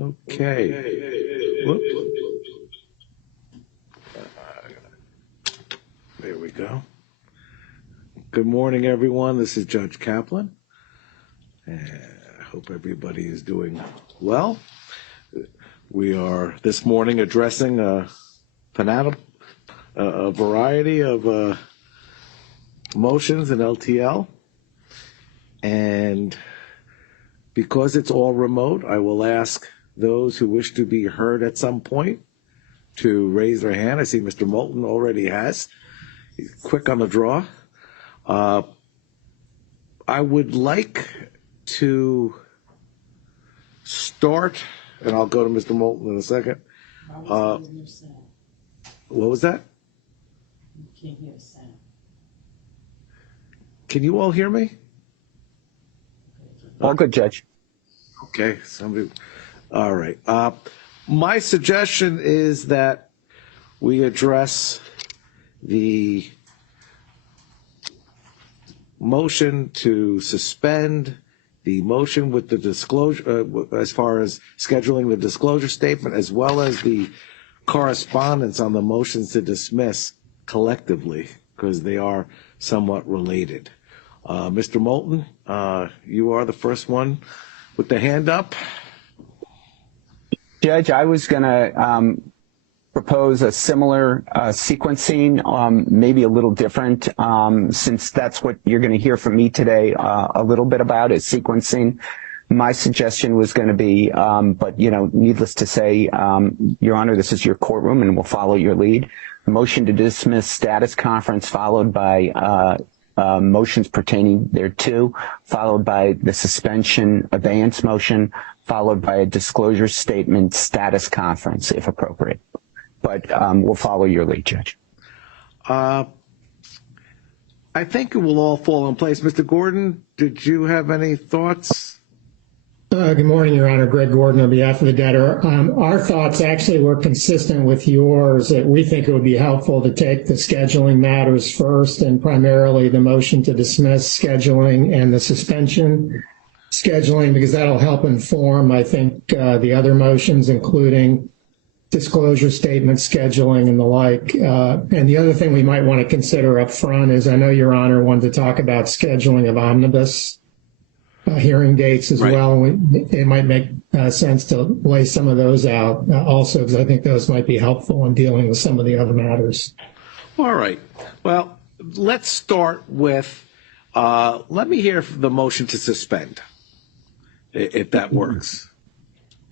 Okay. Whoops. There we go. Good morning, everyone. This is Judge Kaplan. I hope everybody is doing well. We are this morning addressing a variety of motions in LTL. And because it's all remote, I will ask those who wish to be heard at some point to raise their hand. I see Mr. Moulton already has. He's quick on the draw. I would like to start, and I'll go to Mr. Moulton in a second. What was that? You can't hear a sound. Can you all hear me? All good, Judge. Okay, somebody. All right. My suggestion is that we address the motion to suspend, the motion with the disclosure, as far as scheduling the disclosure statement, as well as the correspondence on the motions to dismiss collectively, because they are somewhat related. Mr. Moulton, you are the first one with the hand up. Judge, I was going to propose a similar sequencing, maybe a little different, since that's what you're going to hear from me today a little bit about is sequencing. My suggestion was going to be, but, needless to say, Your Honor, this is your courtroom and we'll follow your lead. Motion to dismiss status conference followed by motions pertaining thereto, followed by the suspension abeyance motion, followed by a disclosure statement status conference, if appropriate. But we'll follow your lead, Judge. I think it will all fall in place. Mr. Gordon, did you have any thoughts? Good morning, Your Honor. Greg Gordon on behalf of the debtor. Our thoughts actually were consistent with yours, that we think it would be helpful to take the scheduling matters first, and primarily the motion to dismiss scheduling and the suspension scheduling, because that'll help inform, I think, the other motions, including disclosure statement scheduling and the like. And the other thing we might want to consider up front is, I know Your Honor wanted to talk about scheduling of omnibus hearing dates as well. It might make sense to lay some of those out also, because I think those might be helpful in dealing with some of the other matters. All right. Well, let's start with, let me hear the motion to suspend, if that works.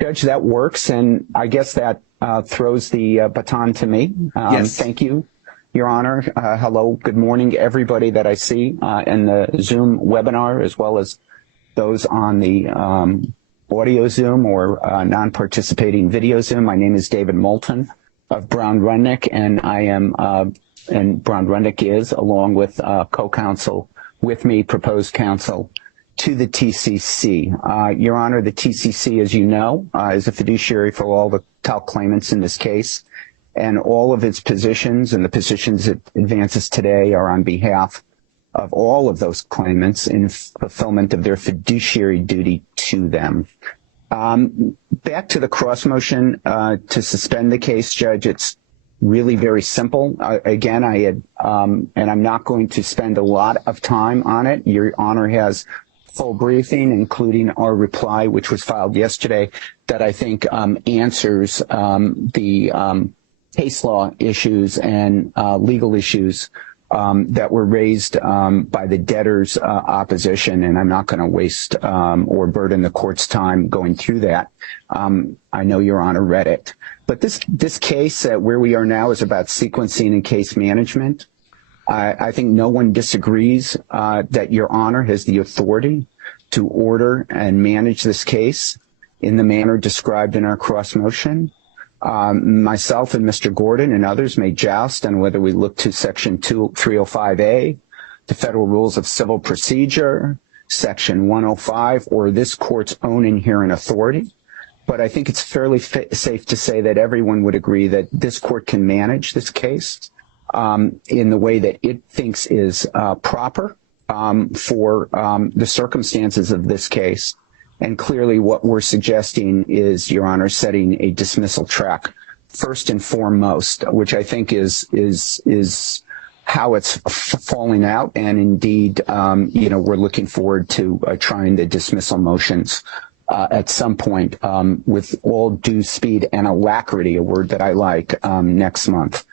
Judge, that works, and I guess that throws the baton to me. Yes. Thank you, Your Honor. Hello, good morning, everybody that I see in the Zoom webinar, as well as those on the audio Zoom or non-participating video Zoom. My name is David Moulton of Brown Rudnick, and I am, and Brown Rudnick is, along with co-counsel with me, proposed counsel to the TCC. Your Honor, the TCC, as you know, is a fiduciary for all the talc claimants in this case, and all of its positions and the positions it advances today are on behalf of all of those claimants in fulfillment of their fiduciary duty to them. Back to the cross motion to suspend the case, Judge, it's really very simple. Again, I had, and I'm not going to spend a lot of time on it. Your Honor has full briefing, including our reply, which was filed yesterday, that I think answers the case law issues and legal issues that were raised by the debtor's opposition, and I'm not going to waste or burden the court's time going through that. I know Your Honor read it. But this case, where we are now, is about sequencing and case management. I think no one disagrees that Your Honor has the authority to order and manage this case in the manner described in our cross motion. Myself and Mr. Gordon and others may joust on whether we look to Section 305A, the Federal Rules of Civil Procedure, Section 105, or this court's own inherent authority. But I think it's fairly safe to say that everyone would agree that this court can manage this case in the way that it thinks is proper for the circumstances of this case. And clearly what we're suggesting is, Your Honor, setting a dismissal track first and foremost, which I think is how it's falling out. And indeed, we're looking forward to trying the dismissal motions at some point with all due speed and alacrity, a word that I like, next month.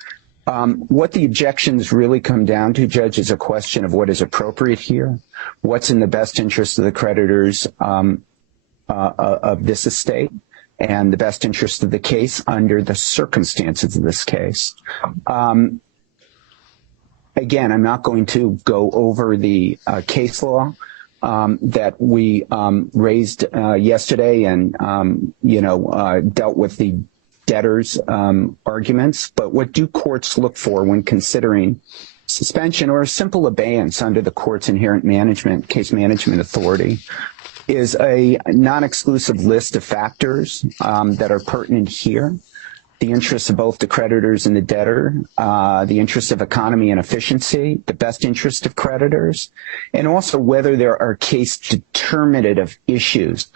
What the objections really come down to, Judge, is a question of what is appropriate here, what's in the best interest of the creditors of this estate, and the best interest of the case under the circumstances of this case. Again, I'm not going to go over the case law that we raised yesterday and, dealt with the debtors' arguments. But what do courts look for when considering suspension or a simple abeyance under the court's inherent case management authority is a non-exclusive list of factors that are pertinent here. The interests of both the creditors and the debtor, the interests of economy and efficiency, the best interest of creditors, and also whether there are case determinative issues,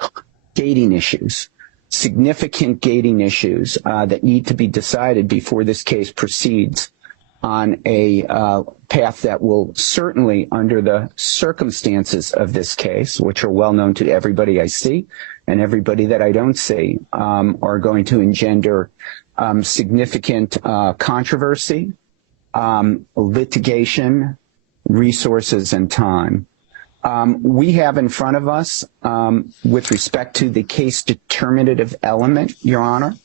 gating issues, significant gating issues that need to be decided before this case proceeds on a path that will certainly, under the circumstances of this case, which are well known to everybody I see and everybody that I don't see, are going to engender significant controversy, litigation, resources, and time. We have in front of us, with respect to the case determinative element, Your Honor,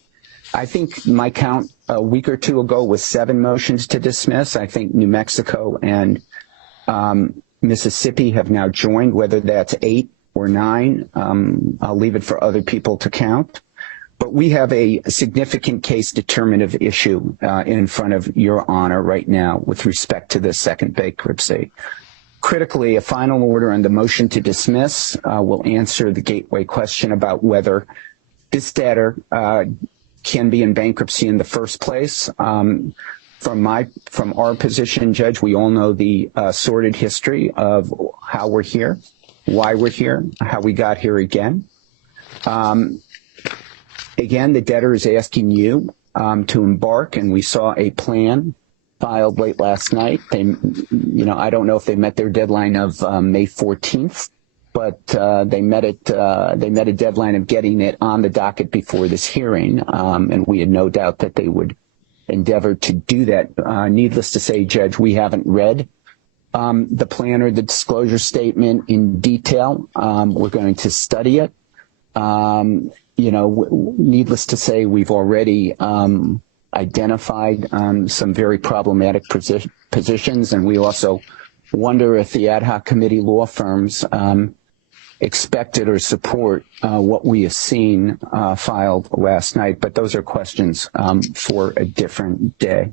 I think my count a week or two ago was 7 motions to dismiss. I think New Mexico and Mississippi have now joined, whether that's 8 or 9. I'll leave it for other people to count. But we have a significant case determinative issue in front of Your Honor right now with respect to the second bankruptcy. Critically, a final order on the motion to dismiss will answer the gateway question about whether this debtor can be in bankruptcy in the first place. From our position, Judge, we all know the sordid history of how we're here, why we're here, how we got here again. Again, the debtor is asking you to embark, and we saw a plan filed late last night. They, I don't know if they met their deadline of May 14th, but they met a deadline of getting it on the docket before this hearing, and we had no doubt that they would endeavor to do that. Needless to say, Judge, we haven't read the plan or the disclosure statement in detail. We're going to study it. Needless to say, we've already identified some very problematic positions, and we also wonder if the ad hoc committee law firms expected or support what we have seen filed last night. But those are questions for a different day.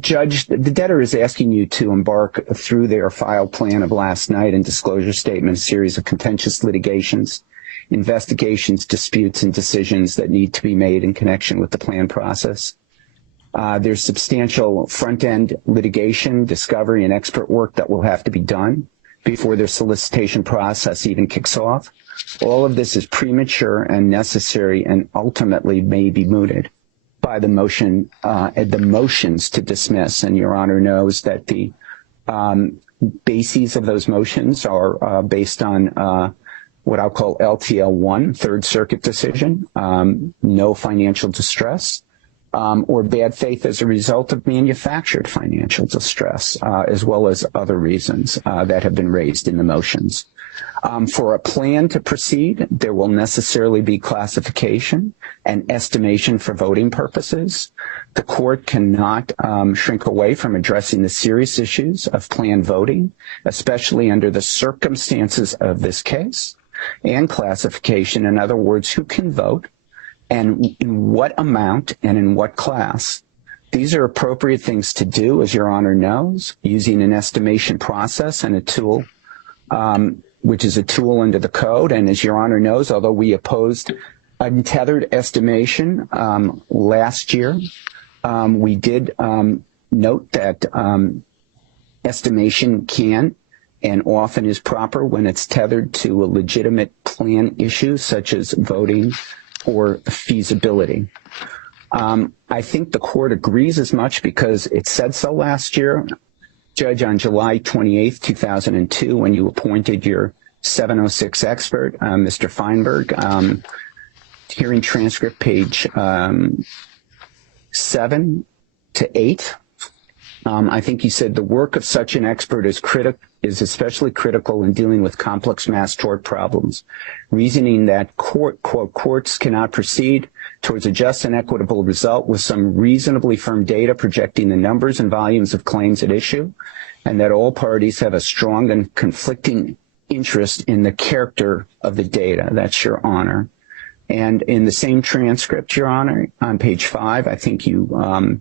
Judge, the debtor is asking you to embark through their filed plan of last night and disclosure statement, a series of contentious litigations, investigations, disputes, and decisions that need to be made in connection with the plan process. There's substantial front-end litigation, discovery, and expert work that will have to be done before their solicitation process even kicks off. All of this is premature and necessary and ultimately may be mooted by the motions to dismiss. And Your Honor knows that the bases of those motions are based on what I'll call LTL 1, Third Circuit decision, no financial distress, or bad faith as a result of manufactured financial distress, as well as other reasons that have been raised in the motions. For a plan to proceed, there will necessarily be classification and estimation for voting purposes. The court cannot shrink away from addressing the serious issues of plan voting, especially under the circumstances of this case, and classification. In other words, who can vote and in what amount and in what class. These are appropriate things to do, as Your Honor knows, using an estimation process and a tool, which is a tool under the code. And as Your Honor knows, although we opposed untethered estimation last year, we did note that estimation can and often is proper when it's tethered to a legitimate plan issues such as voting or feasibility. I think the court agrees as much because it said so last year. Judge, on July 28th, 2002, when you appointed your 706 expert, Mr. Feinberg, hearing transcript page 7 to 8. I think you said the work of such an expert is especially critical in dealing with complex mass tort problems, reasoning that quote, courts cannot proceed towards a just and equitable result with some reasonably firm data projecting the numbers and volumes of claims at issue, and that all parties have a strong and conflicting interest in the character of the data. That's Your Honor. And in the same transcript, Your Honor, on page 5, I think you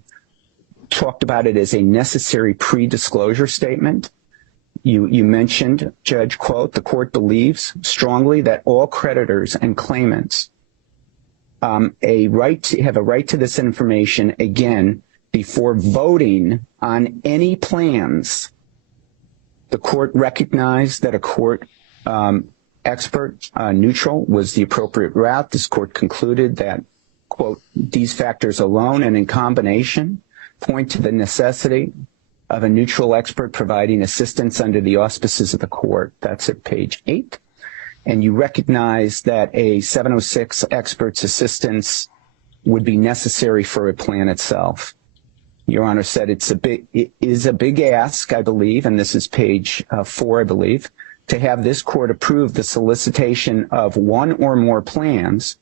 talked about it as a necessary pre-disclosure statement. You mentioned, Judge, quote, the court believes strongly that all creditors and claimants have a right to this information, again, before voting on any plans. The court recognized that a court expert neutral was the appropriate route. This court concluded that, quote, these factors alone and in combination point to the necessity of a neutral expert providing assistance under the auspices of the court. That's at page 8. And you recognize that a 706 expert's assistance would be necessary for a plan itself. Your Honor said it is a big ask, I believe, and this is page 4, I believe, to have this court approve the solicitation of one or more plans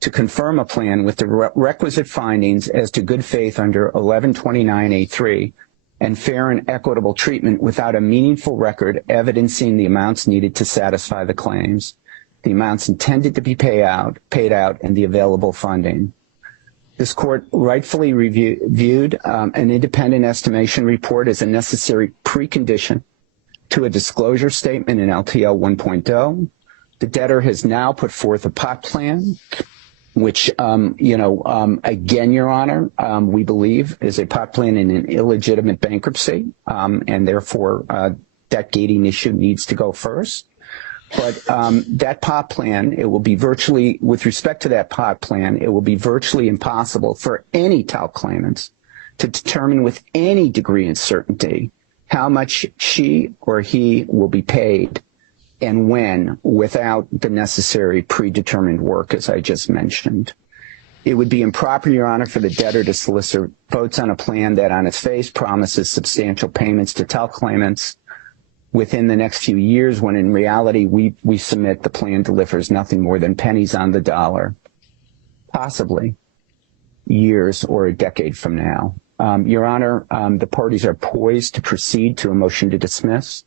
to confirm a plan with the requisite findings as to good faith under 1129A3 and fair and equitable treatment without a meaningful record evidencing the amounts needed to satisfy the claims, the amounts intended to be paid out, and the available funding. This court rightfully viewed an independent estimation report as a necessary precondition to a disclosure statement in LTL 1.0. The debtor has now put forth a pot plan, which, again, Your Honor, we believe is a pot plan in an illegitimate bankruptcy, and therefore that gating issue needs to go first. But that pot plan, it will be virtually, with respect to that pot plan, it will be virtually impossible for any TALC claimants to determine with any degree of certainty how much she or he will be paid and when, without the necessary predetermined work, as I just mentioned. It would be improper, Your Honor, for the debtor to solicit votes on a plan that on its face promises substantial payments to TALC claimants within the next few years, when in reality we submit the plan delivers nothing more than pennies on the dollar, possibly years or a decade from now. Your Honor, the parties are poised to proceed to a motion to dismiss.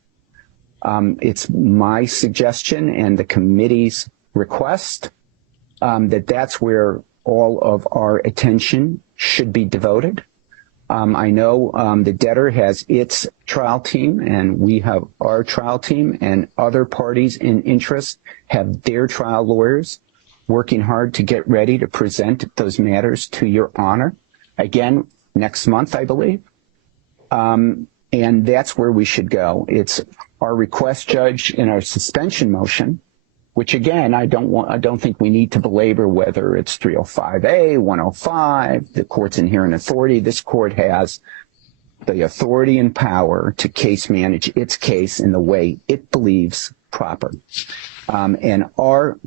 It's my suggestion and the committee's request that that's where all of our attention should be devoted. I know the debtor has its trial team, and we have our trial team, and other parties in interest have their trial lawyers working hard to get ready to present those matters to Your Honor. Again, next month, I believe. And that's where we should go. It's our request, Judge, in our suspension motion, which again, I don't think we need to belabor whether it's 305A, 105, the court's inherent authority. This court has the authority and power to case manage its case in the way it believes proper. And our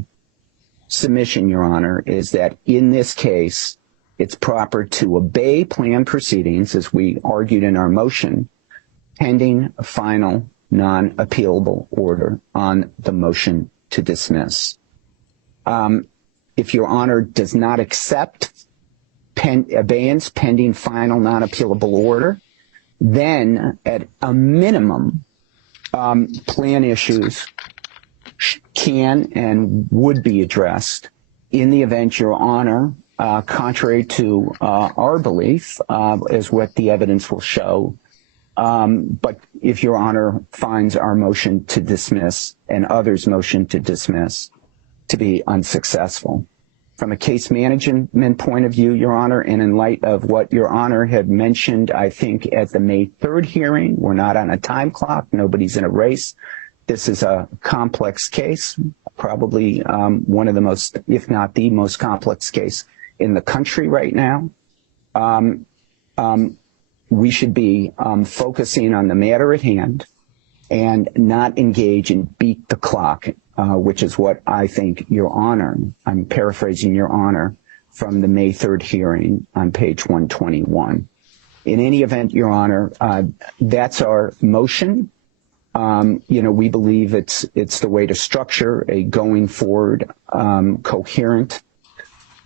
submission, Your Honor, is that in this case, it's proper to obey plan proceedings, as we argued in our motion, pending a final non-appealable order on the motion to dismiss. If Your Honor does not accept abeyance pending final non-appealable order, then at a minimum, plan issues can and would be addressed in the event, Your Honor, contrary to our belief, as what the evidence will show. But if Your Honor finds our motion to dismiss and others' motion to dismiss to be unsuccessful. From a case management point of view, Your Honor, and in light of what Your Honor had mentioned, I think at the May 3rd hearing, we're not on a time clock, nobody's in a race. This is a complex case, probably one of the most, if not the most complex case in the country right now. We should be focusing on the matter at hand and not engage and beat the clock, which is what I think, Your Honor, I'm paraphrasing Your Honor, from the May 3rd hearing on page 121. In any event, Your Honor, that's our motion. We believe it's the way to structure a going forward, coherent,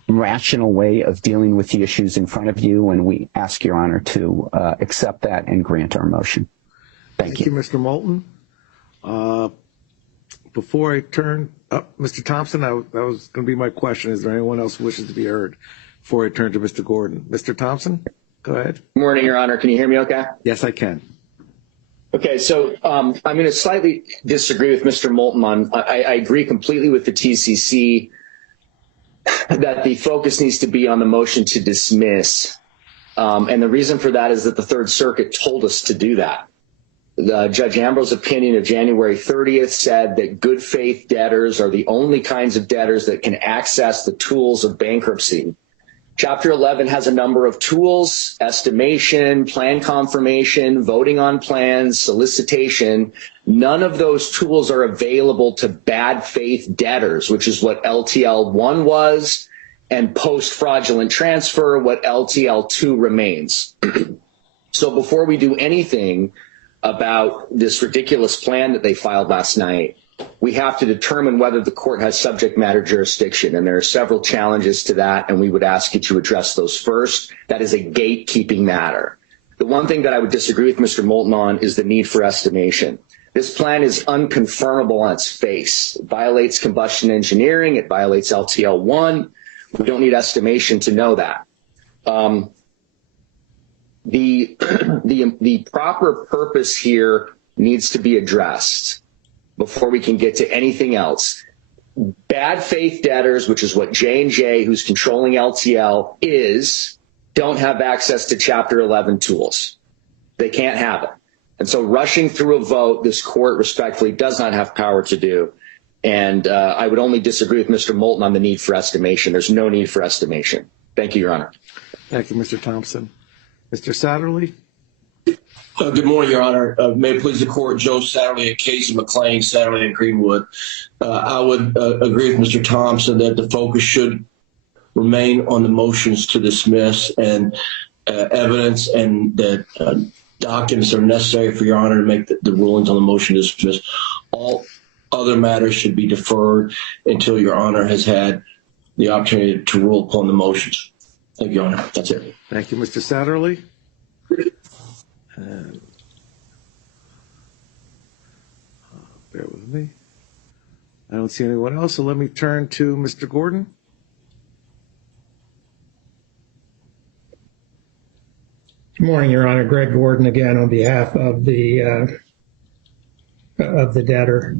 rational way of dealing with the issues in front of you, and we ask Your Honor to accept that and grant our motion. Thank you. Mr. Moulton. Before I turn up, Mr. Thompson, that was going to be my question. Is there anyone else who wishes to be heard before I turn to Mr. Gordon? Mr. Thompson, go ahead. Good morning, Your Honor. Can you hear me okay? Yes, I can. Okay, so I'm going to slightly disagree with Mr. Moulton on, I agree completely with the TCC that the focus needs to be on the motion to dismiss. And the reason for that is that the Third Circuit told us to do that. Judge Ambrose's opinion of January 30th said that good faith debtors are the only kinds of debtors that can access the tools of bankruptcy. Chapter 11 has a number of tools: estimation, plan confirmation, voting on plans, solicitation. None of those tools are available to bad faith debtors, which is what LTL 1 was, and post fraudulent transfer, what LTL 2 remains. So before we do anything about this ridiculous plan that they filed last night, we have to determine whether the court has subject matter jurisdiction. And there are several challenges to that, and we would ask you to address those first. That is a gatekeeping matter. The one thing that I would disagree with Mr. Moulton on is the need for estimation. This plan is unconfirmable on its face. It violates combustion engineering. It violates LTL 1. We don't need estimation to know that. The proper purpose here needs to be addressed before we can get to anything else. Bad faith debtors, which is what J&J, who's controlling LTL, is, don't have access to Chapter 11 tools. They can't have it. And so rushing through a vote, this court respectfully does not have power to do. And I would only disagree with Mr. Moulton on the need for estimation. There's no need for estimation. Thank you, Your Honor. Thank you, Mr. Thompson. Mr. Satterley? Good morning, Your Honor. May it please the court, Joe Satterley and Casey McLean, Satterley and Greenwood. I would agree with Mr. Thompson that the focus should remain on the motions to dismiss and evidence, and that documents are necessary for Your Honor to make the rulings on the motion to dismiss. All other matters should be deferred until Your Honor has had the opportunity to rule upon the motions. Thank you, Your Honor. That's it. Thank you, Mr. Satterley. Bear with me. I don't see anyone else, so let me turn to Mr. Gordon. Good morning, Your Honor. Greg Gordon again on behalf of the debtor.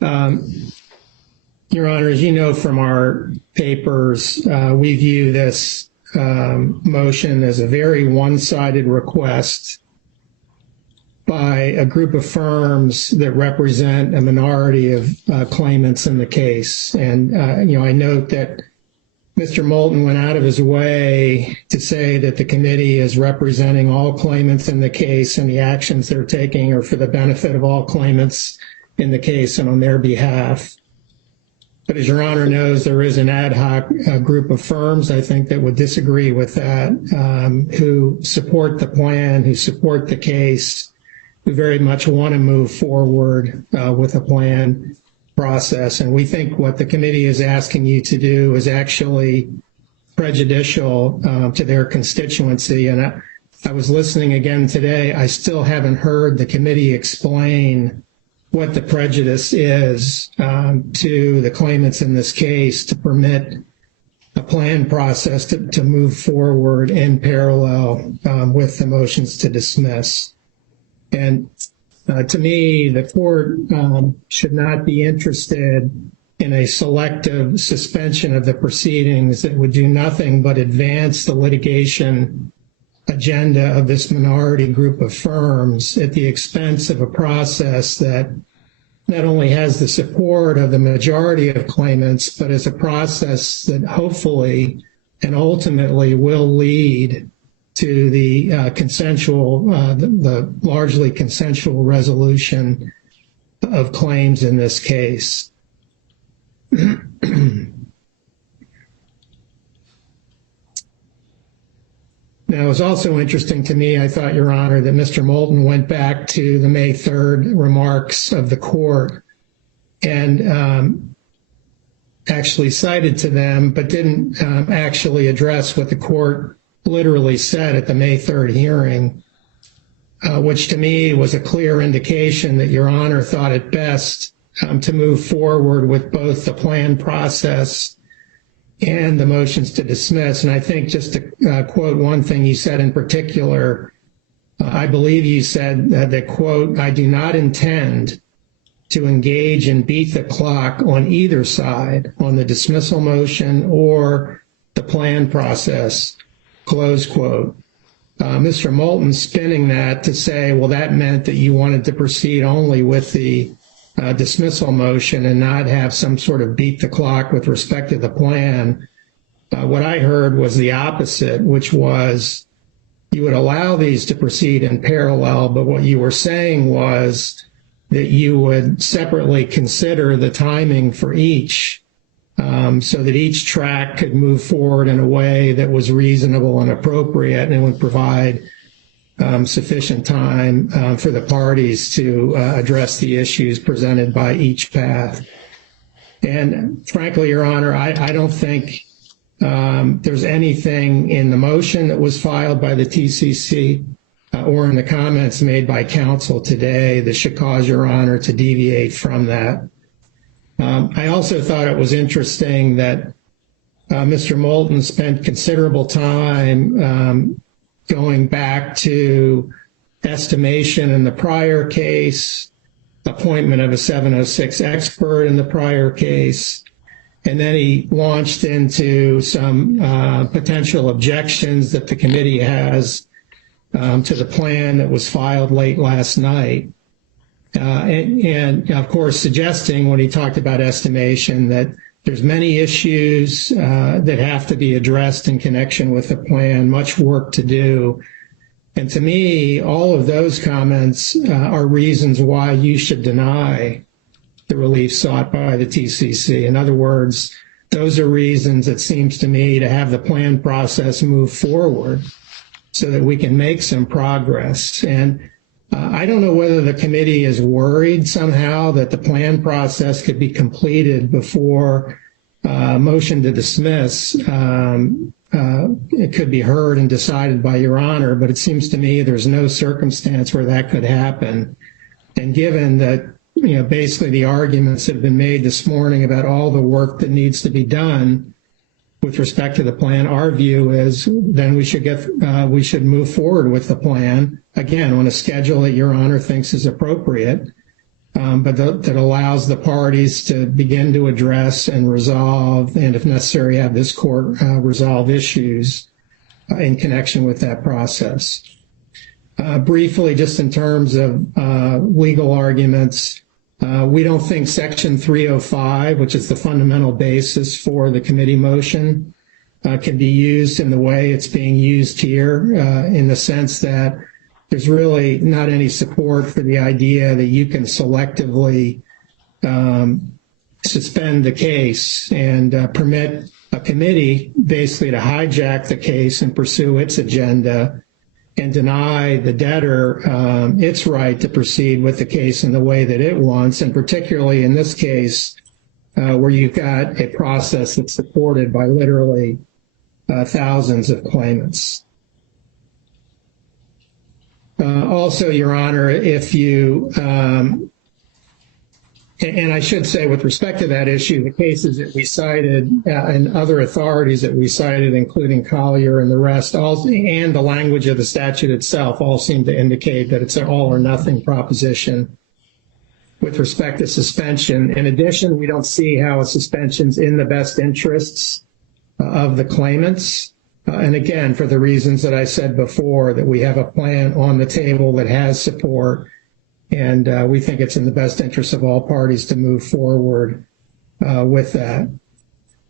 Your Honor, as you know from our papers, we view this motion as a very one-sided request by a group of firms that represent a minority of claimants in the case. And, I note that Mr. Moulton went out of his way to say that the committee is representing all claimants in the case, and the actions they're taking are for the benefit of all claimants in the case and on their behalf. But as Your Honor knows, there is an ad hoc group of firms, I think, that would disagree with that, who support the plan, who support the case, who very much want to move forward with a plan process. And we think what the committee is asking you to do is actually prejudicial to their constituency. And I was listening again today. I still haven't heard the committee explain what the prejudice is to the claimants in this case to permit a plan process to move forward in parallel with the motions to dismiss. And to me, the court should not be interested in a selective suspension of the proceedings that would do nothing but advance the litigation agenda of this minority group of firms at the expense of a process that not only has the support of the majority of claimants, but is a process that hopefully and ultimately will lead to the the largely consensual resolution of claims in this case. Now, it was also interesting to me, I thought, Your Honor, that Mr. Moulton went back to the May 3rd remarks of the court and actually cited to them, but didn't actually address what the court literally said at the May 3rd hearing, which to me was a clear indication that Your Honor thought it best to move forward with both the plan process and the motions to dismiss. And I think, just to quote one thing you said in particular, I believe you said that, quote, "I do not intend to engage and beat the clock on either side on the dismissal motion or the plan process," close quote. Mr. Moulton spinning that to say, well, that meant that you wanted to proceed only with the dismissal motion and not have some sort of beat the clock with respect to the plan. What I heard was the opposite, which was you would allow these to proceed in parallel, but what you were saying was that you would separately consider the timing for each, so that each track could move forward in a way that was reasonable and appropriate and would provide sufficient time for the parties to address the issues presented by each path. And frankly, Your Honor, I don't think there's anything in the motion that was filed by the TCC or in the comments made by counsel today that should cause Your Honor to deviate from that. I also thought it was interesting that Mr. Moulton spent considerable time going back to estimation in the prior case, appointment of a 706 expert in the prior case, and then he launched into some potential objections that the committee has to the plan that was filed late last night. And of course, suggesting when he talked about estimation that there's many issues that have to be addressed in connection with the plan, much work to do. And to me, all of those comments are reasons why you should deny the relief sought by the TCC. In other words, those are reasons, it seems to me, to have the plan process move forward so that we can make some progress. And I don't know whether the committee is worried somehow that the plan process could be completed before motion to dismiss. It could be heard and decided by Your Honor, but it seems to me there's no circumstance where that could happen. And given that, basically the arguments have been made this morning about all the work that needs to be done with respect to the plan, our view is then we should move forward with the plan, again, on a schedule that Your Honor thinks is appropriate, but that allows the parties to begin to address and resolve, and if necessary, have this court resolve issues in connection with that process. Briefly, just in terms of legal arguments, we don't think Section 305, which is the fundamental basis for the committee motion, can be used in the way it's being used here, in the sense that there's really not any support for the idea that you can selectively suspend the case and permit a committee basically to hijack the case and pursue its agenda and deny the debtor its right to proceed with the case in the way that it wants, and particularly in this case where you've got a process that's supported by literally thousands of claimants. Also, Your Honor, if you, and I should say with respect to that issue, the cases that we cited and other authorities that we cited, including Collier and the rest, and the language of the statute itself, all seem to indicate that it's an all or nothing proposition with respect to suspension. In addition, we don't see how a suspension's in the best interests of the claimants. And again, for the reasons that I said before, that we have a plan on the table that has support And we think it's in the best interest of all parties to move forward with that.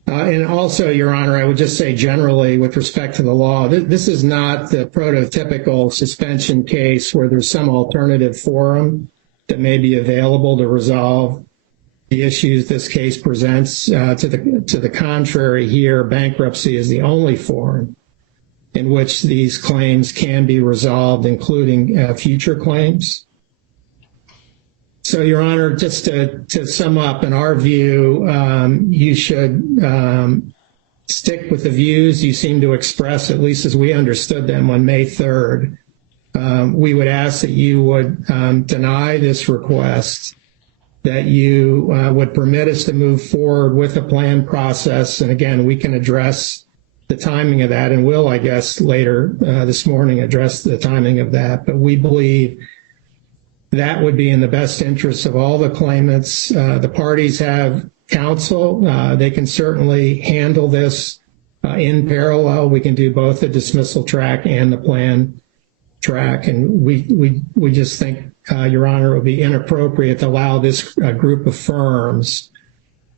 And also, Your Honor, I would just say generally with respect to the law, this is not the prototypical suspension case where there's some alternative forum that may be available to resolve the issues this case presents. To the contrary, here, bankruptcy is the only forum in which these claims can be resolved, including future claims. So, Your Honor, just to sum up, in our view, you should stick with the views you seem to express, at least as we understood them on May 3rd. We would ask that you would deny this request, that you would permit us to move forward with a planned process. And again, we can address the timing of that, and will, I guess, later this morning address the timing of that. But we believe that would be in the best interest of all the claimants. The parties have counsel. They can certainly handle this in parallel. We can do both the dismissal track and the plan track. And we just think, Your Honor, it would be inappropriate to allow this group of firms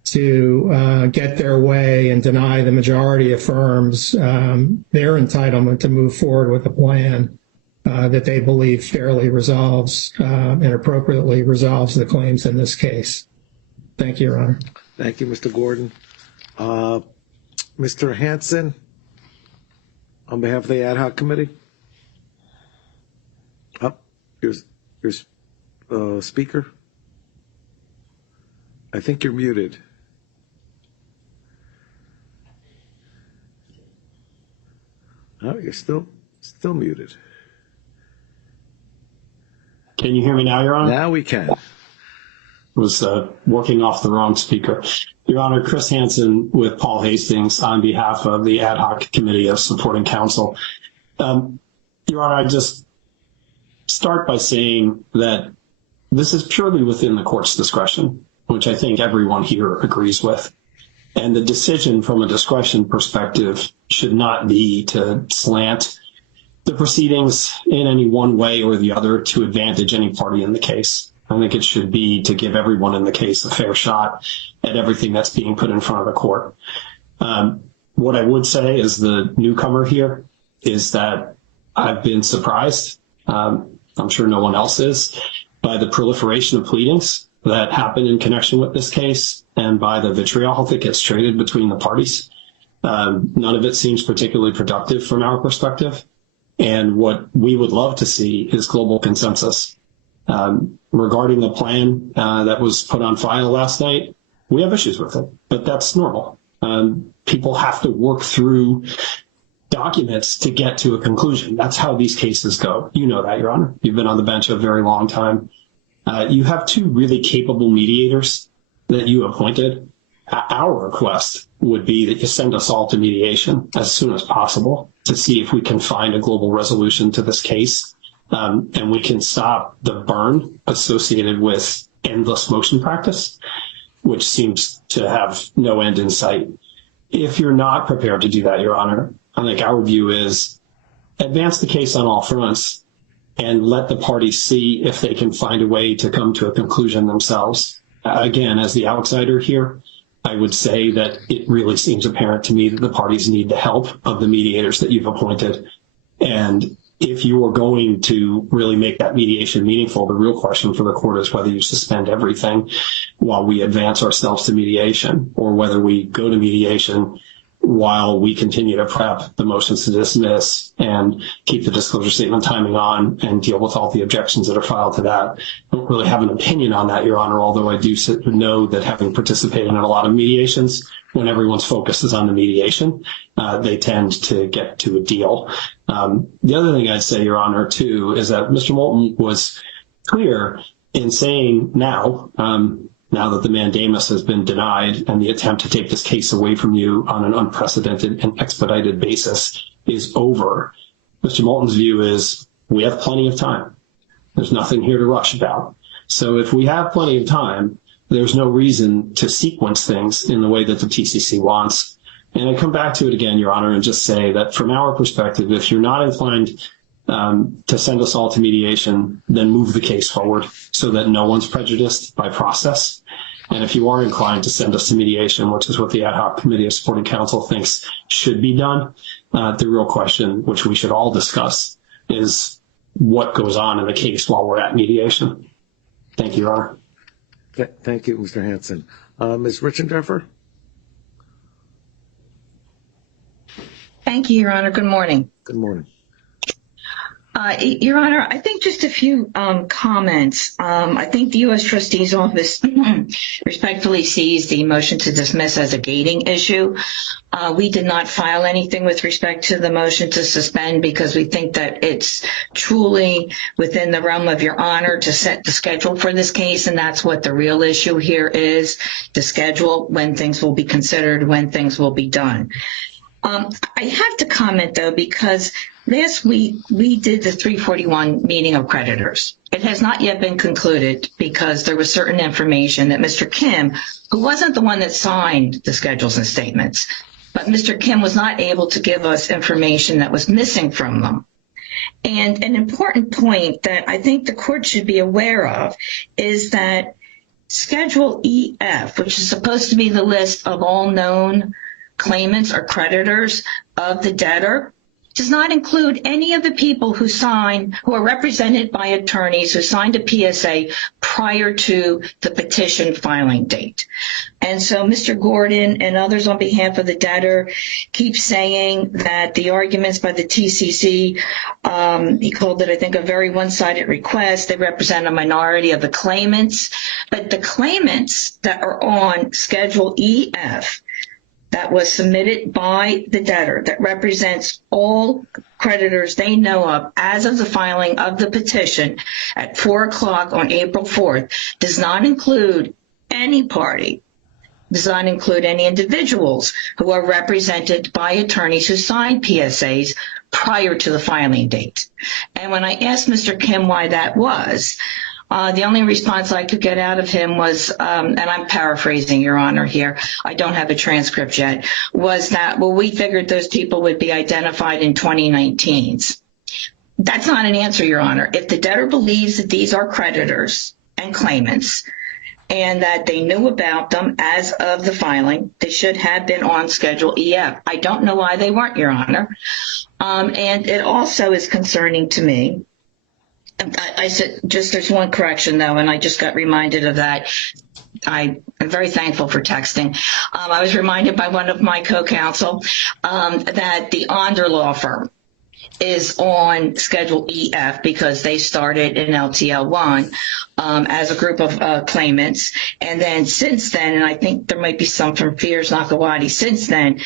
to get their way and deny the majority of firms their entitlement to move forward with a plan that they believe fairly resolves and appropriately resolves the claims in this case. Thank you, Your Honor. Thank you, Mr. Gordon. Mr. Hanson, on behalf of the ad hoc committee. Your speaker. I think you're muted. Oh, you're still muted. Can you hear me now, Your Honor? Now we can. Was working off the wrong speaker. Your Honor, Chris Hansen with Paul Hastings on behalf of the Ad Hoc Committee of Supporting Counsel. Your Honor, I just start by saying that this is purely within the court's discretion, which I think everyone here agrees with. And the decision from a discretion perspective should not be to slant the proceedings in any one way or the other to advantage any party in the case. I think it should be to give everyone in the case a fair shot at everything that's being put in front of the court. What I would say as the newcomer here is that I've been surprised, I'm sure no one else is, by the proliferation of pleadings that happen in connection with this case and by the vitriol that gets traded between the parties. None of it seems particularly productive from our perspective. And what we would love to see is global consensus. Regarding the plan that was put on file last night, we have issues with it, but that's normal. People have to work through documents to get to a conclusion. That's how these cases go. You know that, Your Honor. You've been on the bench a very long time. You have two really capable mediators that you appointed. Our request would be that you send us all to mediation as soon as possible to see if we can find a global resolution to this case. And we can stop the burn associated with endless motion practice, which seems to have no end in sight. If you're not prepared to do that, Your Honor, I think our view is advance the case on all fronts and let the parties see if they can find a way to come to a conclusion themselves. Again, as the outsider here, I would say that it really seems apparent to me that the parties need the help of the mediators that you've appointed. And if you are going to really make that mediation meaningful, the real question for the court is whether you suspend everything while we advance ourselves to mediation, or whether we go to mediation while we continue to prep the motions to dismiss and keep the disclosure statement timing on and deal with all the objections that are filed to that. I don't really have an opinion on that, Your Honor, although I do know that having participated in a lot of mediations, when everyone's focus is on the mediation, they tend to get to a deal. The other thing I'd say, Your Honor, too, is that Mr. Moulton was clear in saying now that the mandamus has been denied and the attempt to take this case away from you on an unprecedented and expedited basis is over. Mr. Moulton's view is we have plenty of time. There's nothing here to rush about. So if we have plenty of time, there's no reason to sequence things in the way that the TCC wants. And I come back to it again, Your Honor, and just say that from our perspective, if you're not inclined to send us all to mediation, then move the case forward so that no one's prejudiced by process. And if you are inclined to send us to mediation, which is what the Ad Hoc Committee of Supporting Counsel thinks should be done, the real question, which we should all discuss, is what goes on in the case while we're at mediation. Thank you, Your Honor. Thank you, Mr. Hanson. Ms. Richendorfer? Thank you, Your Honor. Good morning. Good morning. Your Honor, I think just a few comments. I think the U.S. Trustee's Office respectfully sees the motion to dismiss as a gating issue. We did not file anything with respect to the motion to suspend because we think that it's truly within the realm of Your Honor to set the schedule for this case, and that's what the real issue here is, the schedule, when things will be considered, when things will be done. I have to comment, though, because last week we did the 341 meeting of creditors. It has not yet been concluded because there was certain information that Mr. Kim, who wasn't the one that signed the schedules and statements, but Mr. Kim was not able to give us information that was missing from them. And an important point that I think the court should be aware of is that Schedule EF, which is supposed to be the list of all known claimants or creditors of the debtor, does not include any of the people who are represented by attorneys who signed a PSA prior to the petition filing date. And so Mr. Gordon and others on behalf of the debtor keep saying that the arguments by the TCC, he called it, I think, a very one-sided request. They represent a minority of the claimants. But the claimants that are on Schedule EF, that was submitted by the debtor, that represents all creditors they know of as of the filing of the petition at 4 o'clock on April 4th, does not include any party, does not include any individuals who are represented by attorneys who signed PSAs prior to the filing date. And when I asked Mr. Kim why that was, the only response I could get out of him was, and I'm paraphrasing, Your Honor, here, I don't have a transcript yet, was that, well, we figured those people would be identified in 2019s. That's not an answer, Your Honor. If the debtor believes that these are creditors and claimants and that they knew about them as of the filing, they should have been on Schedule EF. I don't know why they weren't, Your Honor. And it also is concerning to me. I said, just there's one correction, though, and I just got reminded of that. I am very thankful for texting. I was reminded by one of my co-counsel that the Onder law firm is on Schedule EF because they started in LTL 1 as a group of claimants. And then since then, and I think there might be some from Fears Nakawati, since then,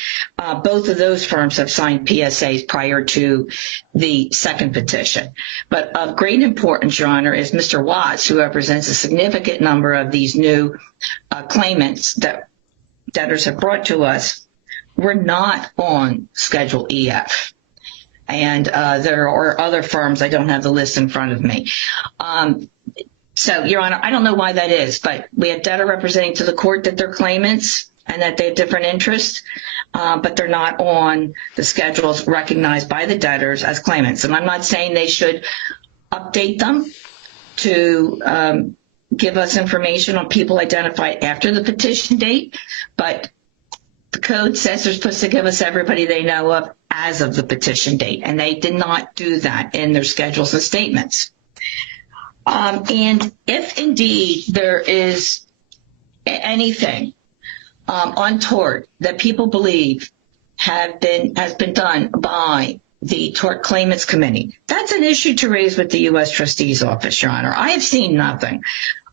both of those firms have signed PSAs prior to the second petition. But of great importance, Your Honor, is Mr. Watts, who represents a significant number of these new claimants that debtors have brought to us, were not on Schedule EF. And there are other firms, I don't have the list in front of me. So, Your Honor, I don't know why that is, but we have debtor representing to the court that they're claimants and that they have different interests, but they're not on the schedules recognized by the debtors as claimants. And I'm not saying they should update them to give us information on people identified after the petition date, but the code says they're supposed to give us everybody they know of as of the petition date, and they did not do that in their schedules and statements. And if indeed there is anything untoward that people believe has been done by the Tort Claimants Committee, that's an issue to raise with the U.S. Trustee's Office, Your Honor. I have seen nothing.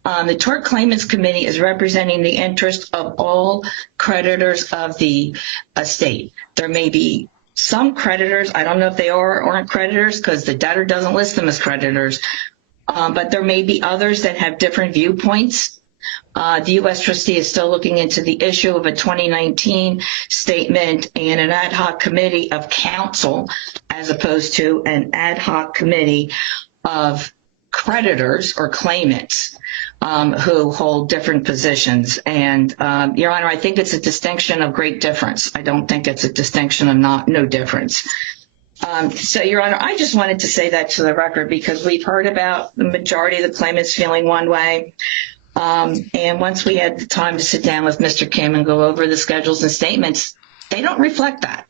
The Tort Claimants Committee is representing the interest of all creditors of the estate. There may be some creditors, I don't know if they are or aren't creditors because the debtor doesn't list them as creditors, but there may be others that have different viewpoints. The U.S. Trustee is still looking into the issue of a 2019 statement and an ad hoc committee of counsel as opposed to an ad hoc committee of creditors or claimants who hold different positions. And, Your Honor, I think it's a distinction of great difference. I don't think it's a distinction of no difference. So, Your Honor, I just wanted to say that to the record because we've heard about the majority of the claimants feeling one way. And once we had the time to sit down with Mr. Kim and go over the schedules and statements, they don't reflect that.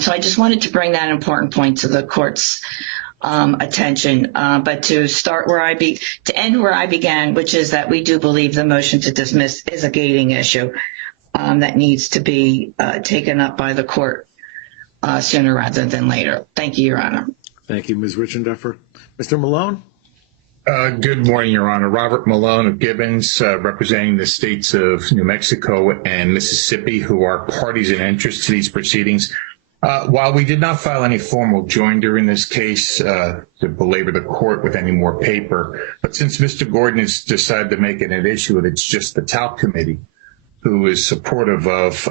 So I just wanted to bring that important point to the court's attention. But to start to end where I began, which is that we do believe the motion to dismiss is a gating issue that needs to be taken up by the court sooner rather than later. Thank you, Your Honor. Thank you, Ms. Richendeffer. Mr. Malone? Good morning, Your Honor. Robert Malone of Gibbons, representing the states of New Mexico and Mississippi, who are parties in interest to these proceedings. While we did not file any formal joinder in this case to belabor the court with any more paper, but since Mr. Gordon has decided to make it an issue that it's just the TALC committee who is supportive of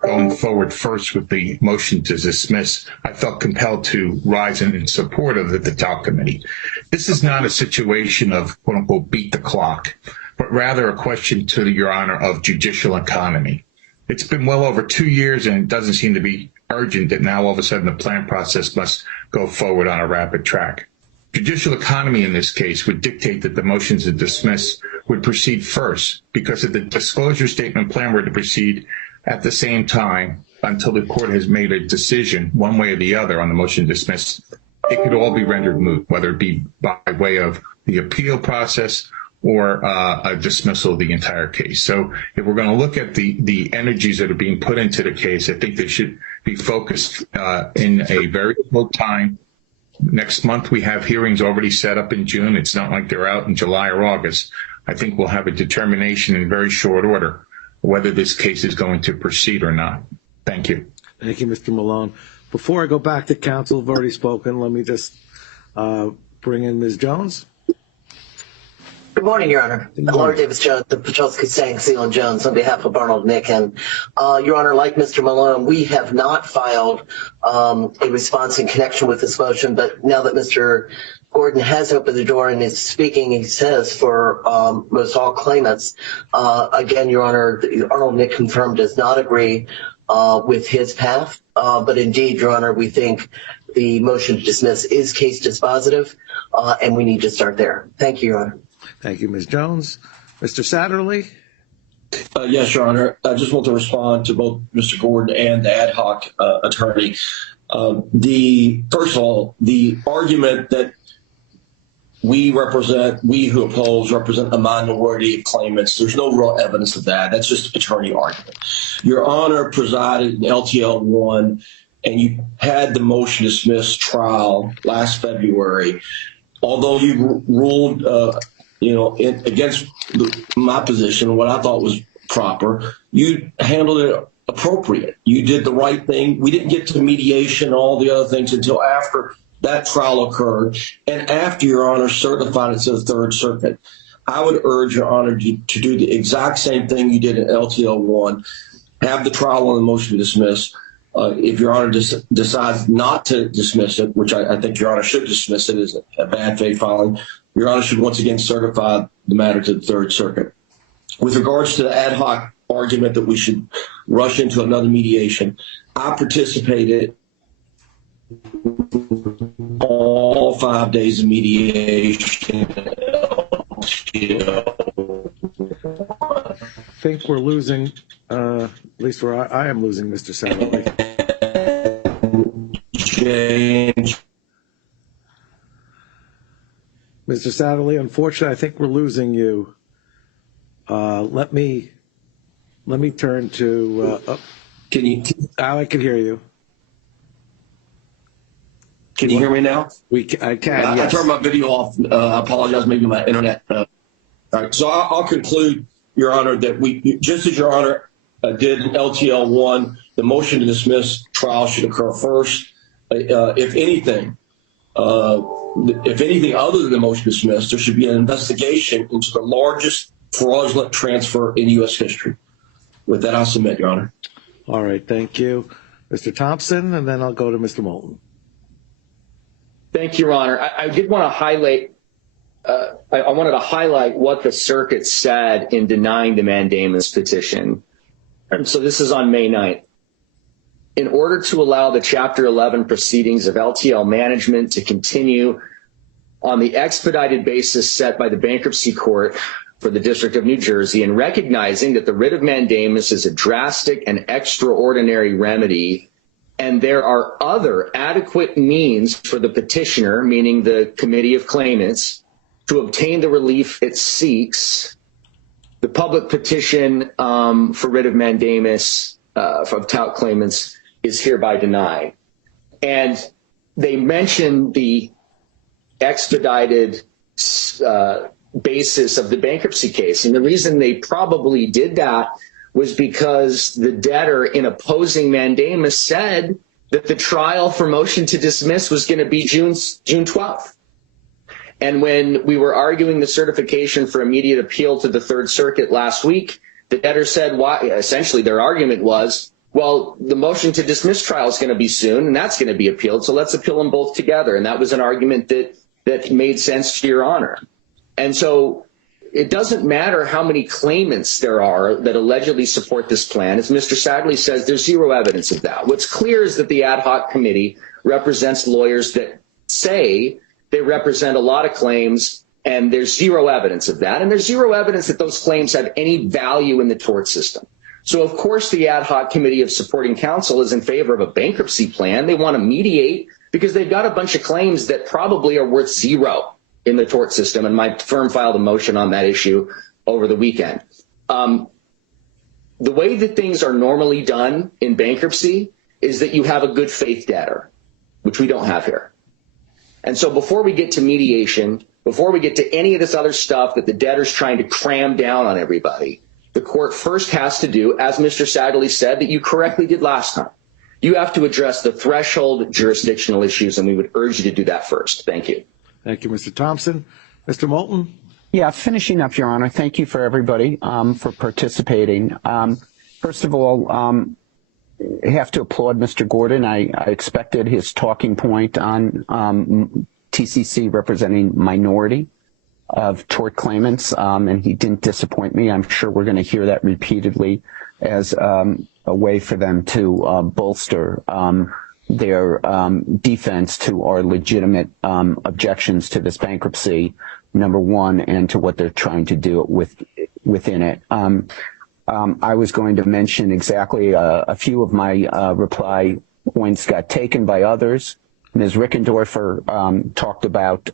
going forward first with the motion to dismiss, I felt compelled to rise in support of the TALC committee. This is not a situation of, quote unquote, beat the clock, but rather a question to Your Honor of judicial economy. It's been well over 2 years, and it doesn't seem to be urgent that now all of a sudden the plan process must go forward on a rapid track. Judicial economy in this case would dictate that the motions to dismiss would proceed first, because if the disclosure statement plan were to proceed at the same time until the court has made a decision one way or the other on the motion to dismiss, it could all be rendered moot, whether it be by way of the appeal process or a dismissal of the entire case. So if we're going to look at the energies that are being put into the case, I think they should be focused in a very short time. Next month, we have hearings already set up in June. It's not like they're out in July or August. I think we'll have a determination in very short order whether this case is going to proceed or not. Thank you. Thank you, Mr. Malone. Before I go back to counsel who've already spoken, let me just bring in Ms. Jones. Good morning, Your Honor. Laura Davis Jones, the Pachelski Sang Seal and Jones on behalf of Arnold Nick. And Your Honor, like Mr. Malone, we have not filed a response in connection with this motion, but now that Mr. Gordon has opened the door and is speaking, he says, for most all claimants. Again, Your Honor, Arnold Nick confirmed does not agree with his path. But indeed, Your Honor, we think the motion to dismiss is case dispositive, and we need to start there. Thank you, Your Honor. Thank you, Ms. Jones. Mr. Satterley? Yes, Your Honor. I just want to respond to both Mr. Gordon and the ad hoc attorney. First of all, the argument that we who oppose represent a minority of claimants, there's no real evidence of that. That's just attorney argument. Your Honor presided in LTL 1, and you had the motion to dismiss trial last February. Although you ruled against my position, what I thought was proper, you handled it appropriate. You did the right thing. We didn't get to mediation and all the other things until after that trial occurred and after Your Honor certified it to the Third Circuit. I would urge Your Honor to do the exact same thing you did in LTL 1, have the trial on the motion to dismiss. If Your Honor decides not to dismiss it, which I think Your Honor should dismiss it as a bad faith filing, Your Honor should once again certify the matter to the Third Circuit. With regards to the ad hoc argument that we should rush into another mediation, I participated all 5 days of mediation. I think we're losing, at least where I am losing Mr. Satterley. James. Mr. Satterley, unfortunately, I think we're losing you. Let me turn to. Can you? I can hear you. Can you hear me now? I can. Yes. I turned my video off. I apologize. Maybe my internet. All right. So I'll conclude, Your Honor, that we, just as Your Honor did in LTL 1, the motion to dismiss trial should occur first. If anything other than the motion to dismiss, there should be an investigation into the largest fraudulent transfer in U.S. history. With that, I'll submit, Your Honor. All right. Thank you. Mr. Thompson, and then I'll go to Mr. Moulton. Thank you, Your Honor. I did want to highlight I wanted to highlight what the circuit said in denying the mandamus petition. So this is on May 9th. in order to allow the Chapter 11 proceedings of LTL Management to continue on the expedited basis set by the bankruptcy court for the District of New Jersey, and recognizing that the writ of mandamus is a drastic and extraordinary remedy, and there are other adequate means for the petitioner, meaning the Committee of Claimants, to obtain the relief it seeks, the public petition for writ of mandamus from tout claimants is hereby denied. And they mention the expedited basis of the bankruptcy case. And the reason they probably did that was because the debtor, in opposing mandamus, said that the trial for motion to dismiss was going to be June 12th. And when we were arguing the certification for immediate appeal to the Third Circuit last week, the debtor said, why? Essentially their argument was, well, the motion to dismiss trial is going to be soon, and that's going to be appealed, so let's appeal them both together. And that was an argument that made sense to Your Honor. And so it doesn't matter how many claimants there are that allegedly support this plan. As Mr. Sadley says, there's zero evidence of that. What's clear is that the ad hoc committee represents lawyers that say they represent a lot of claims, and there's zero evidence of that. And there's zero evidence that those claims have any value in the tort system. So, of course, the ad hoc committee of supporting counsel is in favor of a bankruptcy plan. They want to mediate because they've got a bunch of claims that probably are worth zero in the tort system. And my firm filed a motion on that issue over the weekend. The way that things are normally done in bankruptcy is that you have a good faith debtor, which we don't have here. And so before we get to mediation, before we get to any of this other stuff that the debtor's trying to cram down on everybody, the court first has to do, as Mr. Sadley said, that you correctly did last time. You have to address the threshold jurisdictional issues, and we would urge you to do that first. Thank you. Thank you, Mr. Thompson. Mr. Moulton? Yeah, finishing up, Your Honor. Thank you for everybody for participating. First of all, I have to applaud Mr. Gordon. I expected his talking point on TCC representing minority of tort claimants, and he didn't disappoint me. I'm sure we're going to hear that repeatedly as a way for them to bolster their defense to our legitimate objections to this bankruptcy, number one, and to what they're trying to do within it. I was going to mention exactly a few of my reply points got taken by others. Ms. Rickendorfer talked about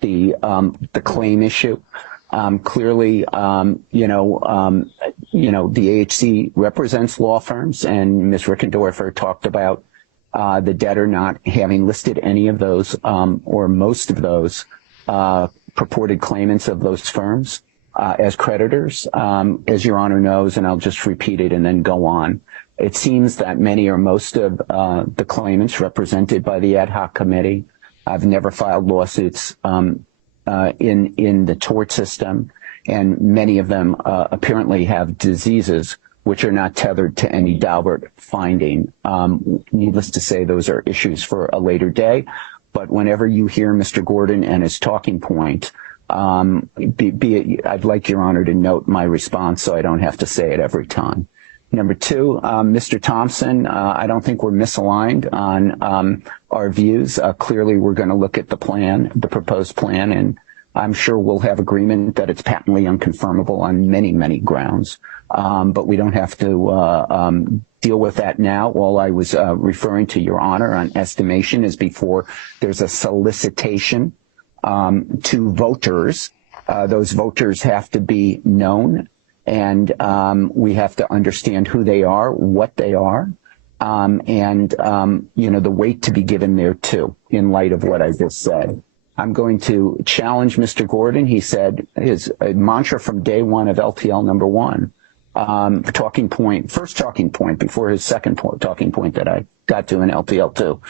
the claim issue. Clearly, the AHC represents law firms, and Ms. Rickendorfer talked about the debtor not having listed any of those or most of those purported claimants of those firms as creditors. As Your Honor knows, and I'll just repeat it and then go on, it seems that many or most of the claimants represented by the ad hoc committee have never filed lawsuits in the tort system, and many of them apparently have diseases which are not tethered to any Daubert finding. Needless to say, those are issues for a later day. But whenever you hear Mr. Gordon and his talking point, I'd like Your Honor to note my response so I don't have to say it every time. Number two, Mr. Thompson, I don't think we're misaligned on our views. Clearly, we're going to look at the plan, the proposed plan, and I'm sure we'll have agreement that it's patently unconfirmable on many, many grounds. But we don't have to deal with that now. All I was referring to, Your Honor, on estimation is before there's a solicitation to voters. Those voters have to be known, and we have to understand who they are, what they are, and the weight to be given there too, in light of what I just said. I'm going to challenge Mr. Gordon. He said his mantra from day one of LTL number one, first talking point before his second talking point that I got to in LTL 2.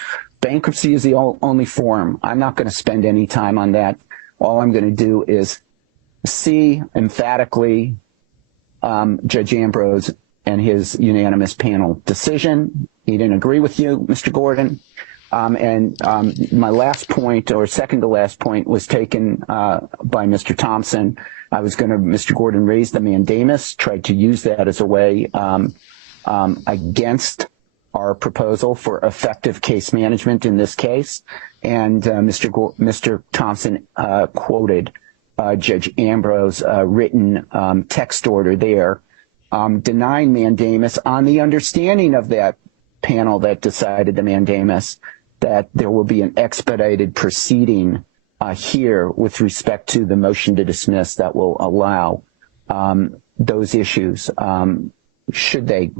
Bankruptcy is the only forum. I'm not going to spend any time on that. All I'm going to do is see emphatically Judge Ambrose and his unanimous panel decision. He didn't agree with you, Mr. Gordon. My last point, or second to last point, was taken by Mr. Thompson. I was going to, Mr. Gordon raised the mandamus, tried to use that as a way against our proposal for effective case management in this case. And Mr. Thompson quoted Judge Ambrose's written text order there, denying mandamus on the understanding of that panel that decided the mandamus that there will be an expedited proceeding here with respect to the motion to dismiss that will allow those issues, should they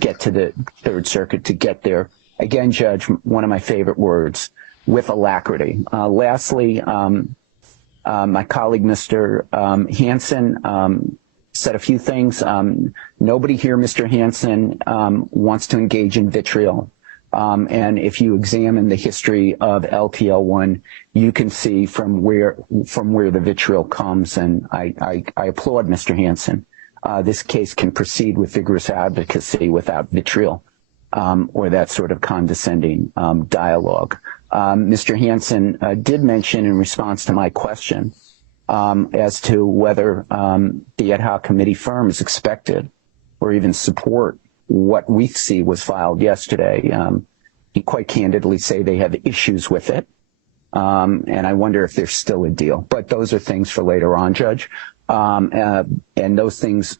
get to the Third Circuit, to get there. Again, Judge, one of my favorite words, with alacrity. Lastly, my colleague, Mr. Hansen, said a few things. Nobody here, Mr. Hansen, wants to engage in vitriol. And if you examine the history of LTL1, you can see from where the vitriol comes. And I applaud Mr. Hansen. This case can proceed with vigorous advocacy without vitriol or that sort of condescending dialogue. Mr. Hansen did mention in response to my question as to whether the ad hoc committee firm is expected or even support what we see was filed yesterday. He quite candidly say they have issues with it. And I wonder if there's still a deal. But those are things for later on, Judge. And those things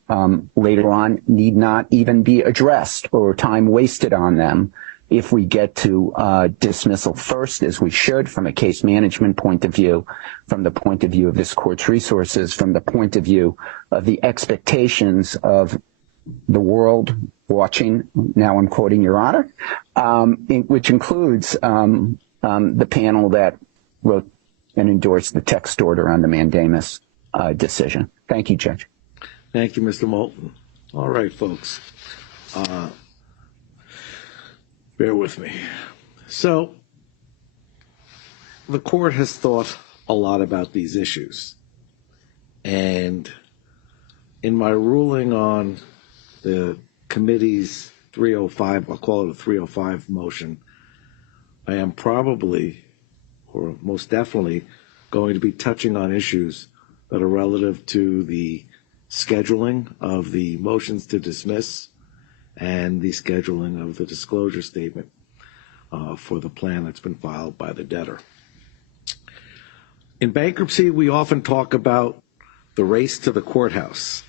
later on need not even be addressed or time wasted on them if we get to dismissal first, as we should, from a case management point of view, from the point of view of this court's resources, from the point of view of the expectations of the world watching. Now I'm quoting Your Honor, which includes the panel that wrote and endorsed the text order on the mandamus decision. Thank you, Judge. Thank you, Mr. Moulton. All right, folks. Bear with me. So the court has thought a lot about these issues. And in my ruling on the committee's 305, I'll call it a 305 motion, I am probably, or most definitely, going to be touching on issues that are relative to the scheduling of the motions to dismiss and the scheduling of the disclosure statement for the plan that's been filed by the debtor. In bankruptcy, we often talk about the race to the courthouse.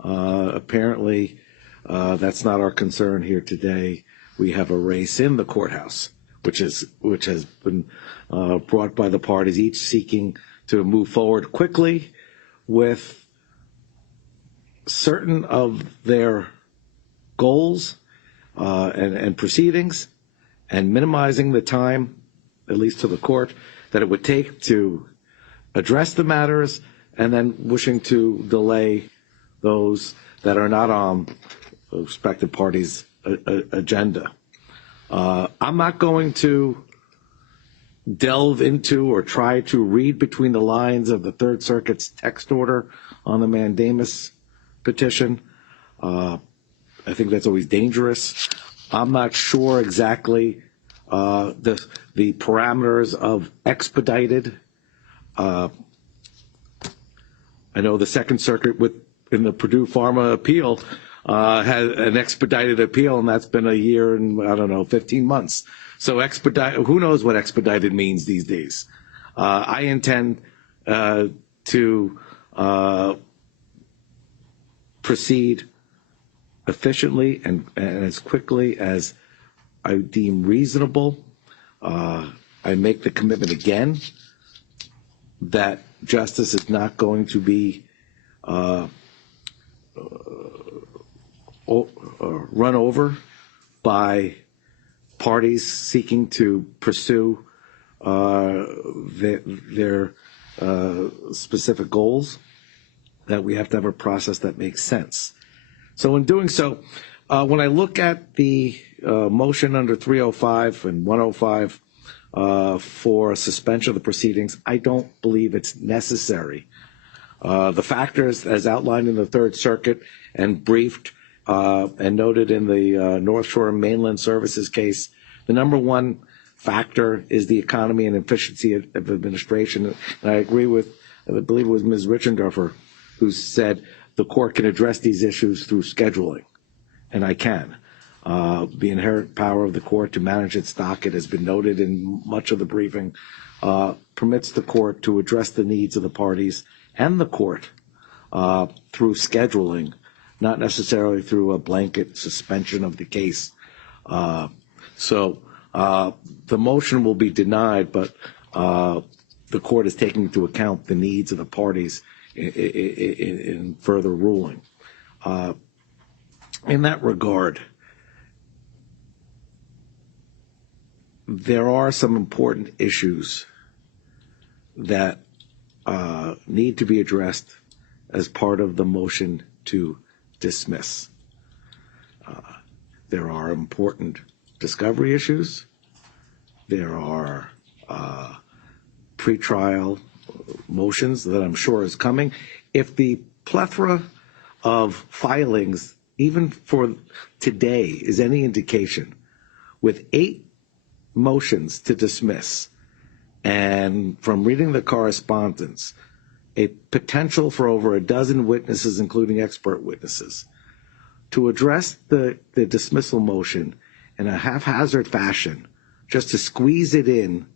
Apparently, that's not our concern here today. We have a race in the courthouse, which has been brought by the parties, each seeking to move forward quickly with certain of their goals and proceedings, and minimizing the time, at least to the court, that it would take to address the matters, and then wishing to delay those that are not on the respective parties' agenda. I'm not going to delve into or try to read between the lines of the Third Circuit's text order on the mandamus petition. I think that's always dangerous. I'm not sure exactly the parameters of expedited. I know the Second Circuit in the Purdue Pharma appeal had an expedited appeal, and that's been a year and, 15 months. So who knows what expedited means these days? I intend to proceed efficiently and as quickly as I deem reasonable. I make the commitment again that justice is not going to be run over by parties seeking to pursue their specific goals, that we have to have a process that makes sense. So in doing so, when I look at the motion under 305 and 105 for a suspension of the proceedings, I don't believe it's necessary. The factors as outlined in the Third Circuit and briefed and noted in the North Shore Mainland Services case, the number one factor is the economy and efficiency of administration. And I agree with, I believe it was Ms. Richendorfer, who said the court can address these issues through scheduling, and I can. The inherent power of the court to manage its docket has been noted in much of the briefing, permits the court to address the needs of the parties and the court through scheduling, not necessarily through a blanket suspension of the case. So the motion will be denied, but the court is taking into account the needs of the parties in further ruling. In that regard, there are some important issues that need to be addressed as part of the motion to dismiss. There are important discovery issues. There are pretrial motions that I'm sure is coming. If the plethora of filings, even for today, is any indication, with 8 motions to dismiss, and from reading the correspondence, a potential for over a dozen witnesses, including expert witnesses, to address the dismissal motion in a haphazard fashion, just to squeeze it in,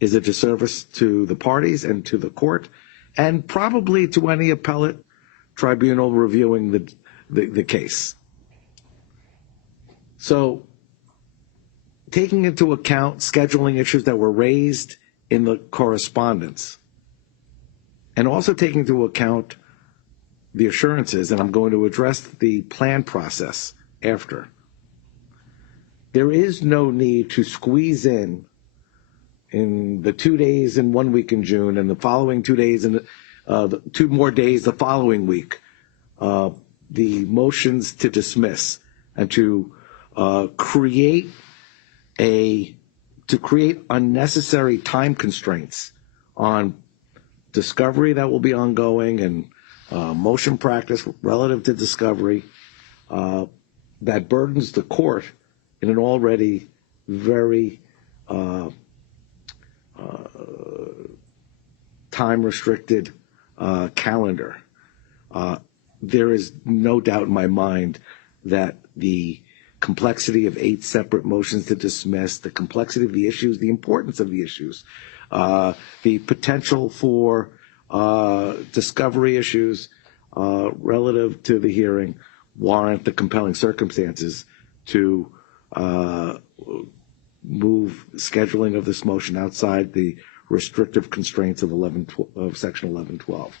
is a disservice to the parties and to the court, and probably to any appellate tribunal reviewing the case. So, taking into account scheduling issues that were raised in the correspondence, and also taking into account the assurances, and I'm going to address the plan process after, there is no need to squeeze in the 2 days and 1 week in June, and the following 2 days and 2 more days the following week, the motions to dismiss, and to create unnecessary time constraints on discovery that will be ongoing and motion practice relative to discovery that burdens the court in an already very time-restricted calendar. There is no doubt in my mind that the complexity of 8 separate motions to dismiss, the complexity of the issues, the importance of the issues, the potential for discovery issues relative to the hearing warrant the compelling circumstances to move scheduling of this motion outside the restrictive constraints of Section 1112.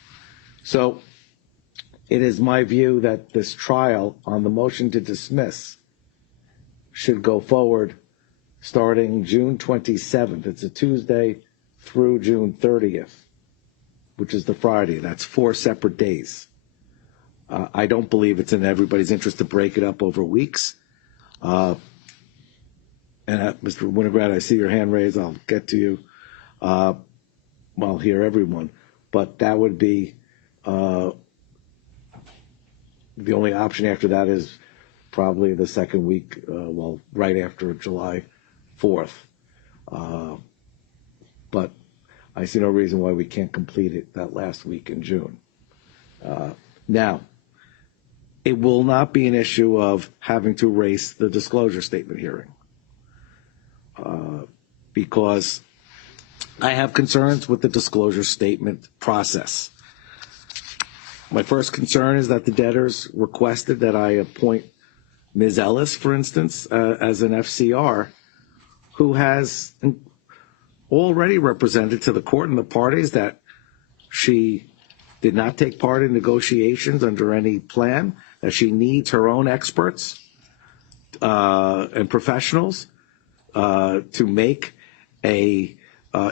So it is my view that this trial on the motion to dismiss should go forward starting June 27th. It's a Tuesday through June 30th, which is the Friday. That's 4 separate days. I don't believe it's in everybody's interest to break it up over weeks. And Mr. Winograd, I see your hand raised. I'll get to you. I'll hear everyone. But that would be the only option after that is probably the second week, right after July 4th. But I see no reason why we can't complete it that last week in June. Now, it will not be an issue of having to race the disclosure statement hearing because I have concerns with the disclosure statement process. My first concern is that the debtors requested that I appoint Ms. Ellis, for instance, as an FCR, who has already represented to the court and the parties that she did not take part in negotiations under any plan, that she needs her own experts and professionals to make a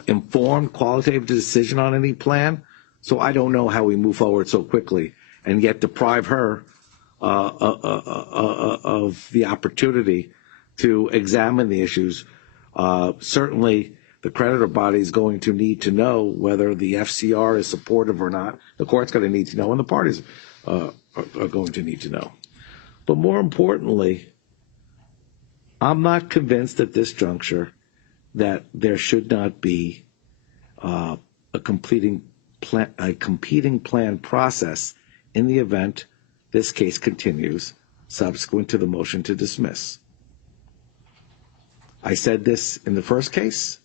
informed qualitative decision on any plan. So I don't know how we move forward so quickly and yet deprive her of the opportunity to examine the issues. Certainly, the creditor body is going to need to know whether the FCR is supportive or not. The court's going to need to know, and the parties are going to need to know. But more importantly, I'm not convinced at this juncture that there should not be a competing plan process in the event this case continues subsequent to the motion to dismiss. I said this in the first case,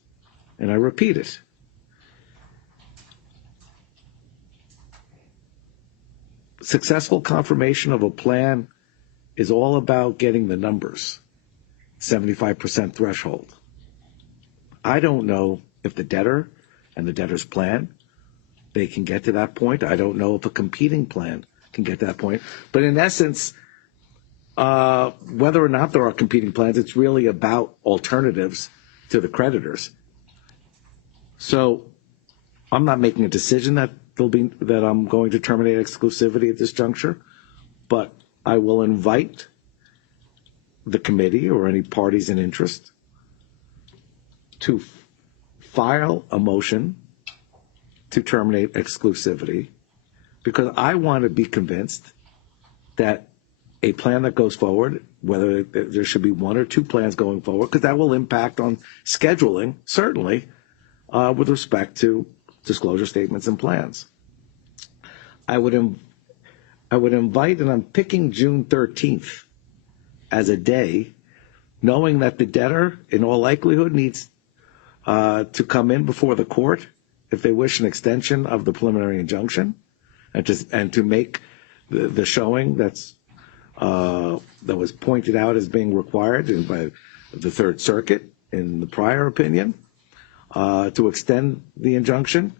and I repeat it. Successful confirmation of a plan is all about getting the numbers, 75% threshold. I don't know if the debtor and the debtor's plan, they can get to that point. I don't know if a competing plan can get to that point. But in essence, whether or not there are competing plans, it's really about alternatives to the creditors. So I'm not making a decision that I'm going to terminate exclusivity at this juncture, but I will invite the committee or any parties in interest to file a motion to terminate exclusivity, because I want to be convinced that a plan that goes forward, whether there should be one or two plans going forward, because that will impact on scheduling, certainly, with respect to disclosure statements and plans. I would invite, and I'm picking June 13th as a day, knowing that the debtor, in all likelihood, needs to come in before the court if they wish an extension of the preliminary injunction, and to make the showing that was pointed out as being required by the Third Circuit in the prior opinion, to extend the injunction.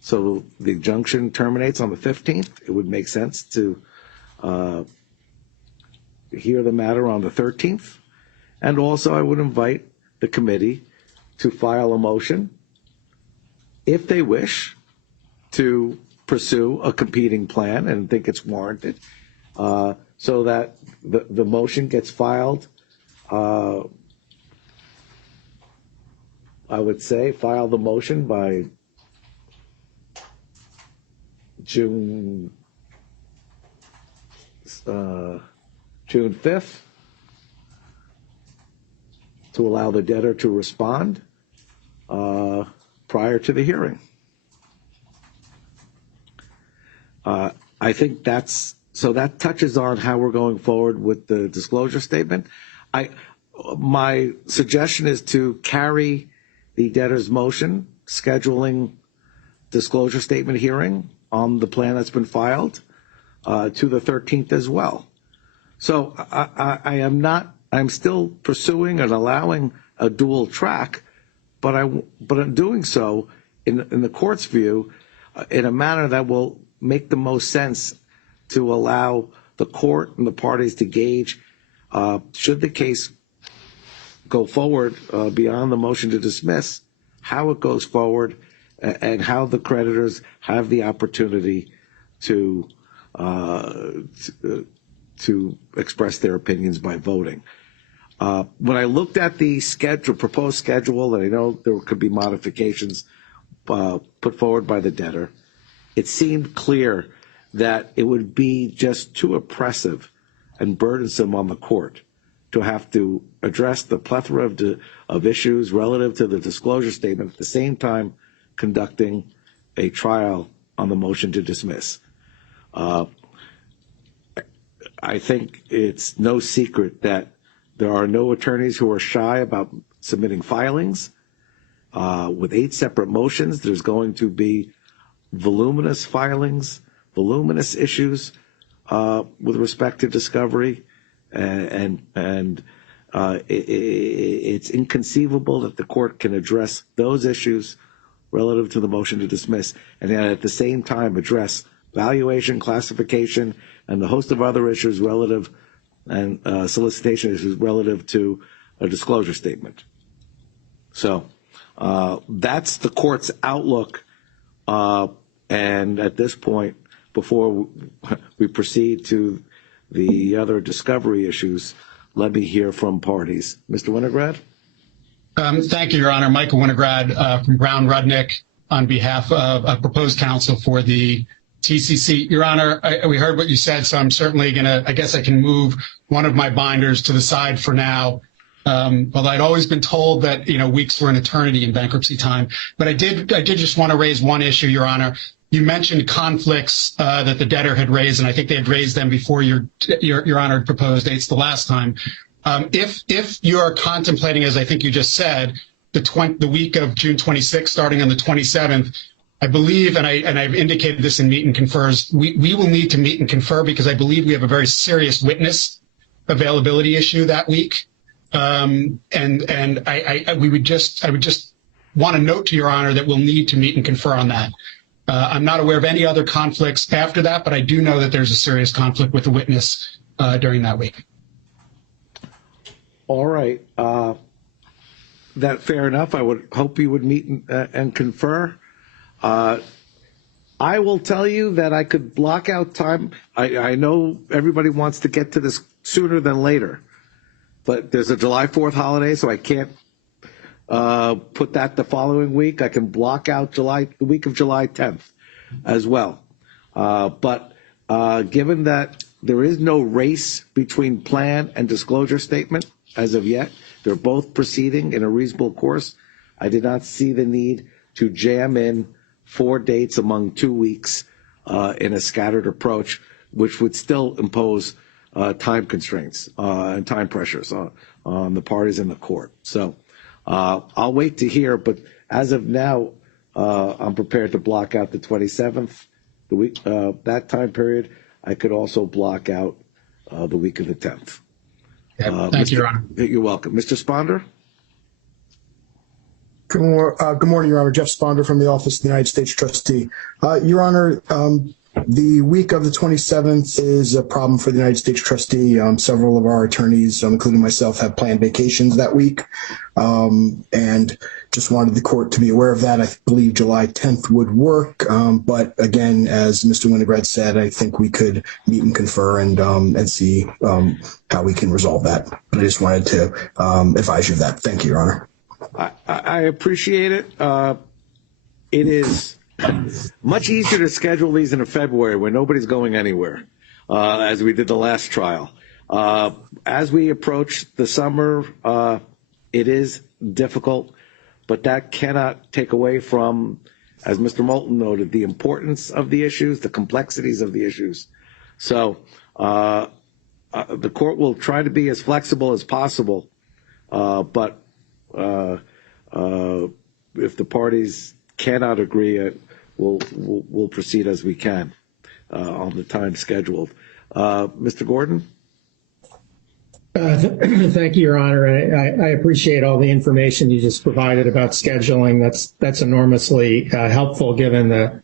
So the injunction terminates on the 15th. It would make sense to hear the matter on the 13th. And also I would invite the committee to file a motion, if they wish, to pursue a competing plan and think it's warranted, so that the motion gets filed. I would say file the motion by June 5th to allow the debtor to respond prior to the hearing. I think that touches on how we're going forward with the disclosure statement. My suggestion is to carry the debtor's motion scheduling disclosure statement hearing on the plan that's been filed to the 13th as well. So I'm still pursuing and allowing a dual track, but I'm doing so in the court's view in a manner that will make the most sense to allow the court and the parties to gauge, should the case go forward beyond the motion to dismiss, how it goes forward, and how the creditors have the opportunity to express their opinions by voting. When I looked at the proposed schedule, and I know there could be modifications put forward by the debtor, it seemed clear that it would be just too oppressive and burdensome on the court to have to address the plethora of issues relative to the disclosure statement at the same time conducting a trial on the motion to dismiss. I think it's no secret that there are no attorneys who are shy about submitting filings. With 8 separate motions, there's going to be voluminous filings, voluminous issues with respect to discovery, and it's inconceivable that the court can address those issues relative to the motion to dismiss, and then at the same time address valuation, classification, and the host of other issues relative and solicitation issues relative to a disclosure statement. So that's the court's outlook. And at this point, before we proceed to the other discovery issues, let me hear from parties. Mr. Winograd? Thank you, Your Honor. Michael Winograd from Brown Rudnick on behalf of proposed counsel for the TCC. Your Honor, we heard what you said, so I'm certainly I guess I can move one of my binders to the side for now. Well, I'd always been told that, weeks were an eternity in bankruptcy time, but I did just want to raise one issue, Your Honor. you mentioned conflicts that the debtor had raised, and I think they had raised them before your Honor had proposed dates the last time. If you are contemplating, as I think you just said, the week of June 26th, starting on the 27th, I believe, and I've indicated this in meet and confers, we will need to meet and confer because I believe we have a very serious witness availability issue that week. I would just want to note to your Honor that we'll need to meet and confer on that. I'm not aware of any other conflicts after that, but I do know that there's a serious conflict with the witness during that week. All right. That fair enough. I would hope you would meet and confer. I will tell you that I could block out time. I know everybody wants to get to this sooner than later, but there's a July 4th holiday, so I can't put that the following week. I can block out the week of July 10th as well. But given that there is no race between plan and disclosure statement as of yet, they're both proceeding in a reasonable course. I did not see the need to jam in 4 dates among 2 weeks in a scattered approach, which would still impose time constraints and time pressures on the parties in the court. So I'll wait to hear, but as of now, I'm prepared to block out the 27th, the week that time period. I could also block out the week of the 10th. Thank you, Your Honor. You're welcome. Mr. Sponder? Good morning, Your Honor. Jeff Sponder from the Office of the United States Trustee. Your Honor, the week of the 27th is a problem for the United States Trustee. Several of our attorneys, including myself, have planned vacations that week, and just wanted the court to be aware of that. I believe July 10th would work, but again, as Mr. Winograd said, I think we could meet and confer and see how we can resolve that. But I just wanted to advise you of that. Thank you, Your Honor. I appreciate it. It is much easier to schedule these in February when nobody's going anywhere, as we did the last trial. As we approach the summer, it is difficult, but that cannot take away from, as Mr. Moulton noted, the importance of the issues, the complexities of the issues. So the court will try to be as flexible as possible, but if the parties cannot agree, we'll proceed as we can on the time scheduled. Mr. Gordon? Thank you, Your Honor. I appreciate all the information you just provided about scheduling. That's enormously helpful given the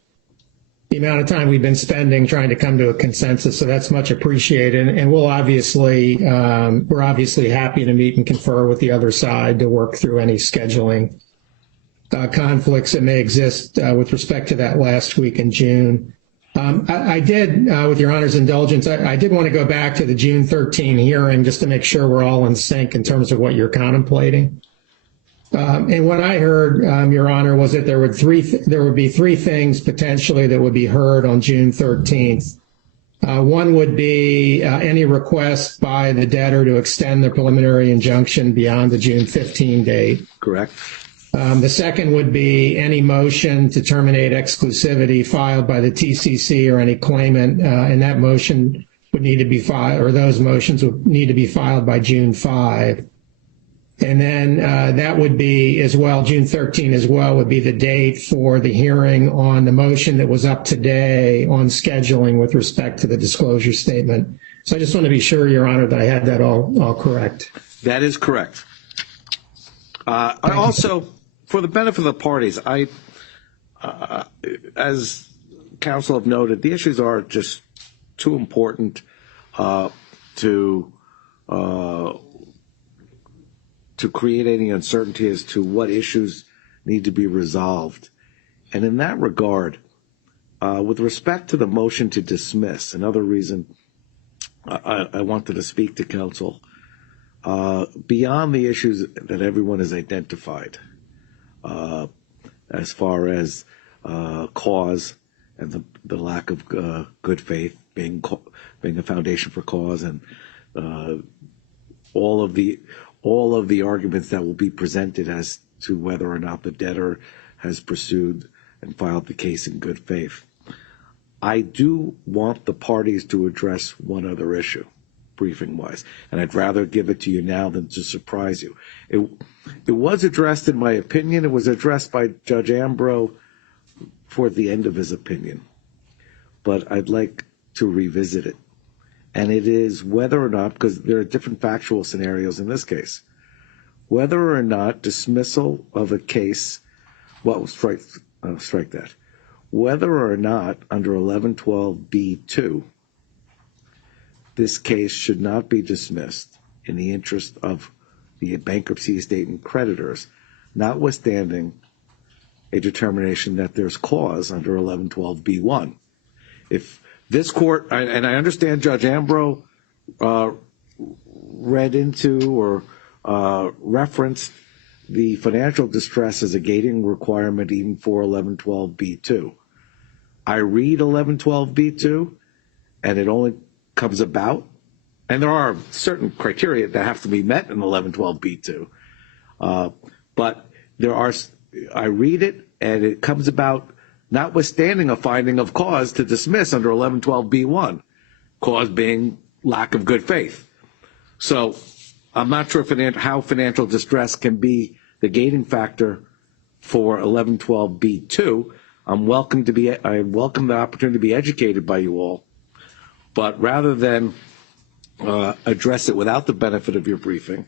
amount of time we've been spending trying to come to a consensus. So that's much appreciated. And we're obviously happy to meet and confer with the other side to work through any scheduling conflicts that may exist with respect to that last week in June. I did, with Your Honor's indulgence, I did want to go back to the June 13 hearing just to make sure we're all in sync in terms of what you're contemplating. And what I heard, Your Honor, was that there would be 3 things potentially that would be heard on June 13th. One would be any request by the debtor to extend the preliminary injunction beyond the June 15 date. Correct. The second would be any motion to terminate exclusivity filed by the TCC or any claimant, and that motion would need to be filed, or those motions would need to be filed by June 5. And then that would be as well, June 13 as well would be the date for the hearing on the motion that was up today on scheduling with respect to the disclosure statement. So I just want to be sure, Your Honor, that I had that all correct. That is correct. I also, for the benefit of the parties, as counsel have noted, the issues are just too important to create any uncertainty as to what issues need to be resolved. And in that regard, with respect to the motion to dismiss, another reason I wanted to speak to counsel, beyond the issues that everyone has identified, as far as cause and the lack of good faith being a foundation for cause, and all of the arguments that will be presented as to whether or not the debtor has pursued and filed the case in good faith. I do want the parties to address one other issue, briefing-wise, and I'd rather give it to you now than to surprise you. It was addressed, in my opinion. It was addressed by Judge Ambrose toward the end of his opinion, but I'd like to revisit it. And it is whether or not, because there are different factual scenarios in this case, whether or not dismissal of a case, strike that, whether or not under 1112B2, this case should not be dismissed in the interest of the bankruptcy estate and creditors, notwithstanding a determination that there's cause under 1112B1. If this court, and I understand Judge Ambrose read into or referenced the financial distress as a gating requirement even for 1112B2. I read 1112B2, and it only comes about, and there are certain criteria that have to be met in 1112B2, but I read it, and it comes about notwithstanding a finding of cause to dismiss under 1112B1, cause being lack of good faith. So I'm not sure how financial distress can be the gating factor for 1112B2. I welcome the opportunity to be educated by you all, but rather than address it without the benefit of your briefing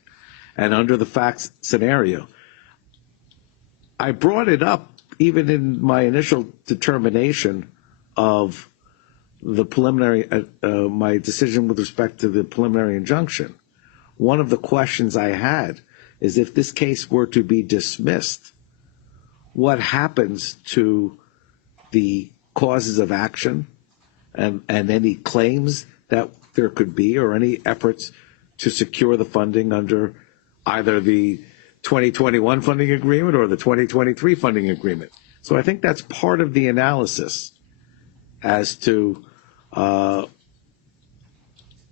and under the facts scenario, I brought it up even in my initial determination of the preliminary, my decision with respect to the preliminary injunction. One of the questions I had is if this case were to be dismissed, what happens to the causes of action and any claims that there could be or any efforts to secure the funding under either the 2021 funding agreement or the 2023 funding agreement. So I think that's part of the analysis as to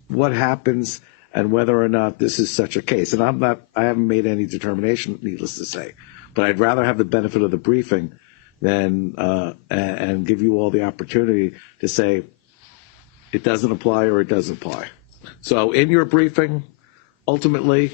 what happens and whether or not this is such a case. And I haven't made any determination, needless to say, but I'd rather have the benefit of the briefing than and give you all the opportunity to say it doesn't apply or it does apply. So in your briefing, ultimately,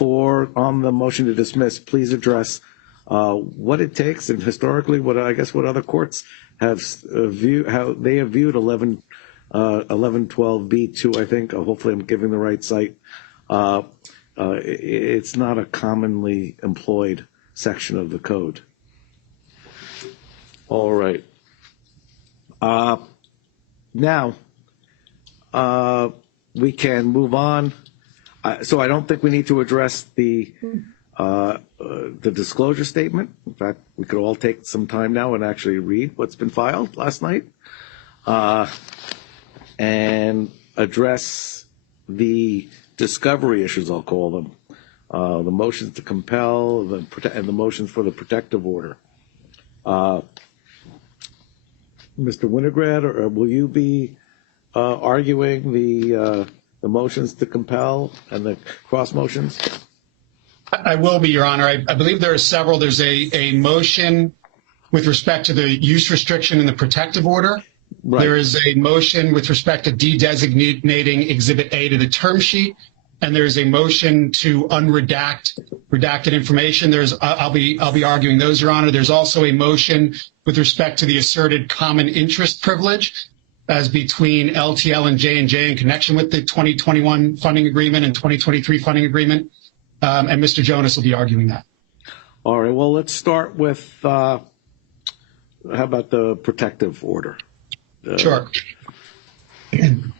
on the motion to dismiss, please address what it takes and historically what other courts have viewed, how they have viewed 1112B2. I think hopefully I'm giving the right site. It's not a commonly employed section of the code. All right. Now we can move on. So I don't think we need to address the disclosure statement. In fact, we could all take some time now and actually read what's been filed last night and address the discovery issues, I'll call them, the motions to compel and the motions for the protective order. Mr. Winograd, or will you be arguing the motions to compel and the cross motions? I will be, Your Honor. I believe there are several. There's a motion with respect to the use restriction in the protective order. Right. There is a motion with respect to de-designating Exhibit A to the term sheet, and there's a motion to redacted information. I'll be arguing those, Your Honor. There's also a motion with respect to the asserted common interest privilege as between LTL and J&J in connection with the 2021 funding agreement and 2023 funding agreement. And Mr. Jonas will be arguing that. All right. Well, let's start with how about the protective order? Sure.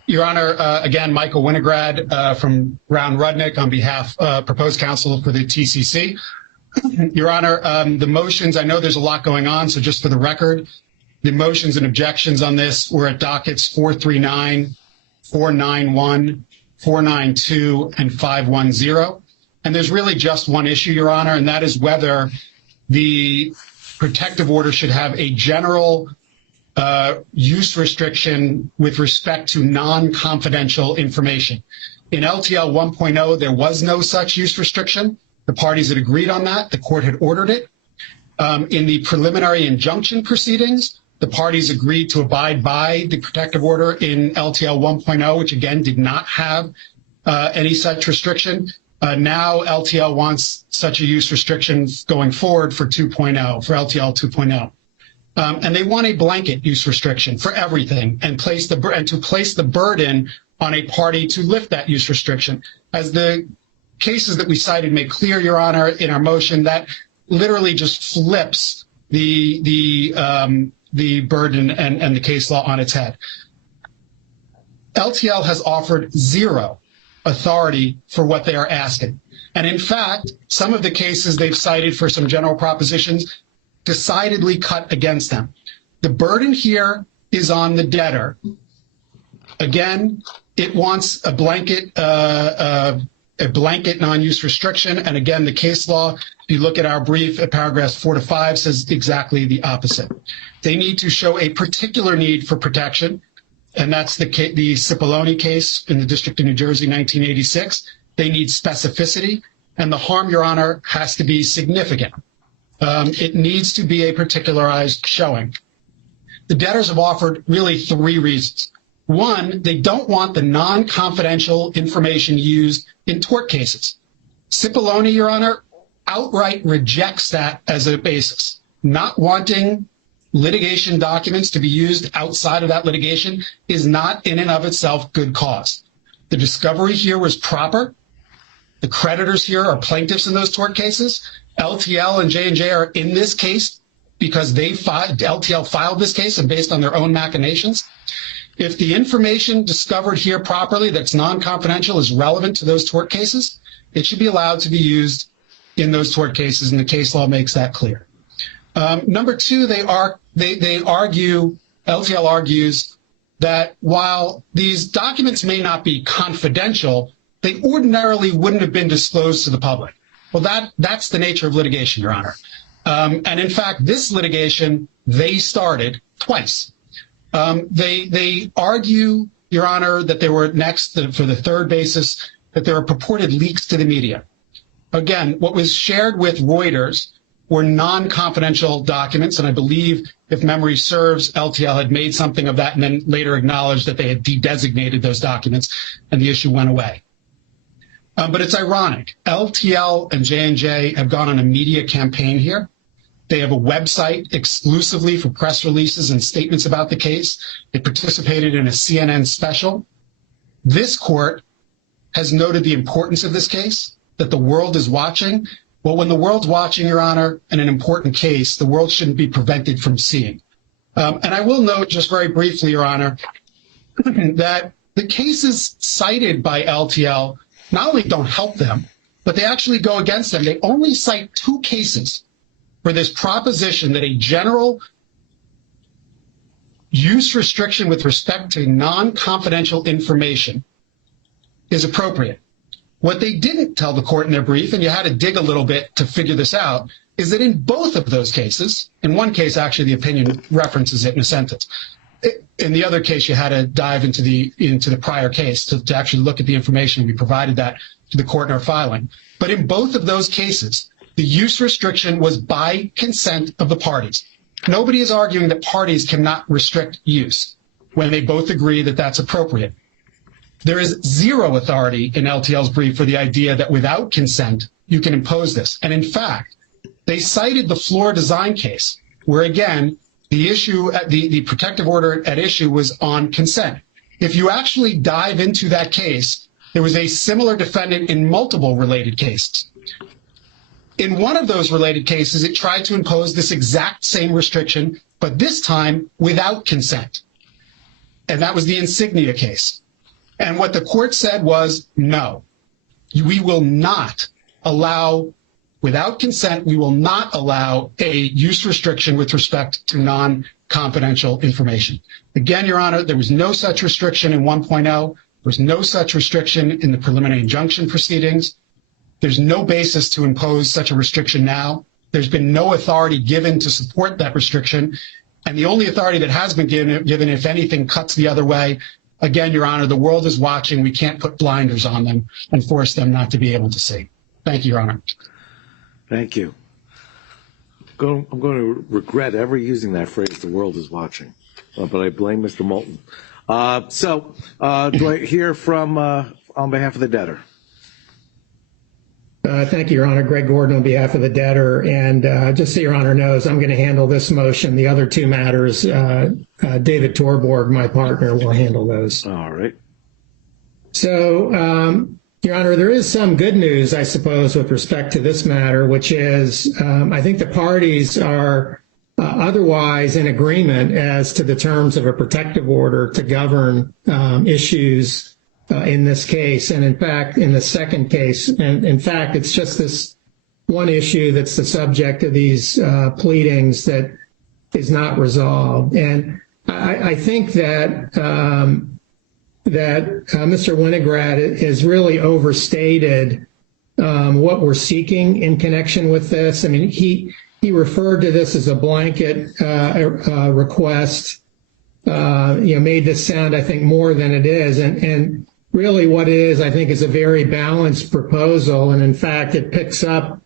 Your Honor, again, Michael Winograd from Brown Rudnick on behalf of proposed counsel for the TCC. Your Honor, the motions, I know there's a lot going on, so just for the record, the motions and objections on this were at dockets 439, 491, 492, and 510. And there's really just one issue, Your Honor, and that is whether the protective order should have a general use restriction with respect to non-confidential information. In LTL 1.0, there was no such use restriction. The parties had agreed on that. The court had ordered it. In the preliminary injunction proceedings, The parties agreed to abide by the protective order in LTL 1.0, which again did not have any such restriction. Now LTL wants such a use restriction going forward for 2.0, for LTL 2.0. And they want a blanket use restriction for everything and to place the burden on a party to lift that use restriction. As the cases that we cited make clear, Your Honor, in our motion, that literally just flips the burden and the case law on its head. LTL has offered zero authority for what they are asking. And in fact, some of the cases they've cited for some general propositions decidedly cut against them. The burden here is on the debtor. Again, it wants a blanket non-use restriction. And again, the case law, if you look at our brief at paragraphs 4 to 5, says exactly the opposite. They need to show a particular need for protection. And that's the Cipollone case in the District of New Jersey, 1986. They need specificity. And the harm, Your Honor, has to be significant. It needs to be a particularized showing. The debtors have offered really 3 reasons. One, they don't want the non-confidential information used in tort cases. Cipollone, Your Honor, outright rejects that as a basis. Not wanting litigation documents to be used outside of that litigation is not in and of itself good cause. The discovery here was proper. The creditors here are plaintiffs in those tort cases. LTL and J&J are in this case because LTL filed this case and based on their own machinations. If the information discovered here properly that's non-confidential is relevant to those tort cases, it should be allowed to be used in those tort cases, and the case law makes that clear. Number 2, LTL argues that while these documents may not be confidential, they ordinarily wouldn't have been disclosed to the public. Well, that's the nature of litigation, Your Honor. And in fact, this litigation, they started twice. They argue, Your Honor, that there were for the third basis, that there were purported leaks to the media. Again, what was shared with Reuters were non-confidential documents, and I believe, if memory serves, LTL had made something of that and then later acknowledged that they had de-designated those documents, and the issue went away. But it's ironic. LTL and J&J have gone on a media campaign here. They have a website exclusively for press releases and statements about the case. They participated in a CNN special. This court has noted the importance of this case, that the world is watching. Well, when the world's watching, Your Honor, in an important case, the world shouldn't be prevented from seeing. And I will note just very briefly, Your Honor, that the cases cited by LTL not only don't help them, but they actually go against them. They only cite 2 cases for this proposition that a general use restriction with respect to non-confidential information is appropriate. What they didn't tell the court in their brief, and you had to dig a little bit to figure this out, is that in both of those cases, in one case, actually, the opinion references it in a sentence. In the other case, you had to dive into the prior case to actually look at the information. We provided that to the court in our filing. But in both of those cases, the use restriction was by consent of the parties. Nobody is arguing that parties cannot restrict use when they both agree that that's appropriate. There is zero authority in LTL's brief for the idea that without consent, you can impose this. And in fact, they cited the floor design case, where again, the protective order at issue was on consent. If you actually dive into that case, there was a similar defendant in multiple related cases. In one of those related cases, it tried to impose this exact same restriction, but this time without consent. And that was the Insignia case. And what the court said was, no, we will not allow, without consent, we will not allow a use restriction with respect to non-confidential information. Again, Your Honor, there was no such restriction in 1.0. There was no such restriction in the preliminary injunction proceedings. There's no basis to impose such a restriction now. There's been no authority given to support that restriction. And the only authority that has been given, if anything, cuts the other way. Again, Your Honor, the world is watching. We can't put blinders on them and force them not to be able to see. Thank you, Your Honor. Thank you. going to regret ever using that phrase, the world is watching. But I blame Mr. Moulton. Do I hear from, on behalf of the debtor? Thank you, Your Honor. Greg Gordon on behalf of the debtor. And just so Your Honor knows, I'm going to handle this motion. The other two matters, David Torborg, my partner, will handle those. All right. So, Your Honor, there is some good news, I suppose, with respect to this matter, which is I think the parties are otherwise in agreement as to the terms of a protective order to govern issues in this case. And in fact, in the second case, and in fact, it's just this one issue that's the subject of these pleadings that is not resolved. And I think that Mr. Winograd has really overstated what we're seeking in connection with this. I mean, he referred to this as a blanket request, made this sound, I think, more than it is. And really what it is, I think, is a very balanced proposal. And in fact, it picks up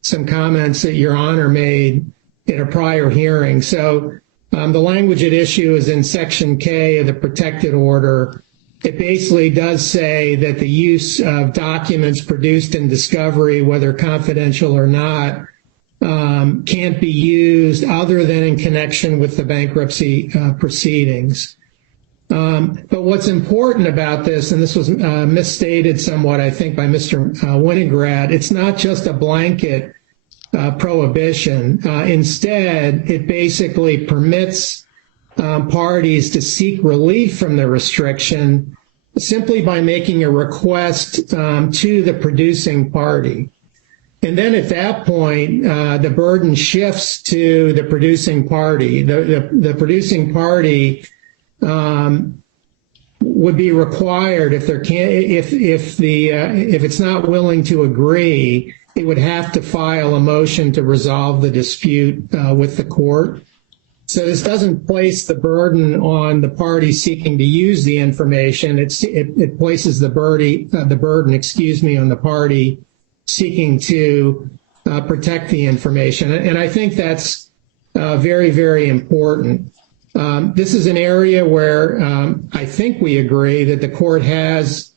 some comments that Your Honor made in a prior hearing. So the language at issue is in Section K of the protected order. It basically does say that the use of documents produced in discovery, whether confidential or not, can't be used other than in connection with the bankruptcy proceedings. But what's important about this, and this was misstated somewhat, I think, by Mr. Winograd, it's not just a blanket prohibition. Instead, it basically permits parties to seek relief from the restriction simply by making a request to the producing party. And then at that point, the burden shifts to the producing party. The producing party would be required, if it's not willing to agree, it would have to file a motion to resolve the dispute with the court. So this doesn't place the burden on the party seeking to use the information. It places the burden, on the party seeking to protect the information. And I think that's very, very important. This is an area where I think we agree that the court has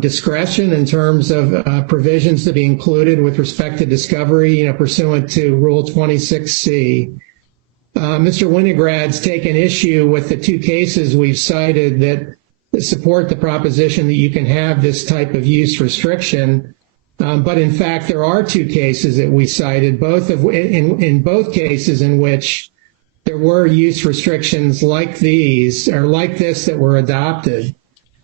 discretion in terms of provisions to be included with respect to discovery, pursuant to Rule 26C. Mr. Winograd's taken issue with the two cases we've cited that support the proposition that you can have this type of use restriction. But in fact, there are two cases that we cited, in both cases in which there were use restrictions like these or like this that were adopted.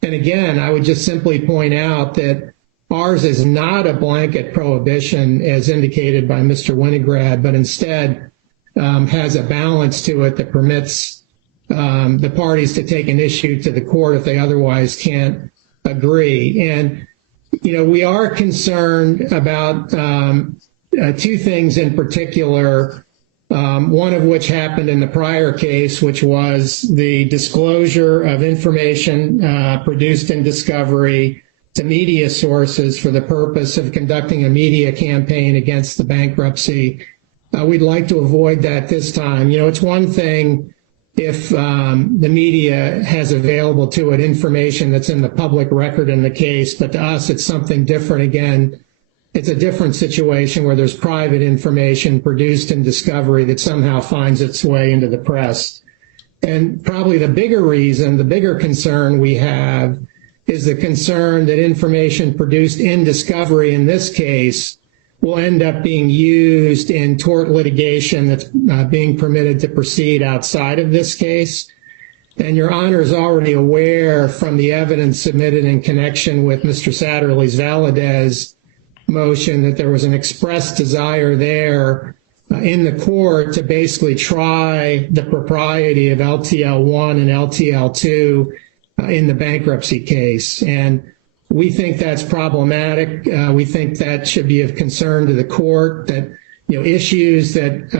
And again, I would just simply point out that ours is not a blanket prohibition as indicated by Mr. Winograd, but instead has a balance to it that permits the parties to take an issue to the court if they otherwise can't agree. And, we are concerned about two things in particular, one of which happened in the prior case, which was the disclosure of information produced in discovery to media sources for the purpose of conducting a media campaign against the bankruptcy. We'd like to avoid that this time. It's one thing if the media has available to it information that's in the public record in the case, but to us, it's something different. Again, it's a different situation where there's private information produced in discovery that somehow finds its way into the press. And probably the bigger concern we have is the concern that information produced in discovery in this case will end up being used in tort litigation that's being permitted to proceed outside of this case. And Your Honor is already aware from the evidence submitted in connection with Mr. Satterley's Valadez motion that there was an expressed desire there in the court to basically try the propriety of LTL 1 and LTL 2 in the bankruptcy case. And we think that's problematic. We think that should be of concern to the court, that issues that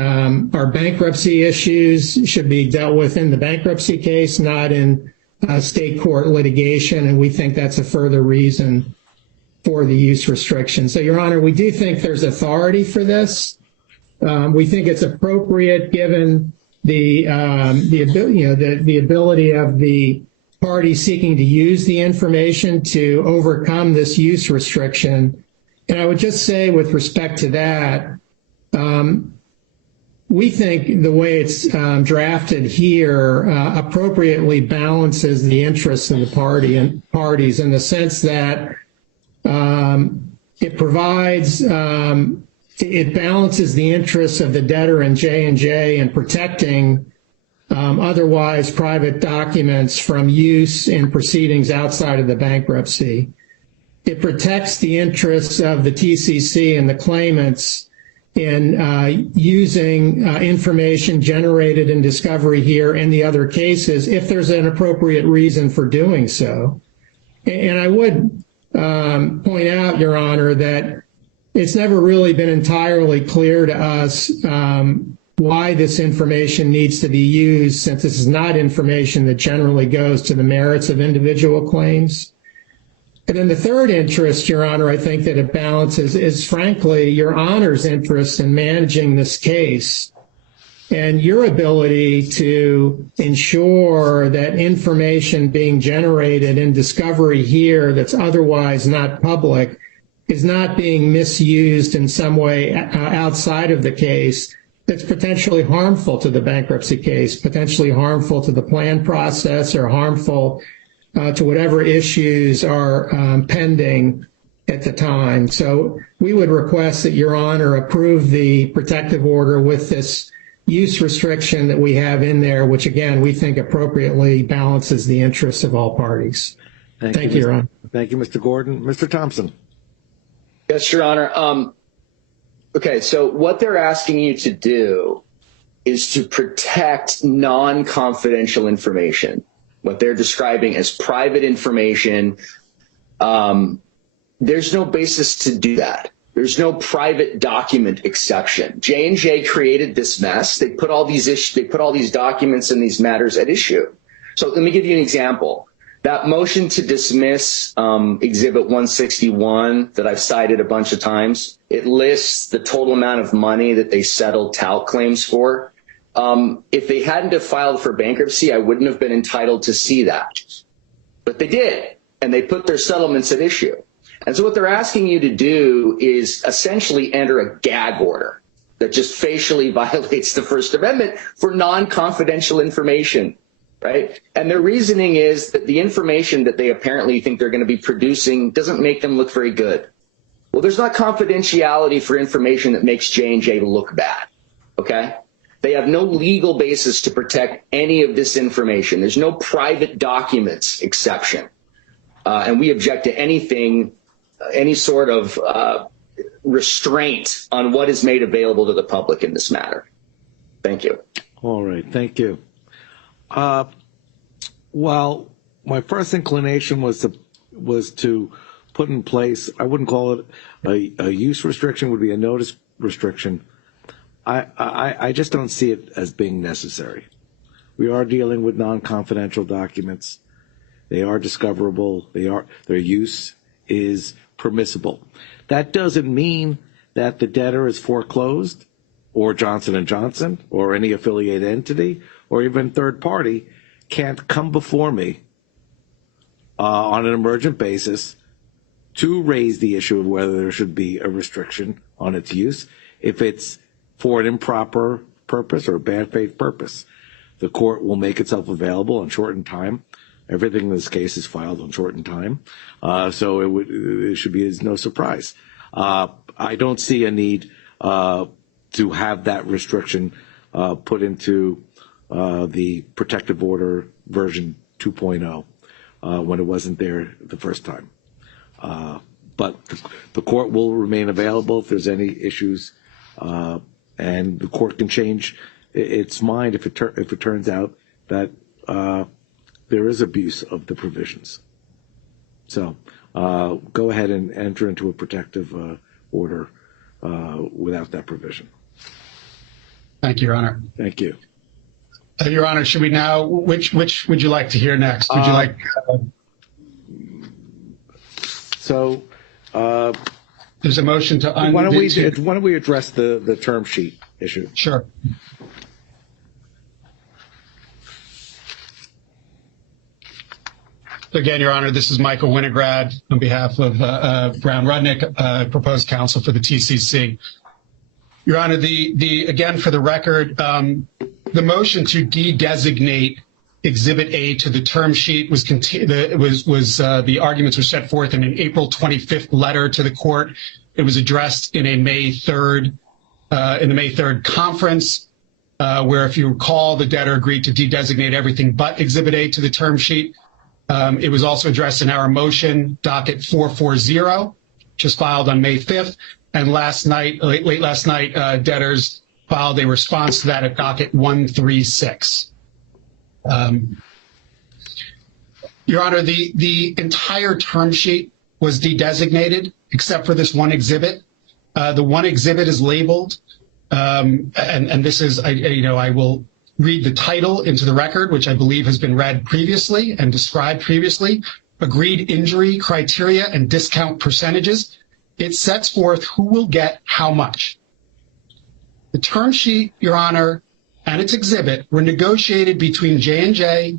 are bankruptcy issues should be dealt with in the bankruptcy case, not in state court litigation. And we think that's a further reason for the use restriction. So, Your Honor, we do think there's authority for this. We think it's appropriate given the ability of the party seeking to use the information to overcome this use restriction. And I would just say with respect to that, we think the way it's drafted here appropriately balances the interests of the parties in the sense that it provides, it balances the interests of the debtor and J&J in protecting otherwise private documents from use in proceedings outside of the bankruptcy. It protects the interests of the TCC and the claimants in using information generated in discovery here and the other cases if there's an appropriate reason for doing so. And I would point out, Your Honor, that it's never really been entirely clear to us why this information needs to be used, since this is not information that generally goes to the merits of individual claims. And then the third interest, Your Honor, I think that it balances is, frankly, Your Honor's interest in managing this case and your ability to ensure that information being generated in discovery here that's otherwise not public is not being misused in some way outside of the case that's potentially harmful to the bankruptcy case, potentially harmful to the plan process, or harmful to whatever issues are pending at the time. So we would request that Your Honor approve the protective order with this use restriction that we have in there, which again, we think appropriately balances the interests of all parties. Thank you, Your Honor. Thank you, Mr. Gordon. Mr. Thompson. Yes, Your Honor. Okay, so what they're asking you to do is to protect non-confidential information, what they're describing as private information. There's no basis to do that. There's no private document exception. J&J created this mess. They put all these documents and these matters at issue. So let me give you an example. That motion to dismiss Exhibit 161 that I've cited a bunch of times, it lists the total amount of money that they settled tout claims for. If they hadn't have filed for bankruptcy, I wouldn't have been entitled to see that. But they did, and they put their settlements at issue. And so what they're asking you to do is essentially enter a gag order that just facially violates the First Amendment for non-confidential information, right? And their reasoning is that the information that they apparently think they're going to be producing doesn't make them look very good. Well, there's not confidentiality for information that makes J&J look bad, okay? They have no legal basis to protect any of this information. There's no private documents exception. And we object to anything, any sort of restraint on what is made available to the public in this matter. Thank you. All right, thank you. Well, my first inclination was to put in place, I wouldn't call it a use restriction, would be a notice restriction. I just don't see it as being necessary. We are dealing with non-confidential documents. They are discoverable. Their use is permissible. That doesn't mean that the debtor is foreclosed, or Johnson & Johnson, or any affiliated entity, or even third party can't come before me on an emergent basis to raise the issue of whether there should be a restriction on its use if it's for an improper purpose or a bad faith purpose. The court will make itself available on shortened time. Everything in this case is filed on shortened time, so it should be no surprise. I don't see a need to have that restriction put into the protective order version 2.0 when it wasn't there the first time. But the court will remain available if there's any issues, and the court can change its mind if it turns out that there is abuse of the provisions. So go ahead and enter into a protective order without that provision. Thank you, Your Honor. Thank you. Your Honor, should we now, which would you like to hear next? Would you like? So there's a motion to undo. Why don't we address the term sheet? issue. Sure. Again, Your Honor, this is Michael Winograd on behalf of Brown Rudnick, proposed counsel for the TCC. Your Honor, again, for the record, the motion to de-designate Exhibit A to the term sheet the arguments were set forth in an April 25th letter to the court. It was addressed in a May 3rd, in the May 3rd conference, where, if you recall, the debtor agreed to de-designate everything but Exhibit A to the term sheet. It was also addressed in our motion, docket 440, which was filed on May 5th. And late last night, debtors filed a response to that at docket 136. Your Honor, the entire term sheet was de-designated except for this one exhibit. The one exhibit is labeled, and this is, I will read the title into the record, which I believe has been read previously and described previously, Agreed Injury Criteria and Discount Percentages. It sets forth who will get how much. The term sheet, Your Honor, and its exhibit were negotiated between J&J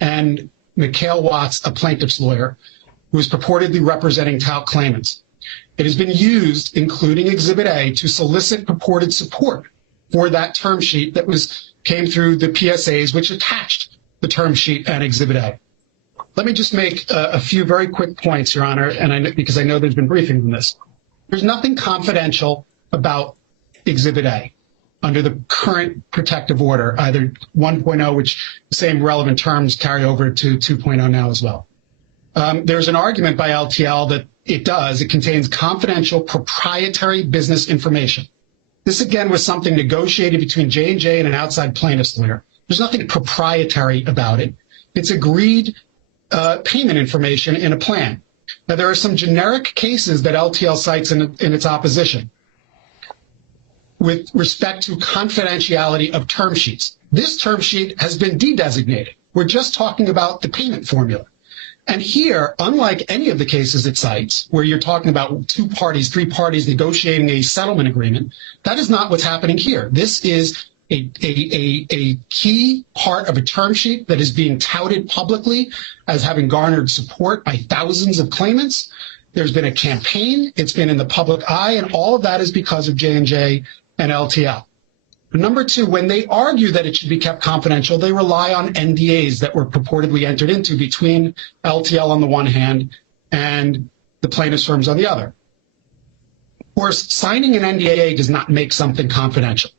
and Mikhail Watts, a plaintiff's lawyer, who is purportedly representing talc claimants. It has been used, including Exhibit A, to solicit purported support for that term sheet that came through the PSAs, which attached the term sheet and Exhibit A. Let me just make a few very quick points, Your Honor, because I know there's been briefing on this. There's nothing confidential about Exhibit A under the current protective order, either 1.0, which the same relevant terms carry over to 2.0 now as well. There's an argument by LTL that it contains confidential proprietary business information. This, again, was something negotiated between J&J and an outside plaintiff's lawyer. There's nothing proprietary about it. It's agreed payment information in a plan. Now, there are some generic cases that LTL cites in its opposition with respect to confidentiality of term sheets. This term sheet has been de-designated. We're just talking about the payment formula. And here, unlike any of the cases it cites, where you're talking about 2 parties, 3 parties negotiating a settlement agreement, that is not what's happening here. This is a key part of a term sheet that is being touted publicly as having garnered support by thousands of claimants. There's been a campaign. It's been in the public eye, and all of that is because of J&J and LTL. Number 2, when they argue that it should be kept confidential, they rely on NDAs that were purportedly entered into between LTL on the one hand and the plaintiff's firms on the other. Of course, signing an NDA does not make something confidential.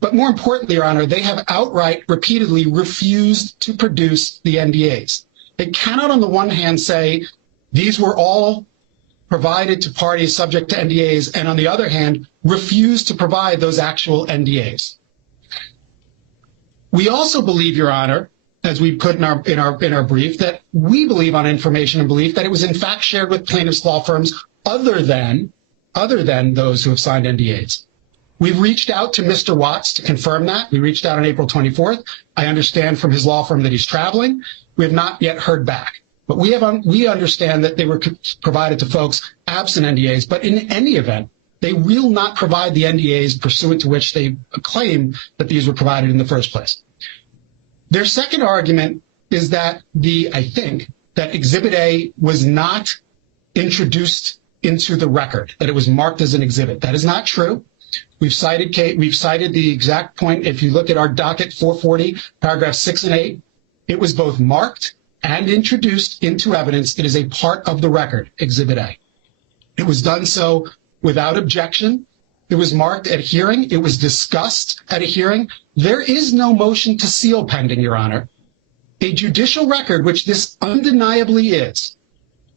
But more importantly, Your Honor, they have outright, repeatedly refused to produce the NDAs. They cannot, on the one hand, say these were all provided to parties subject to NDAs, and on the other hand, refuse to provide those actual NDAs. We also believe, Your Honor, as we put in our brief, that we believe on information and belief that it was in fact shared with plaintiffs' law firms other than those who have signed NDAs. We've reached out to Mr. Watts to confirm that. We reached out on April 24th. I understand from his law firm that he's traveling. We have not yet heard back. But we understand that they were provided to folks absent NDAs. But in any event, they will not provide the NDAs pursuant to which they claim that these were provided in the first place. Their second argument is that I think that Exhibit A was not introduced into the record, that it was marked as an exhibit. That is not true. We've cited the exact point. If you look at our docket 440, paragraphs 6 and 8, it was both marked and introduced into evidence. It is a part of the record, Exhibit A. It was done so without objection. It was marked at hearing. It was discussed at a hearing. There is no motion to seal pending, Your Honor. A judicial record, which this undeniably is,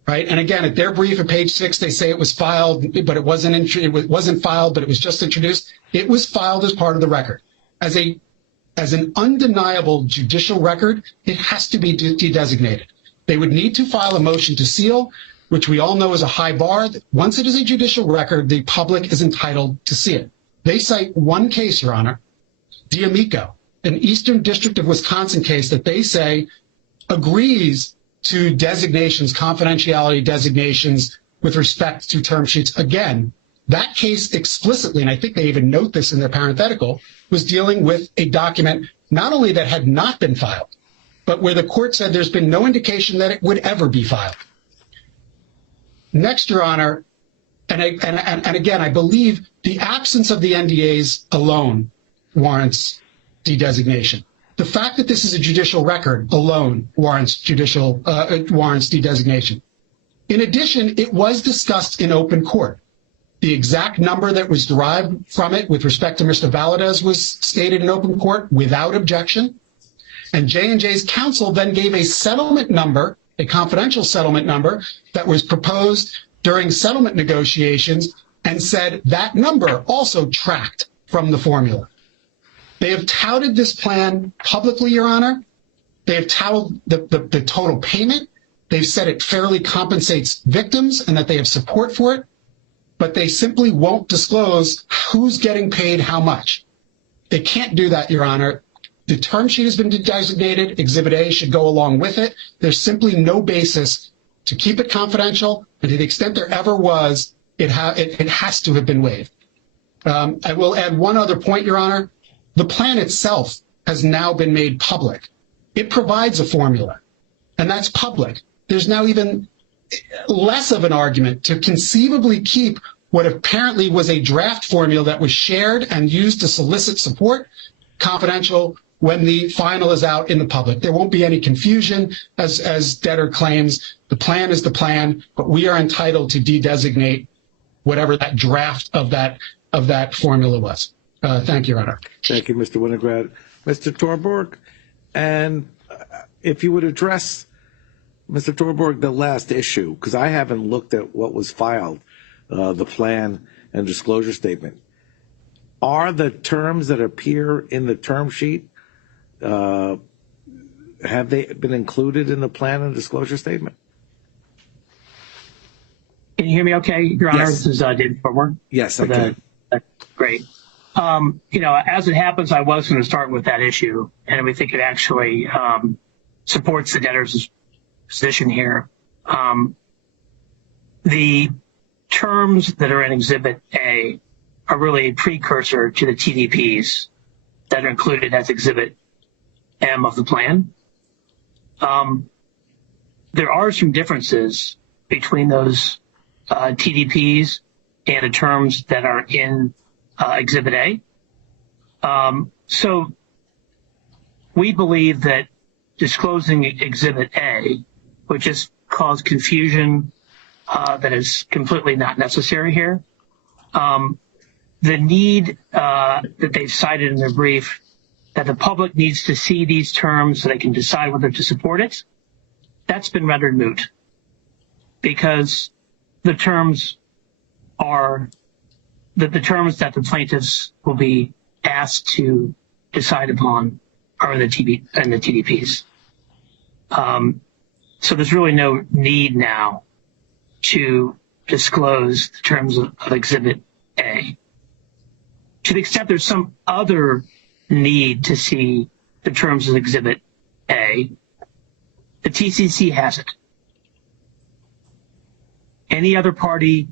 right? And again, at their brief at page 6, they say it was filed, but it wasn't filed, but it was just introduced. It was filed as part of the record. As an undeniable judicial record, it has to be de-designated. They would need to file a motion to seal, which we all know is a high bar. Once it is a judicial record, the public is entitled to see it. They cite one case, Your Honor, D'Amico, an Eastern District of Wisconsin case that they say agrees to designations, confidentiality designations with respect to term sheets. Again, That case explicitly, and I think they even note this in their parenthetical, was dealing with a document not only that had not been filed, but where the court said there's been no indication that it would ever be filed. Next, Your Honor, and again, I believe the absence of the NDAs alone warrants dedesignation. The fact that this is a judicial record alone warrants dedesignation. In addition, it was discussed in open court. The exact number that was derived from it with respect to Mr. Valadez was stated in open court without objection. And J&J's counsel then gave a settlement number, a confidential settlement number that was proposed during settlement negotiations, and said that number also tracked from the formula. They have touted this plan publicly, Your Honor. They have touted the total payment. They've said it fairly compensates victims and that they have support for it, but they simply won't disclose who's getting paid how much. They can't do that, Your Honor. The term sheet has been designated. Exhibit A should go along with it. There's simply no basis to keep it confidential, and to the extent there ever was, it has to have been waived. I will add one other point, Your Honor. The plan itself has now been made public. It provides a formula, and that's public. There's now even less of an argument to conceivably keep what apparently was a draft formula that was shared and used to solicit support confidential when the final is out in the public. There won't be any confusion, as debtor claims. The plan is the plan, but we are entitled to dedesignate whatever that draft of that formula was. Thank you, Your Honor. Thank you, Mr. Winograd. Mr. Torborg, and if you would address, Mr. Torborg, the last issue, because I haven't looked at what was filed, the plan and disclosure statement. Are the terms that appear in the term sheet, have they been included in the plan and disclosure statement? Can you hear me okay, Your Honor? Yes. This is David Torborg. Yes, I can. Great. As it happens, I was going to start with that issue, and we think it actually supports the debtor's position here. The terms that are in Exhibit A are really a precursor to the TDPs that are included as Exhibit M of the plan. There are some differences between those TDPs and the terms that are in Exhibit A. So we believe that disclosing Exhibit A would just cause confusion that is completely not necessary here. The need that they've cited in their brief that the public needs to see these terms so they can decide whether to support it, that's been rendered moot because the terms are the terms that the plaintiffs will be asked to decide upon are in the TDPs. So there's really no need now to disclose the terms of Exhibit A. To the extent there's some other need to see the terms of Exhibit A, the TCC has it. Any other party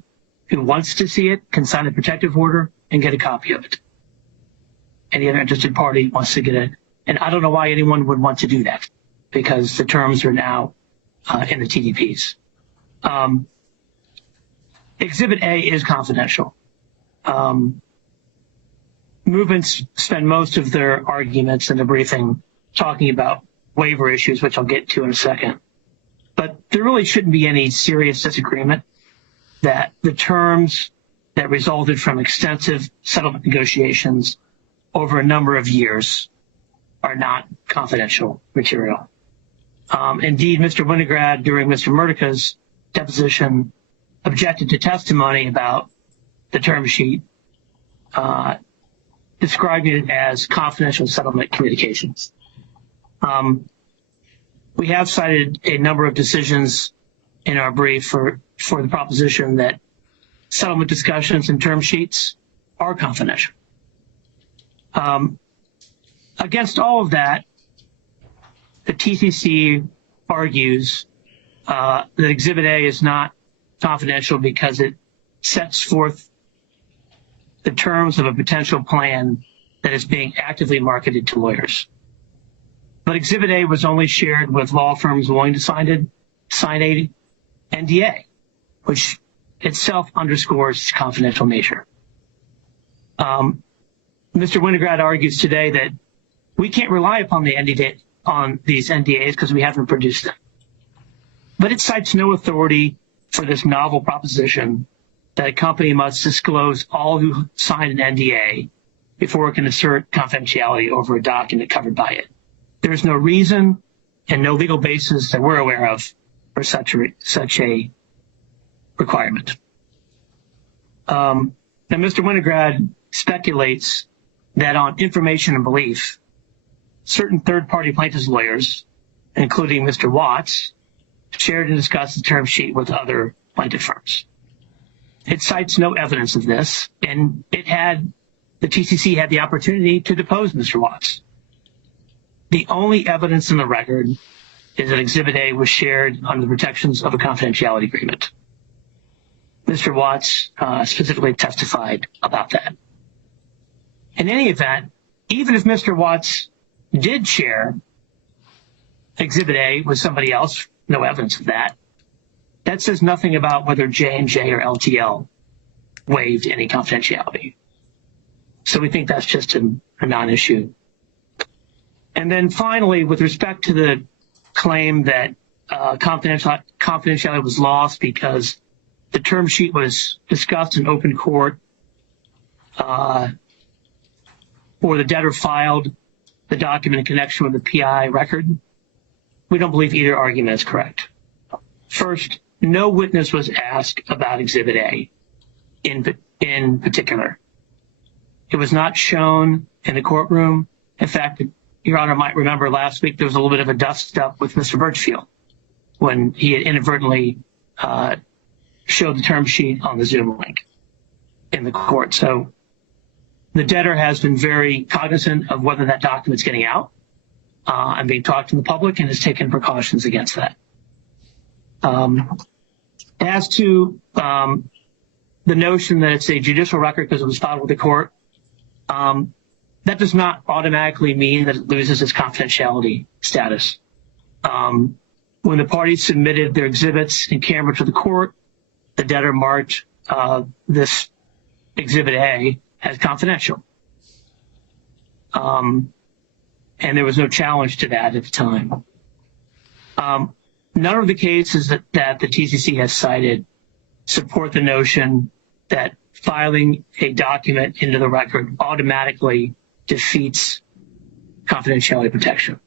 who wants to see it can sign a protective order and get a copy of it. Any other interested party wants to get it. And I don't know why anyone would want to do that because the terms are now in the TDPs. Exhibit A is confidential. Movements spend most of their arguments in the briefing talking about waiver issues, which I'll get to in a second. But there really shouldn't be any serious disagreement that the terms that resulted from extensive settlement negotiations over a number of years are not confidential material. Indeed, Mr. Winograd, during Mr. Murtica's deposition, objected to testimony about the term sheet, describing it as confidential settlement communications. We have cited a number of decisions in our brief for the proposition that settlement discussions and term sheets are confidential. Against all of that, the TCC argues that Exhibit A is not confidential because it sets forth the terms of a potential plan that is being actively marketed to lawyers. But Exhibit A was only shared with law firms willing to sign a NDA, which itself underscores its confidential nature. Mr. Winograd argues today that we can't rely upon these NDAs because we haven't produced them. But it cites no authority for this novel proposition that a company must disclose all who sign an NDA before it can assert confidentiality over a document covered by it. There is no reason and no legal basis that we're aware of for such a requirement. Now, Mr. Winograd speculates that on information and belief, certain third-party plaintiffs' lawyers, including Mr. Watts, shared and discussed the term sheet with other plaintiff firms. It cites no evidence of this, and the TCC had the opportunity to depose Mr. Watts. The only evidence in the record is that Exhibit A was shared under the protections of a confidentiality agreement. Mr. Watts specifically testified about that. In any event, even if Mr. Watts did share Exhibit A with somebody else, no evidence of that, that says nothing about whether J&J or LTL waived any confidentiality. So we think that's just a non-issue. And then finally, with respect to the claim that confidentiality was lost because the term sheet was discussed in open court or the debtor filed the document in connection with the PI record, we don't believe either argument is correct. First, no witness was asked about Exhibit A in particular. It was not shown in the courtroom. In fact, Your Honor might remember last week there was a little bit of a dust-up with Mr. Birchfield when he had inadvertently showed the term sheet on the Zoom link in the court. So the debtor has been very cognizant of whether that document's getting out and being talked to the public and has taken precautions against that. As to the notion that it's a judicial record because it was filed with the court, that does not automatically mean that it loses its confidentiality status. When the parties submitted their exhibits in camera to the court, the debtor marked this Exhibit A as confidential. And there was no challenge to that at the time. None of the cases that the TCC has cited support the notion that filing a document into the record automatically defeats confidentiality protection.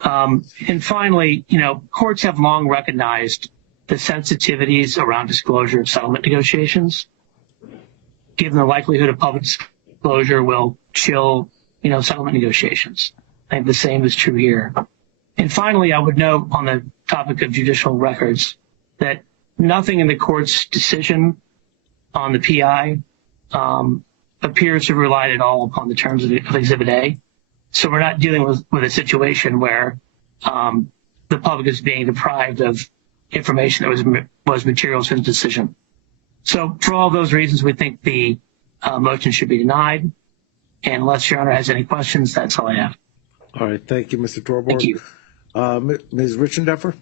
And finally, courts have long recognized the sensitivities around disclosure of settlement negotiations, given the likelihood of public disclosure will chill, settlement negotiations. I think the same is true here. And finally, I would note on the topic of judicial records that nothing in the court's decision on the PI appears to have relied at all upon the terms of Exhibit A. So we're not dealing with a situation where the public is being deprived of information that was materials for the decision. So for all those reasons, we think the motion should be denied. And unless Your Honor has any questions, that's all I have. All right. Thank you, Mr. Torborg. Thank you. Ms. Richendeffer?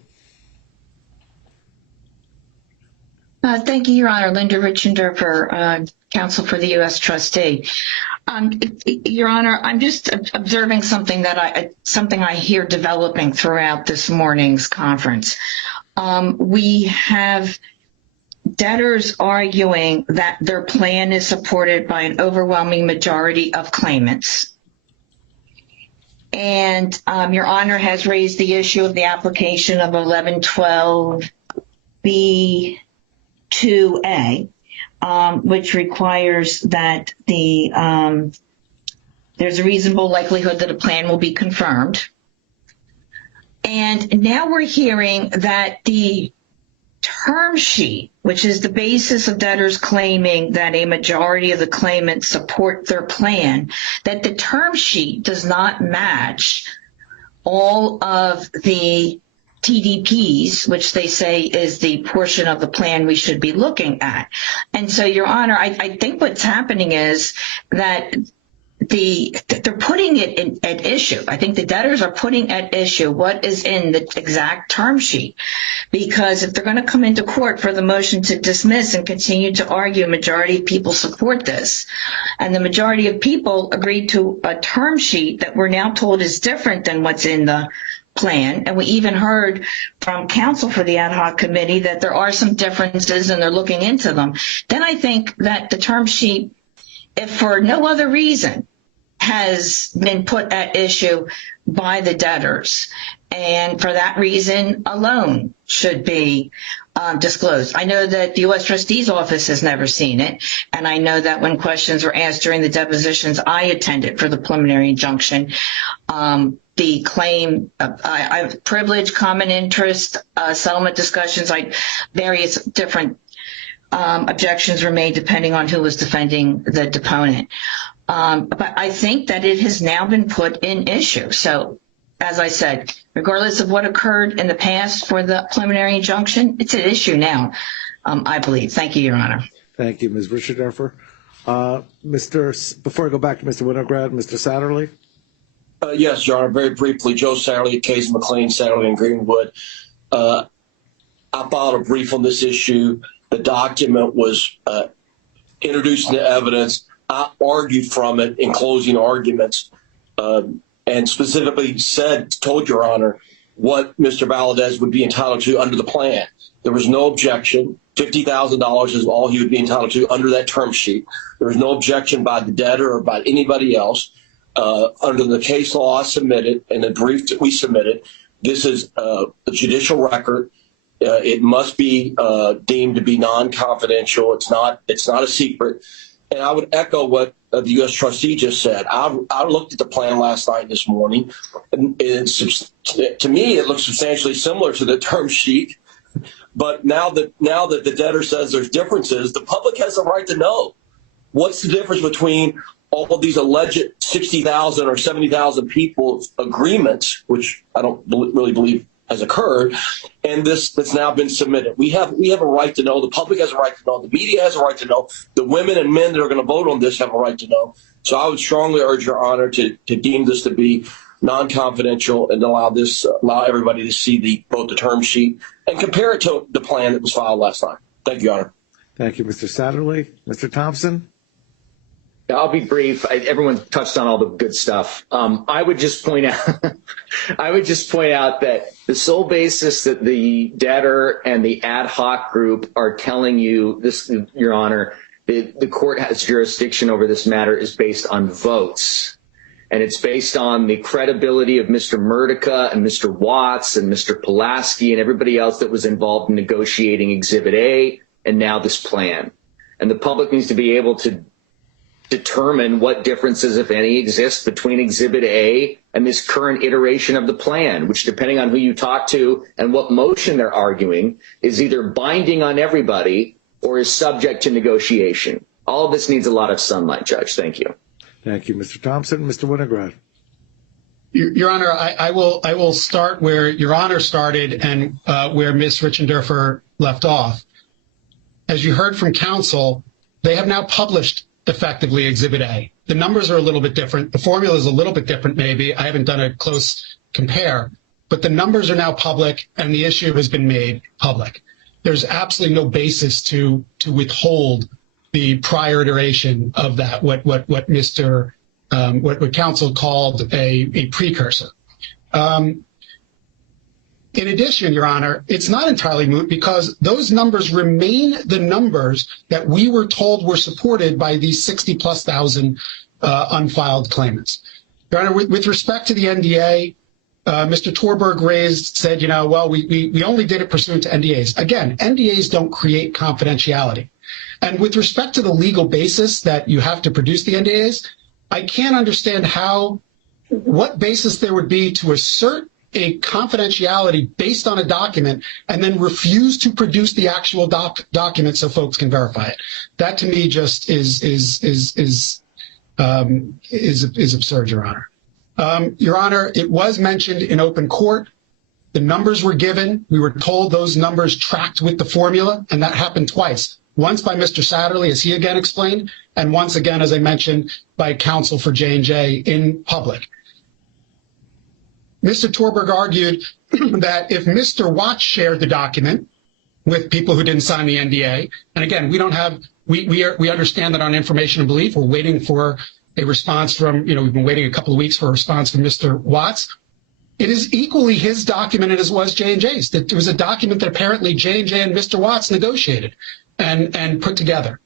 Thank you, Your Honor. Linda Richendorfer, counsel for the U.S. trustee. Your Honor, I'm just observing something I hear developing throughout this morning's conference. We have debtors arguing that their plan is supported by an overwhelming majority of claimants. And Your Honor has raised the issue of the application of 1112B2A, which requires that there's a reasonable likelihood that a plan will be confirmed. And now we're hearing that the term sheet, which is the basis of debtors claiming that a majority of the claimants support their plan, that the term sheet does not match all of the TDPs, which they say is the portion of the plan we should be looking at. And so, Your Honor, I think what's happening is that they're putting it at issue. I think the debtors are putting at issue what is in the exact term sheet, because if they're going to come into court for the motion to dismiss and continue to argue, a majority of people support this, and the majority of people agreed to a term sheet that we're now told is different than what's in the plan. And we even heard from counsel for the ad hoc committee that there are some differences and they're looking into them. Then I think that the term sheet, if for no other reason, has been put at issue by the debtors, and for that reason alone should be disclosed. I know that the U.S. Trustee's office has never seen it, and I know that when questions were asked during the depositions I attended for the preliminary injunction, the claim, privilege, common interest, settlement discussions, like various different objections were made depending on who was defending the deponent. But I think that it has now been put in issue. So, as I said, regardless of what occurred in the past for the preliminary injunction, it's an issue now, I believe. Thank you, Your Honor. Thank you, Ms. Richardorfer. Before I go back to Mr. Winograd, Mr. Satterley? Yes, Your Honor, very briefly. Joe Satterley, Case McLean, Satterley, and Greenwood. I filed a brief on this issue. The document was introduced into evidence. I argued from it in closing arguments and specifically told Your Honor what Mr. Valadez would be entitled to under the plan. There was no objection. $50,000 is all he would be entitled to under that term sheet. There was no objection by the debtor or by anybody else. Under the case law I submitted and the brief that we submitted, this is a judicial record. It must be deemed to be non-confidential. It's not a secret. And I would echo what the U.S. trustee just said. I looked at the plan last night and this morning, and to me it looks substantially similar to the term sheet. But now that the debtor says there's differences, the public has a right to know what's the difference between all of these alleged 60,000 or 70,000 people's agreements, which I don't really believe has occurred, and this that's now been submitted. We have a right to know. The public has a right to know. The media has a right to know. The women and men that are going to vote on this have a right to know. So I would strongly urge Your Honor to deem this to be non-confidential and allow everybody to see both the term sheet and compare it to the plan that was filed last night. Thank you, Your Honor. Thank you, Mr. Satterley. Mr. Thompson? I'll be brief. Everyone touched on all the good stuff. I would just point out that the sole basis that the debtor and the ad hoc group are telling you this, Your Honor, the court has jurisdiction over this matter is based on votes. And it's based on the credibility of Mr. Murdica and Mr. Watts and Mr. Pulaski and everybody else that was involved in negotiating Exhibit A and now this plan. And the public needs to be able to determine what differences, if any, exist between Exhibit A and this current iteration of the plan, which, depending on who you talk to and what motion they're arguing, is either binding on everybody or is subject to negotiation. All of this needs a lot of sunlight, Judge. Thank you. Thank you, Mr. Thompson. Mr. Winograd. Your Honor, I will start where Your Honor started and where Ms. Richendorfer left off. As you heard from counsel, they have now published effectively Exhibit A. The numbers are a little bit different. The formula is a little bit different, maybe. I haven't done a close compare, but the numbers are now public and the issue has been made public. There's absolutely no basis to withhold the prior iteration of that, what counsel called a precursor. In addition, Your Honor, it's not entirely moot because those numbers remain the numbers that we were told were supported by these 60+ thousand unfiled claimants. Your Honor, with respect to the NDA, Mr. Torberg said, well, we only did it pursuant to NDAs. Again, NDAs don't create confidentiality. And with respect to the legal basis that you have to produce the NDAs, I can't understand what basis there would be to assert a confidentiality based on a document and then refuse to produce the actual document so folks can verify it. That to me just is absurd, Your Honor. Your Honor, it was mentioned in open court The numbers were given. We were told those numbers tracked with the formula, and that happened twice. Once by Mr. Satterley, as he again explained, and once again, as I mentioned, by counsel for J&J in public. Mr. Torberg argued that if Mr. Watts shared the document with people who didn't sign the NDA, and again, we understand that on information and belief, we're waiting for a response from, we've been waiting a couple of weeks for a response from Mr. Watts. It is equally his document as it was J&J's. That it was a document that apparently J&J and Mr. Watts negotiated and put together.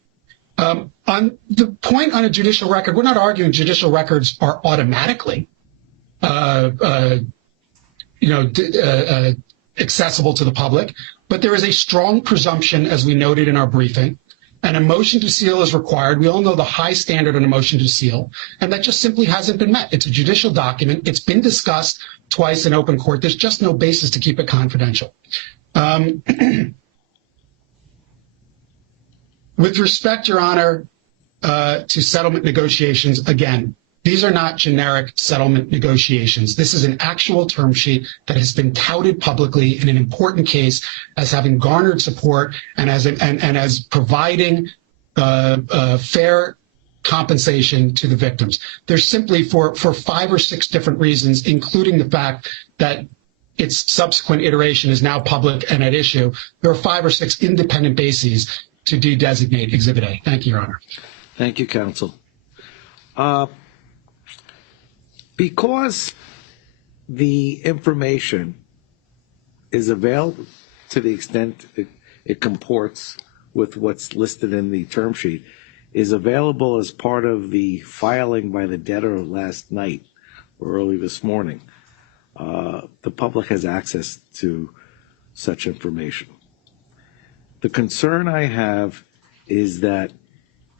On the point on a judicial record, we're not arguing judicial records are automatically, accessible to the public, but there is a strong presumption, as we noted in our briefing, and a motion to seal is required. We all know the high standard on a motion to seal, and that just simply hasn't been met. It's a judicial document. It's been discussed twice in open court. There's just no basis to keep it confidential. With respect, Your Honor, to settlement negotiations, again, these are not generic settlement negotiations. This is an actual term sheet that has been touted publicly in an important case as having garnered support and as providing fair compensation to the victims. There's simply for 5 or 6 different reasons, including the fact that its subsequent iteration is now public and at issue. There are 5 or 6 independent bases to de-designate Exhibit A. Thank you, Your Honor. Thank you, counsel. Because the information is available to the extent it comports with what's listed in the term sheet, is available as part of the filing by the debtor last night or early this morning, the public has access to such information. The concern I have is that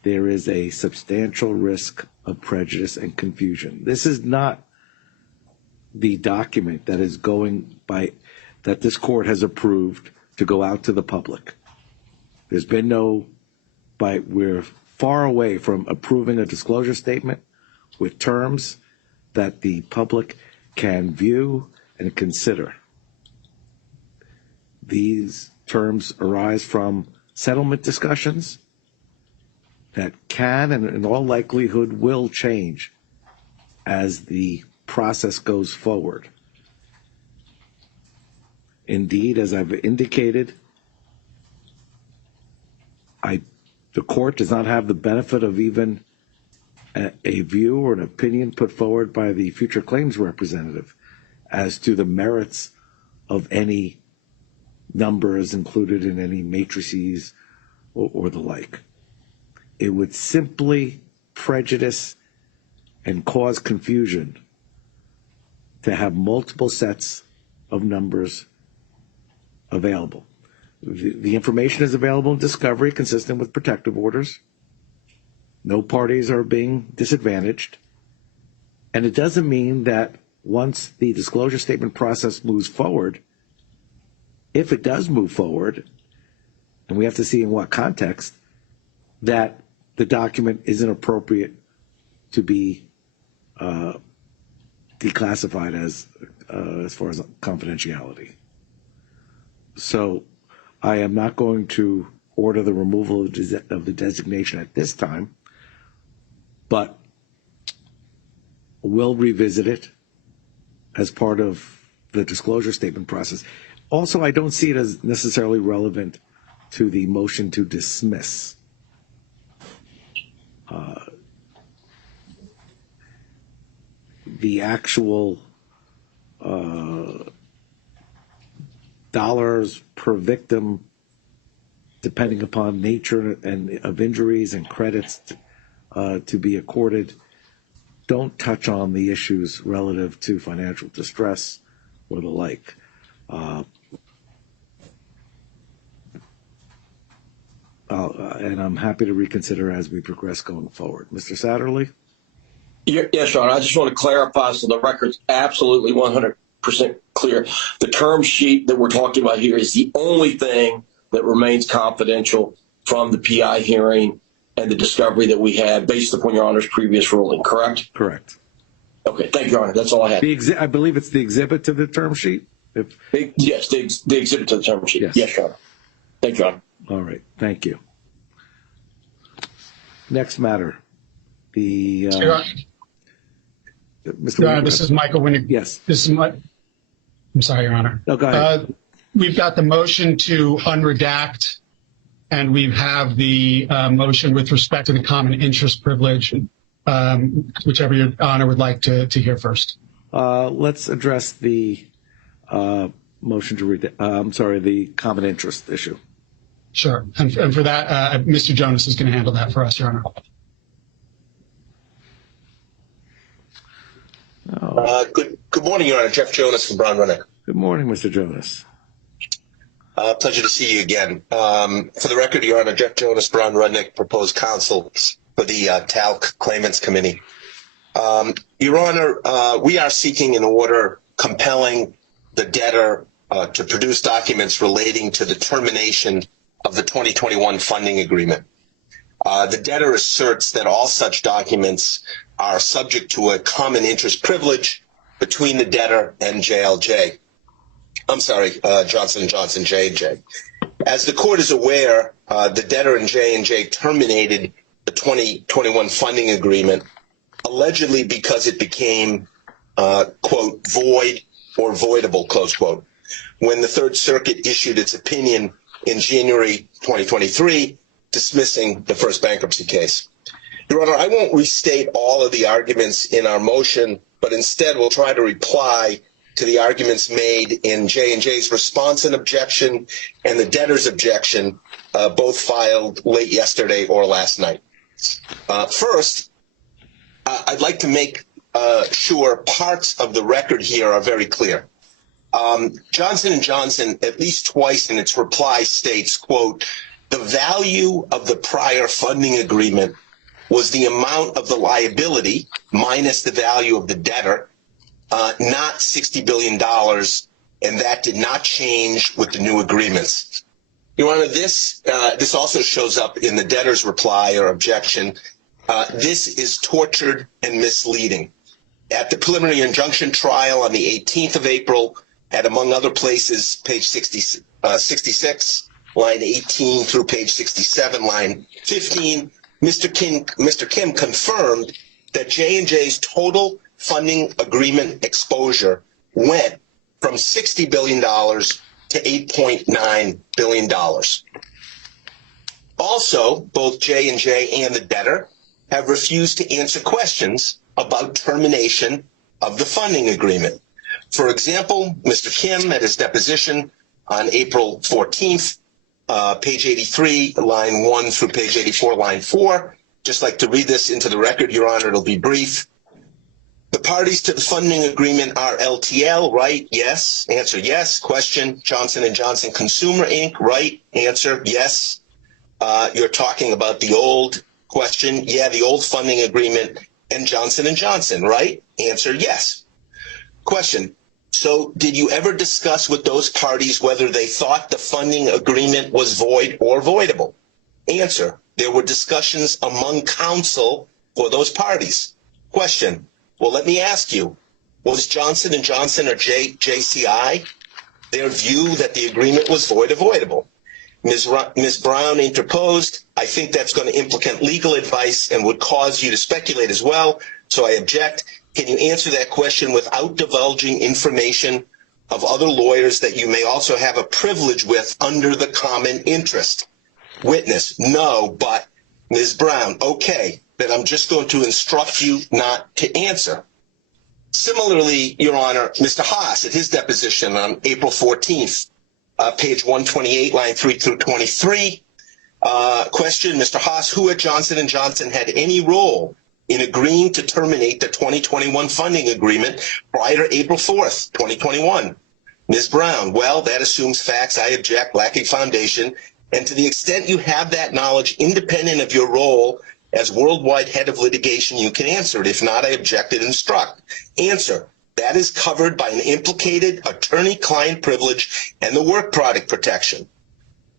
there is a substantial risk of prejudice and confusion. This is not the document that is that this court has approved to go out to the public. There's been we're far away from approving a disclosure statement with terms that the public can view and consider. These terms arise from settlement discussions that can and in all likelihood will change as the process goes forward. Indeed, as I've indicated, the court does not have the benefit of even a view or an opinion put forward by the future claims representative as to the merits of any numbers included in any matrices or the like. It would simply prejudice and cause confusion to have multiple sets of numbers available. The information is available in discovery consistent with protective orders. No parties are being disadvantaged. And it doesn't mean that once the disclosure statement process moves forward, if it does move forward, and we have to see in what context, that the document isn't appropriate to be declassified as far as confidentiality. So I am not going to order the removal of the designation at this time, but we'll revisit it as part of the disclosure statement process. Also, I don't see it as necessarily relevant to the motion to dismiss. The actual dollars per victim, depending upon nature and of injuries and credits to be accorded, don't touch on the issues relative to financial distress or the like. And I'm happy to reconsider as we progress going forward. Mr. Satterley? Yes, Sean. I just want to clarify so the record's absolutely 100% clear. The term sheet that we're talking about here is the only thing that remains confidential from the PI hearing and the discovery that we had based upon Your Honor's previous ruling, correct? Correct. Okay, thank you, Your Honor. That's all I had. I believe it's the exhibit to the term sheet? Yes, the exhibit to the term sheet. Yes, Your Honor. Thank you, Your Honor. All right. Thank you. Next matter. The Mr. Your Honor, this is Michael Winnig. Yes. This is I'm sorry, Your Honor. No, go ahead. We've got the motion to unredact, and we have the motion with respect to the common interest privilege, whichever Your Honor would like to hear first. Let's address the motion to read. The common interest issue. Sure. And for that, Mr. Jonas is going to handle that for us, Your Honor. Good morning, Your Honor. Jeff Jonas from Brown Rudnick. Good morning, Mr. Jonas. Pleasure to see you again. For the record, Your Honor, Jeff Jonas, Brown Rudnick, proposed counsel for the TALC Claimants Committee. Your Honor, we are seeking an order compelling the debtor to produce documents relating to the termination of the 2021 funding agreement. The debtor asserts that all such documents are subject to a common interest privilege between the debtor and JLJ. I'm sorry, Johnson & Johnson, J&J. As the court is aware, the debtor and J&J terminated the 2021 funding agreement allegedly because it became, quote, void or voidable, close quote, when the Third Circuit issued its opinion in January 2023 dismissing the first bankruptcy case. Your Honor, I won't restate all of the arguments in our motion, but instead we'll try to reply to the arguments made in J&J's response and objection and the debtor's objection, both filed late yesterday or last night. First, I'd like to make sure parts of the record here are very clear. Johnson & Johnson, at least twice in its reply, states, quote, the value of the prior funding agreement was the amount of the liability minus the value of the debtor, not $60 billion, and that did not change with the new agreements. Your Honor, this also shows up in the debtor's reply or objection. This is tortured and misleading. At the preliminary injunction trial on the 18th of April, at among other places, page 66, line 18 through page 67, line 15, Mr. Kim confirmed that J&J's total funding agreement exposure went from $60 billion to $8.9 billion. Also, both J&J and the debtor have refused to answer questions about termination of the funding agreement. For example, Mr. Kim, at his deposition on April 14th, page 83, line 1 through page 84, line 4, just like to read this into the record, Your Honor, it'll be brief. The parties to the funding agreement are LTL, right? Yes. Answer, yes. Question, Johnson & Johnson Consumer Inc., right? Answer, yes. You're talking about the old question. Yeah, the old funding agreement and Johnson & Johnson, right? Answer, yes. Question, so did you ever discuss with those parties whether they thought the funding agreement was void or voidable? Answer, there were discussions among counsel for those parties. Question, well, let me ask you, was Johnson & Johnson or JCI their view that the agreement was void or voidable? Ms. Brown interposed, I think that's going to implicate legal advice and would cause you to speculate as well, so I object. Can you answer that question without divulging information of other lawyers that you may also have a privilege with under the common interest? Witness, no, but Ms. Brown, okay, then I'm just going to instruct you not to answer. Similarly, Your Honor, Mr. Haas, at his deposition on April 14th, page 128, line 3 through 23, question, Mr. Haas, who at Johnson & Johnson had any role in agreeing to terminate the 2021 funding agreement prior to April 4th, 2021? Ms. Brown, well, that assumes facts. I object, lacking foundation. And to the extent you have that knowledge independent of your role as worldwide head of litigation, you can answer it. If not, I object and instruct. Answer, that is covered by an implicated attorney-client privilege and the work product protection.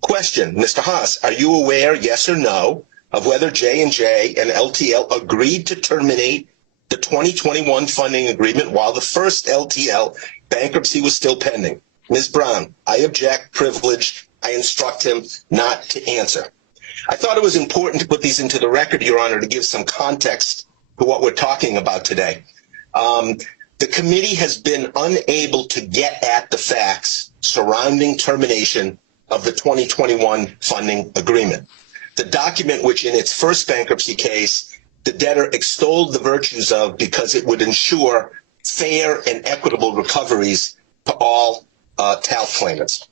Question, Mr. Haas, are you aware, yes or no, of whether J&J and LTL agreed to terminate the 2021 funding agreement while the first LTL Bankruptcy was still pending. Ms. Brown, I object, privilege. I instruct him not to answer. I thought it was important to put these into the record, Your Honor, to give some context to what we're talking about today. The committee has been unable to get at the facts surrounding termination of the 2021 funding agreement. The document, which in its first bankruptcy case, the debtor extolled the virtues of because it would ensure fair and equitable recoveries to all TALF claimants.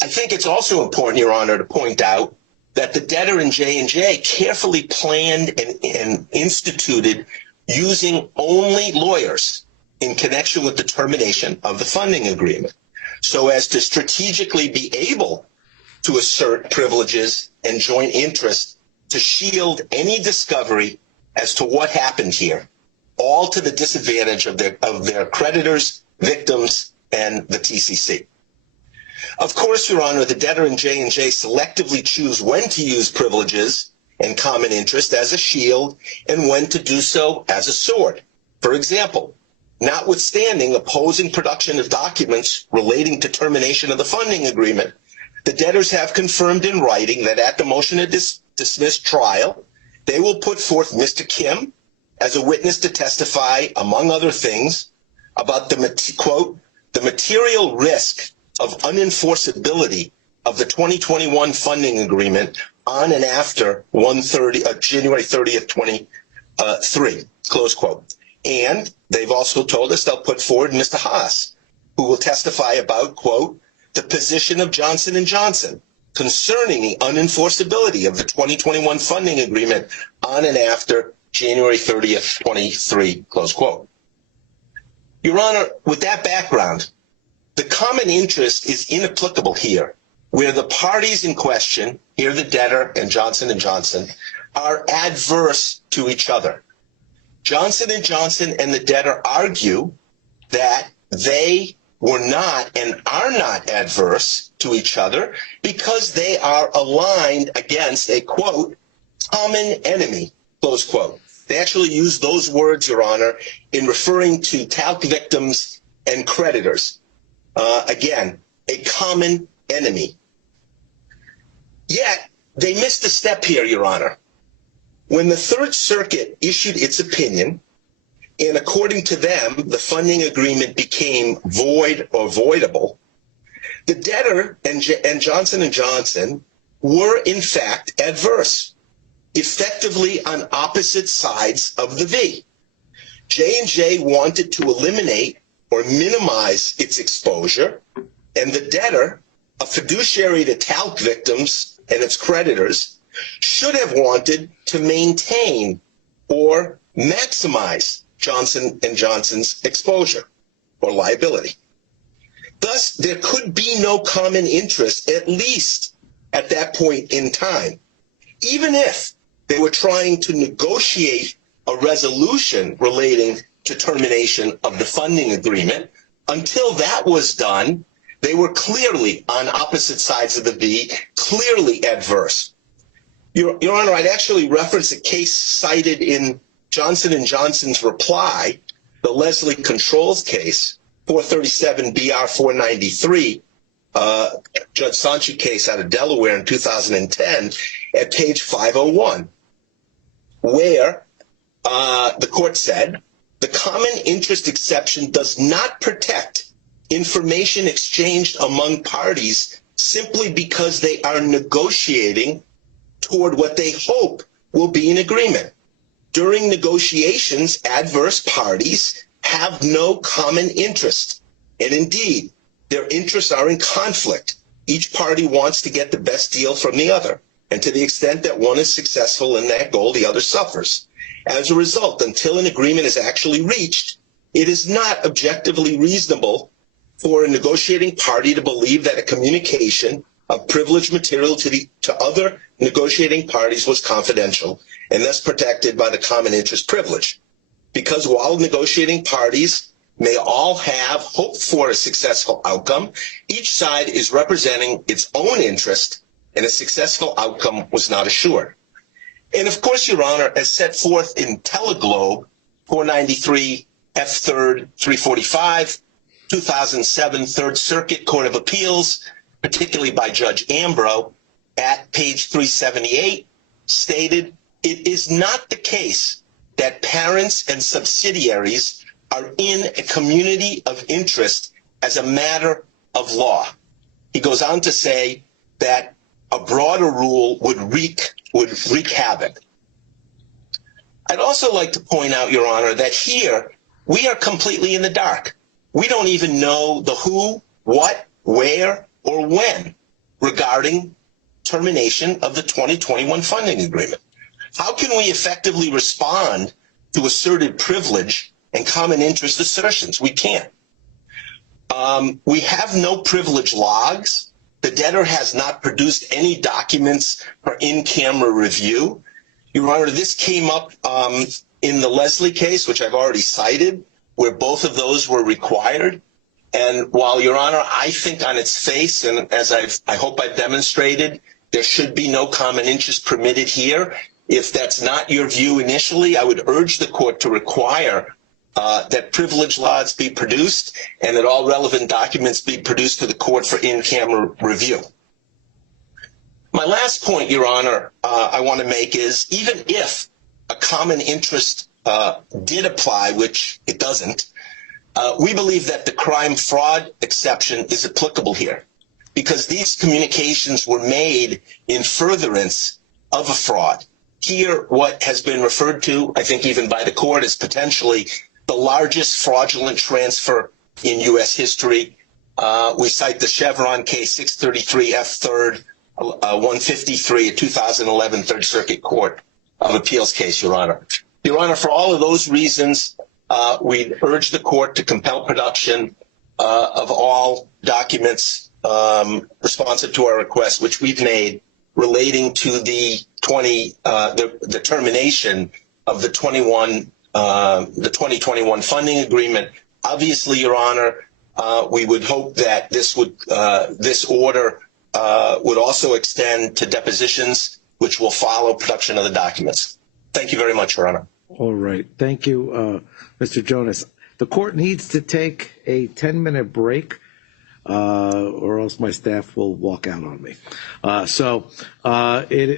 I think it's also important, Your Honor, to point out that the debtor in J&J carefully planned and instituted using only lawyers in connection with the termination of the funding agreement, so as to strategically be able to assert privileges and joint interest to shield any discovery as to what happened here, all to the disadvantage of their creditors, victims, and the TCC. Of course, Your Honor, the debtor in J&J selectively choose when to use privileges and common interest as a shield and when to do so as a sword. For example, notwithstanding opposing production of documents relating to termination of the funding agreement, the debtors have confirmed in writing that at the motion to dismiss trial, they will put forth Mr. Kim as a witness to testify, among other things, about the material risk of unenforceability of the 2021 funding agreement on and after January 30th, 23, close quote. And they've also told us they'll put forward Mr. Haas, who will testify about, quote, the position of Johnson & Johnson concerning the unenforceability of the 2021 funding agreement on and after January 30th, 23, close quote. Your Honor, with that background, the common interest is inapplicable here, where the parties in question, here the debtor and Johnson & Johnson, are adverse to each other. Johnson & Johnson and the debtor argue that they were not and are not adverse to each other because they are aligned against a, quote, common enemy, close quote. They actually use those words, Your Honor, in referring to TALC victims and creditors. Again, a common enemy. Yet, they missed a step here, Your Honor. When the Third Circuit issued its opinion, and according to them, the funding agreement became void or voidable, the debtor and Johnson & Johnson were, in fact, adverse, effectively on opposite sides of the V. J&J wanted to eliminate or minimize its exposure, and the debtor, a fiduciary to TALC victims and its creditors, should have wanted to maintain or maximize Johnson & Johnson's exposure or liability. Thus, there could be no common interest, at least at that point in time, even if they were trying to negotiate a resolution relating to termination of the funding agreement. Until that was done, they were clearly on opposite sides of the V, clearly adverse. Your Honor, I'd actually reference a case cited in Johnson & Johnson's reply, the Leslie Controls case, 437 BR 493, Judge Sancho case out of Delaware in 2010, at page 501, where the court said, the common interest exception does not protect information exchanged among parties simply because they are negotiating toward what they hope will be an agreement. During negotiations, adverse parties have no common interest. And indeed, their interests are in conflict. Each party wants to get the best deal from the other. And to the extent that one is successful in that goal, the other suffers. As a result, until an agreement is actually reached, it is not objectively reasonable for a negotiating party to believe that a communication of privileged material to other negotiating parties was confidential and thus protected by the common interest privilege. Because while negotiating parties may all have hoped for a successful outcome, each side is representing its own interest, and a successful outcome was not assured. And of course, Your Honor, as set forth in Teleglobe 493 F3rd 345, 2007 Third Circuit Court of Appeals, particularly by Judge Ambrose, at page 378, stated, "It is not the case that parents and subsidiaries are in a community of interest as a matter of law." He goes on to say that a broader rule would wreak havoc. I'd also like to point out, Your Honor, that here we are completely in the dark. We don't even know the who, what, where, or when regarding termination of the 2021 funding agreement. How can we effectively respond to asserted privilege and common interest assertions? We can't. We have no privilege logs. The debtor has not produced any documents for in-camera review. Your Honor, this came up in the Leslie case, which I've already cited, where both of those were required. And while, Your Honor, I think on its face, and as I hope I've demonstrated, there should be no common interest permitted here. If that's not your view initially, I would urge the court to require that privilege logs be produced and that all relevant documents be produced to the court for in-camera review. My last point, Your Honor, I want to make is even if a common interest did apply, which it doesn't, we believe that the crime fraud exception is applicable here because these communications were made in furtherance of a fraud. Here, what has been referred to, I think even by the court, as potentially the largest fraudulent transfer in U.S. history. We cite the Chevron case 633 F3rd 153, a 2011 Third Circuit Court of Appeals case, Your Honor. Your Honor, for all of those reasons, we urge the court to compel production of all documents responsive to our request, which we've made relating to the termination of the 2021 funding agreement. Obviously, Your Honor, we would hope that this order would also extend to depositions, which will follow production of the documents. Thank you very much, Your Honor. All right. Thank you, Mr. Jonas. The court needs to take a 10-minute break, or else my staff will walk out on me.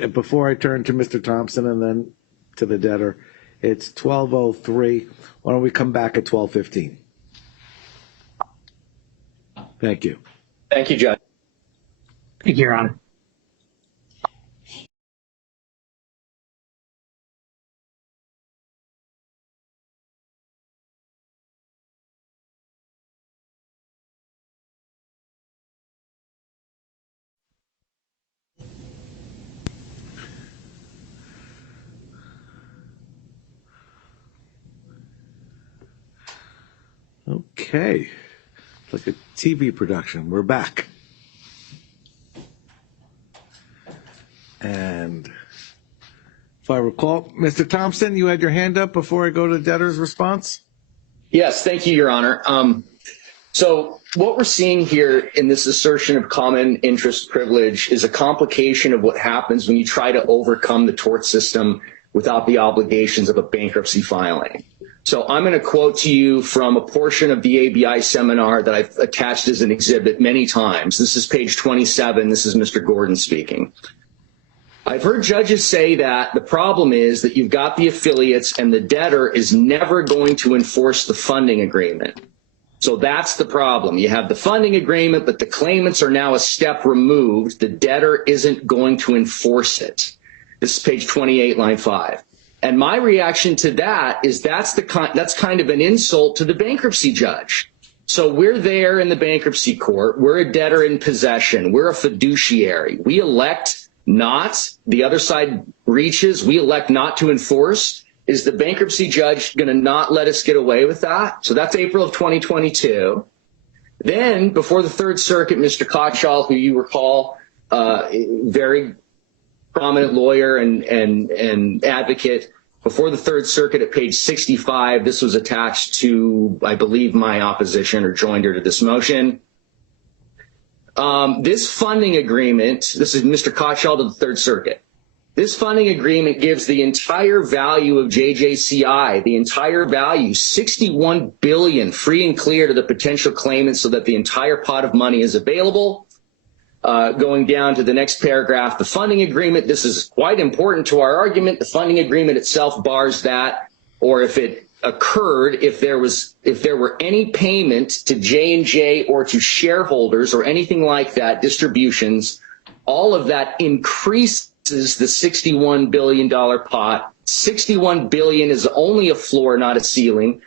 Before I turn to Mr. Thompson and then to the debtor, it's 12:03. Why don't we come back at 12:15? Thank you. Thank you, Judge. Thank you, Your Honor. Okay. It's like a TV production. We're back. And if I recall, Mr. Thompson, you had your hand up before I go to debtor's response? Yes, thank you, Your Honor. So what we're seeing here in this assertion of common interest privilege is a complication of what happens when you try to overcome the tort system without the obligations of a bankruptcy filing. So I'm going to quote to you from a portion of the ABI seminar that I've attached as an exhibit many times. This is page 27. This is Mr. Gordon speaking. I've heard judges say that the problem is that you've got the affiliates and the debtor is never going to enforce the funding agreement. So that's the problem. You have the funding agreement, but the claimants are now a step removed. The debtor isn't going to enforce it. This is page 28, line 5. And my reaction to that is that's kind of an insult to the bankruptcy judge. So we're there in the bankruptcy court. We're a debtor in possession. We're a fiduciary. We elect not, the other side reaches, we elect not to enforce. Is the bankruptcy judge going to not let us get away with that? So that's April of 2022. Then before the Third Circuit, Mr. Kochal, who you recall, very prominent lawyer and advocate, before the Third Circuit at page 65, this was attached to, I believe, my opposition or joinder to this motion. This funding agreement, this is Mr. Kochal to the Third Circuit. This funding agreement gives the entire value of JJCI, the entire value, $61 billion, free and clear to the potential claimants so that the entire pot of money is available. Going down to the next paragraph, the funding agreement, this is quite important to our argument. The funding agreement itself bars that, or if it occurred, if there were any payment to J&J or to shareholders or anything like that, distributions, all of that increases the $61 billion pot. $61 billion is only a floor, not a ceiling.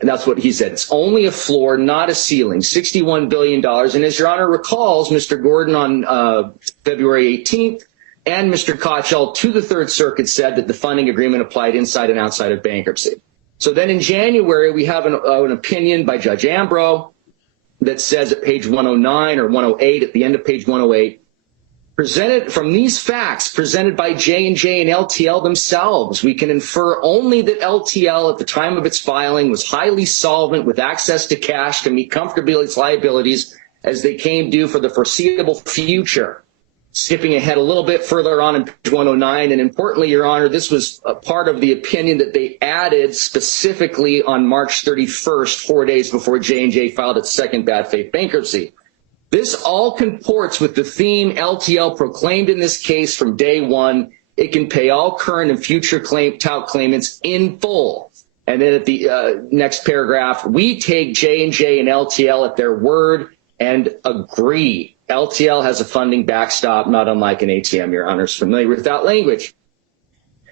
And that's what he said. It's only a floor, not a ceiling, $61 billion. And as Your Honor recalls, Mr. Gordon on February 18th and Mr. Kochel to the Third Circuit said that the funding agreement applied inside and outside of bankruptcy. So then in January, we have an opinion by Judge Ambrose that says at page 109 or 108, at the end of page 108, presented from these facts presented by J&J and LTL themselves, we can infer only that LTL at the time of its filing was highly solvent with access to cash to meet comfortably its liabilities as they came due for the foreseeable future. Skipping ahead a little bit further on in page 109, and importantly, Your Honor, this was a part of the opinion that they added specifically on March 31st, 4 days before J&J filed its second bad faith bankruptcy. This all comports with the theme LTL proclaimed in this case from day one. It can pay all current and future tout claimants in full. And then at the next paragraph, we take J&J and LTL at their word and agree. LTL has a funding backstop, not unlike an ATM. Your Honor's familiar with that language.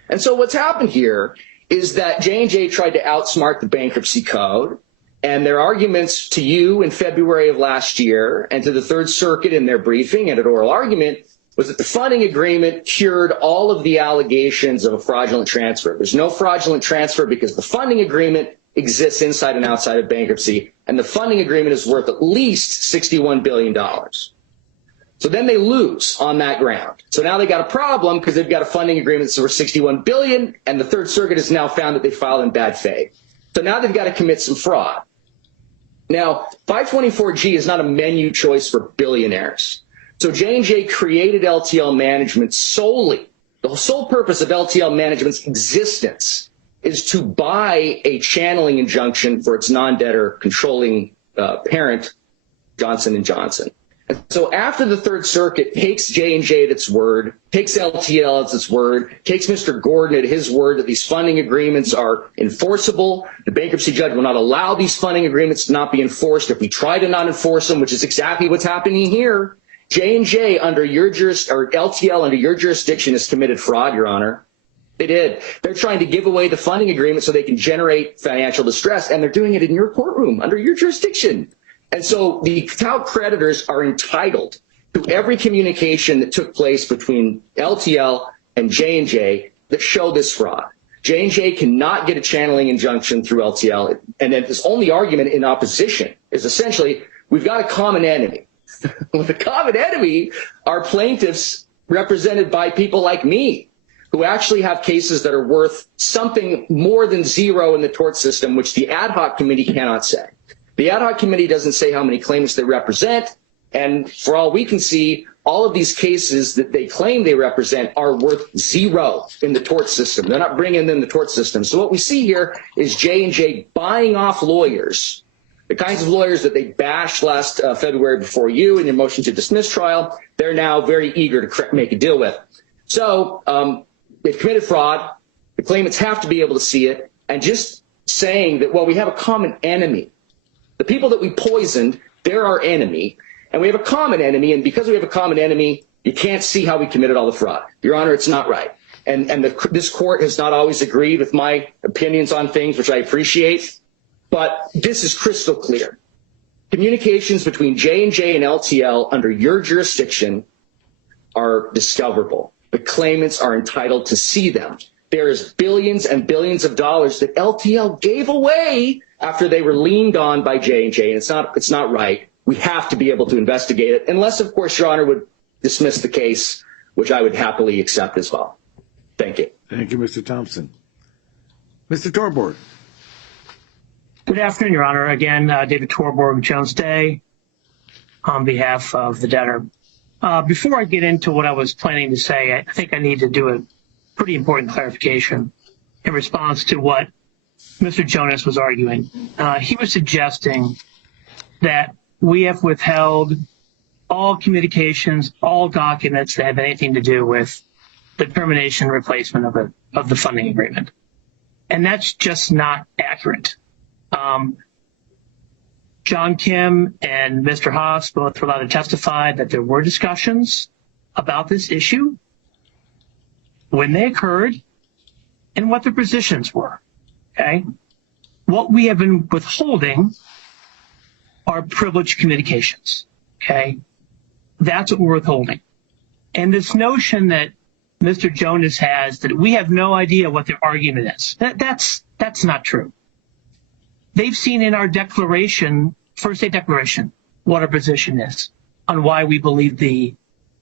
And so what's happened here is that J&J tried to outsmart the bankruptcy code. And their arguments to you in February of last year and to the Third Circuit in their briefing and an oral argument was that the funding agreement cured all of the allegations of a fraudulent transfer. There's no fraudulent transfer because the funding agreement exists inside and outside of bankruptcy, and the funding agreement is worth at least $61 billion. So then they lose on that ground. So now they got a problem because they've got a funding agreement that's worth $61 billion, and the Third Circuit has now found that they filed in bad faith. So now they've got to commit some fraud. Now, 524G is not a menu choice for billionaires. So J&J created LTL Management solely. The sole purpose of LTL Management's existence is to buy a channeling injunction for its non-debtor controlling parent, Johnson & Johnson. And so after the Third Circuit takes J&J at its word, takes LTL at its word, takes Mr. Gordon at his word that these funding agreements are enforceable, the bankruptcy judge will not allow these funding agreements to not be enforced if we try to not enforce them, which is exactly what's happening here. J&J under your or LTL under your jurisdiction has committed fraud, Your Honor. They did. They're trying to give away the funding agreement so they can generate financial distress, and they're doing it in your courtroom under your jurisdiction. And so the tout creditors are entitled to every communication that took place between LTL and J&J that show this fraud. J&J cannot get a channeling injunction through LTL. And then this only argument in opposition is essentially, we've got a common enemy. Well, the common enemy are plaintiffs represented by people like me, who actually have cases that are worth something more than zero in the tort system, which the ad hoc committee cannot say. The ad hoc committee doesn't say how many claimants they represent, and for all we can see, all of these cases that they claim they represent are worth zero in the tort system. They're not bringing in the tort system. So what we see here is J&J buying off lawyers, the kinds of lawyers that they bashed last February before you in your motion to dismiss trial. They're now very eager to make a deal with. So they've committed fraud. The claimants have to be able to see it. And just saying that, well, we have a common enemy. The people that we poisoned, they're our enemy, and we have a common enemy, and because we have a common enemy, you can't see how we committed all the fraud. Your Honor, it's not right. And this court has not always agreed with my opinions on things, which I appreciate, but this is crystal clear. Communications between J&J and LTL under your jurisdiction are discoverable. The claimants are entitled to see them. There is billions and billions of dollars that LTL gave away after they were leaned on by J&J, and it's not right. We have to be able to investigate it, unless, of course, Your Honor would dismiss the case, which I would happily accept as well. Thank you. Thank you, Mr. Thompson. Mr. Torborg. Good afternoon, Your Honor. Again, David Torborg, Jones Day, on behalf of the debtor. Before I get into what I was planning to say, I think I need to do a pretty important clarification in response to what Mr. Jonas was arguing. He was suggesting that we have withheld all communications, all documents that have anything to do with the termination and replacement of the funding agreement. And that's just not accurate. John Kim and Mr. Haas both were allowed to testify that there were discussions about this issue, when they occurred, and what their positions were. Okay? What we have been withholding are privileged communications. Okay? That's what we're withholding. And this notion that Mr. Jonas has that we have no idea what their argument is, that's not true. They've seen in our declaration, first day declaration, what our position is on why we believe the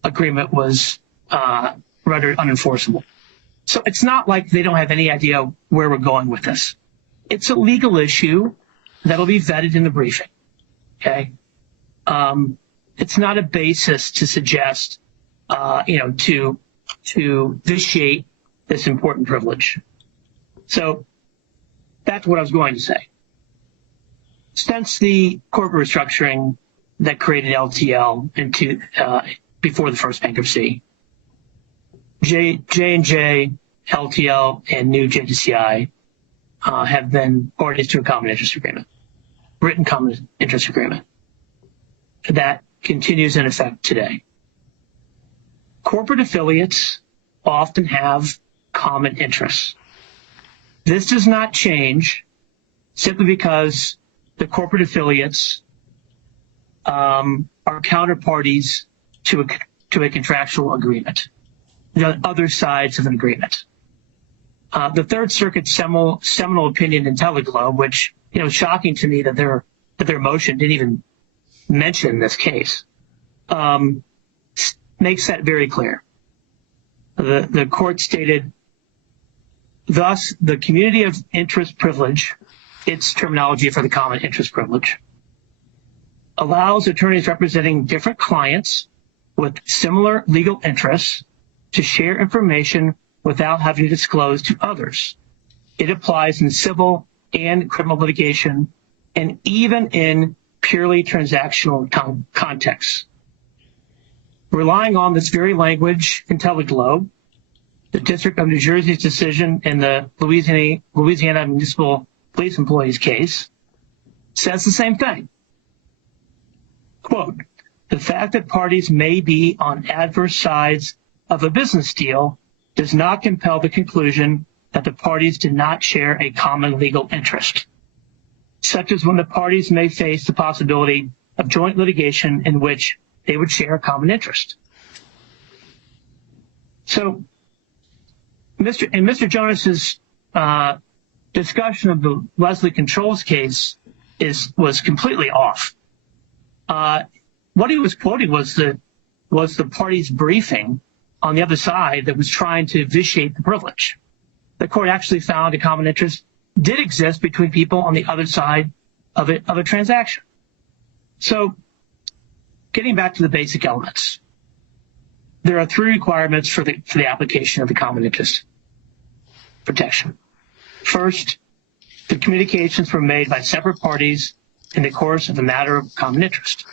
agreement was rendered unenforceable. So it's not like they don't have any idea where we're going with this. It's a legal issue that'll be vetted in the briefing. Okay. It's not a basis to suggest, to vitiate this important privilege. So that's what I was going to say. Since the corporate restructuring that created LTL before the first bankruptcy, J&J, LTL, and new JTCI have been parties to a common interest agreement, written common interest agreement that continues in effect today. Corporate affiliates often have common interests. This does not change simply because the corporate affiliates are counterparties to a contractual agreement, the other sides of an agreement. The Third Circuit's seminal opinion in Teleglobe, which is shocking to me that their motion didn't even mention this case, makes that very clear. The court stated, thus, the community of interest privilege, its terminology for the common interest privilege, allows attorneys representing different clients with similar legal interests to share information without having to disclose to others. It applies in civil and criminal litigation, and even in purely transactional contexts. Relying on this very language in Teleglobe, the District of New Jersey's decision in the Louisiana Municipal Police Employees case says the same thing. Quote, the fact that parties may be on adverse sides of a business deal does not compel the conclusion that the parties did not share a common legal interest, such as when the parties may face the possibility of joint litigation in which they would share a common interest. So, Mr. Jonas's discussion of the Leslie Controls case was completely off. What he was quoting was the party's briefing on the other side that was trying to vitiate the privilege. The court actually found a common interest did exist between people on the other side of a transaction. So, getting back to the basic elements, there are three requirements for the application of the common interest protection. First, the communications were made by separate parties in the course of a matter of common interest.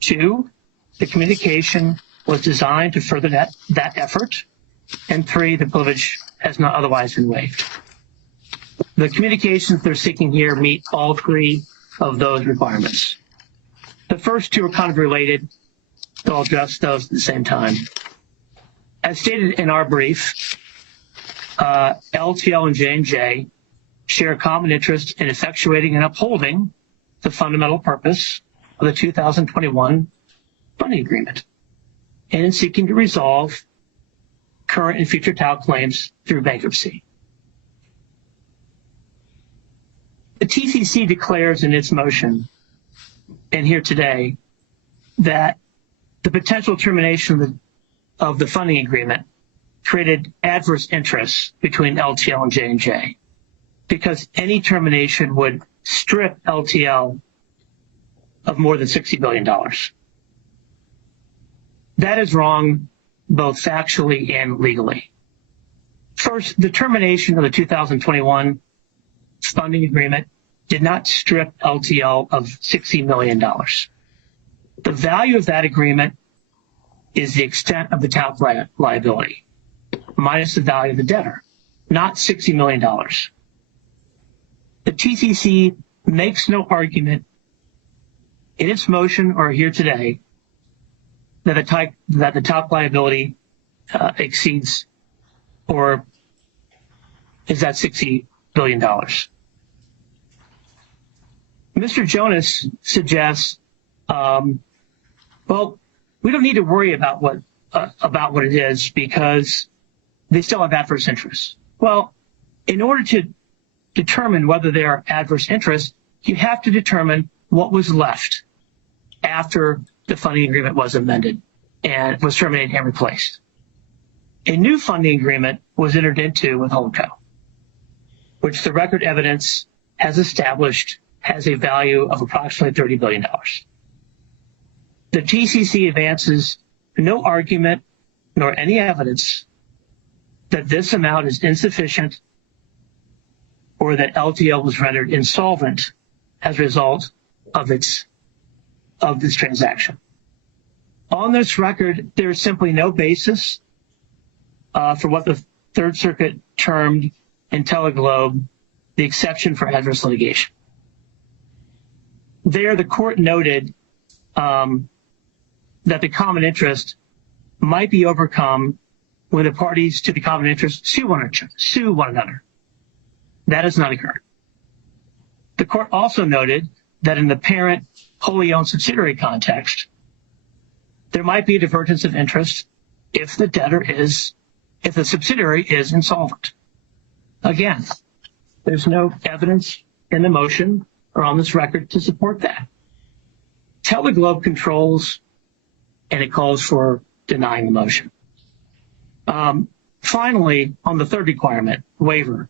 Two, the communication was designed to further that effort. And three, the privilege has not otherwise been waived. The communications they're seeking here meet all three of those requirements. The first two are kind of related, so I'll address those at the same time. As stated in our brief, LTL and J&J share a common interest in effectuating and upholding the fundamental purpose of the 2021 funding agreement and in seeking to resolve current and future TAL claims through bankruptcy. The TCC declares in its motion, and here today, that the potential termination of the funding agreement created adverse interests between LTL and J&J because any termination would strip LTL of more than $60 billion. That is wrong, both factually and legally. First, the termination of the 2021 funding agreement did not strip LTL of $60 million. The value of that agreement is the extent of the TALC liability minus the value of the debtor, not $60 million. The TCC makes no argument in its motion or here today that the TALC liability exceeds or is at $60 billion. Mr. Jonas suggests, well, we don't need to worry about what it is because they still have adverse interests. Well, in order to determine whether there are adverse interests, you have to determine what was left after the funding agreement was amended and was terminated and replaced. A new funding agreement was entered into with Holdco, which the record evidence has established has a value of approximately $30 billion. The TCC advances no argument nor any evidence that this amount is insufficient or that LTL was rendered insolvent as a result of this transaction. On this record, there is simply no basis for what the Third Circuit termed in Teleglobe the exception for adverse litigation. There, the court noted that the common interest might be overcome when the parties to the common interest sue one another. That has not occurred. The court also noted that in the parent wholly owned subsidiary context, there might be a divergence of interest if the subsidiary is insolvent. Again, there's no evidence in the motion or on this record to support that. Teleglobe controls, and it calls for denying the motion. Finally, on the third requirement, waiver,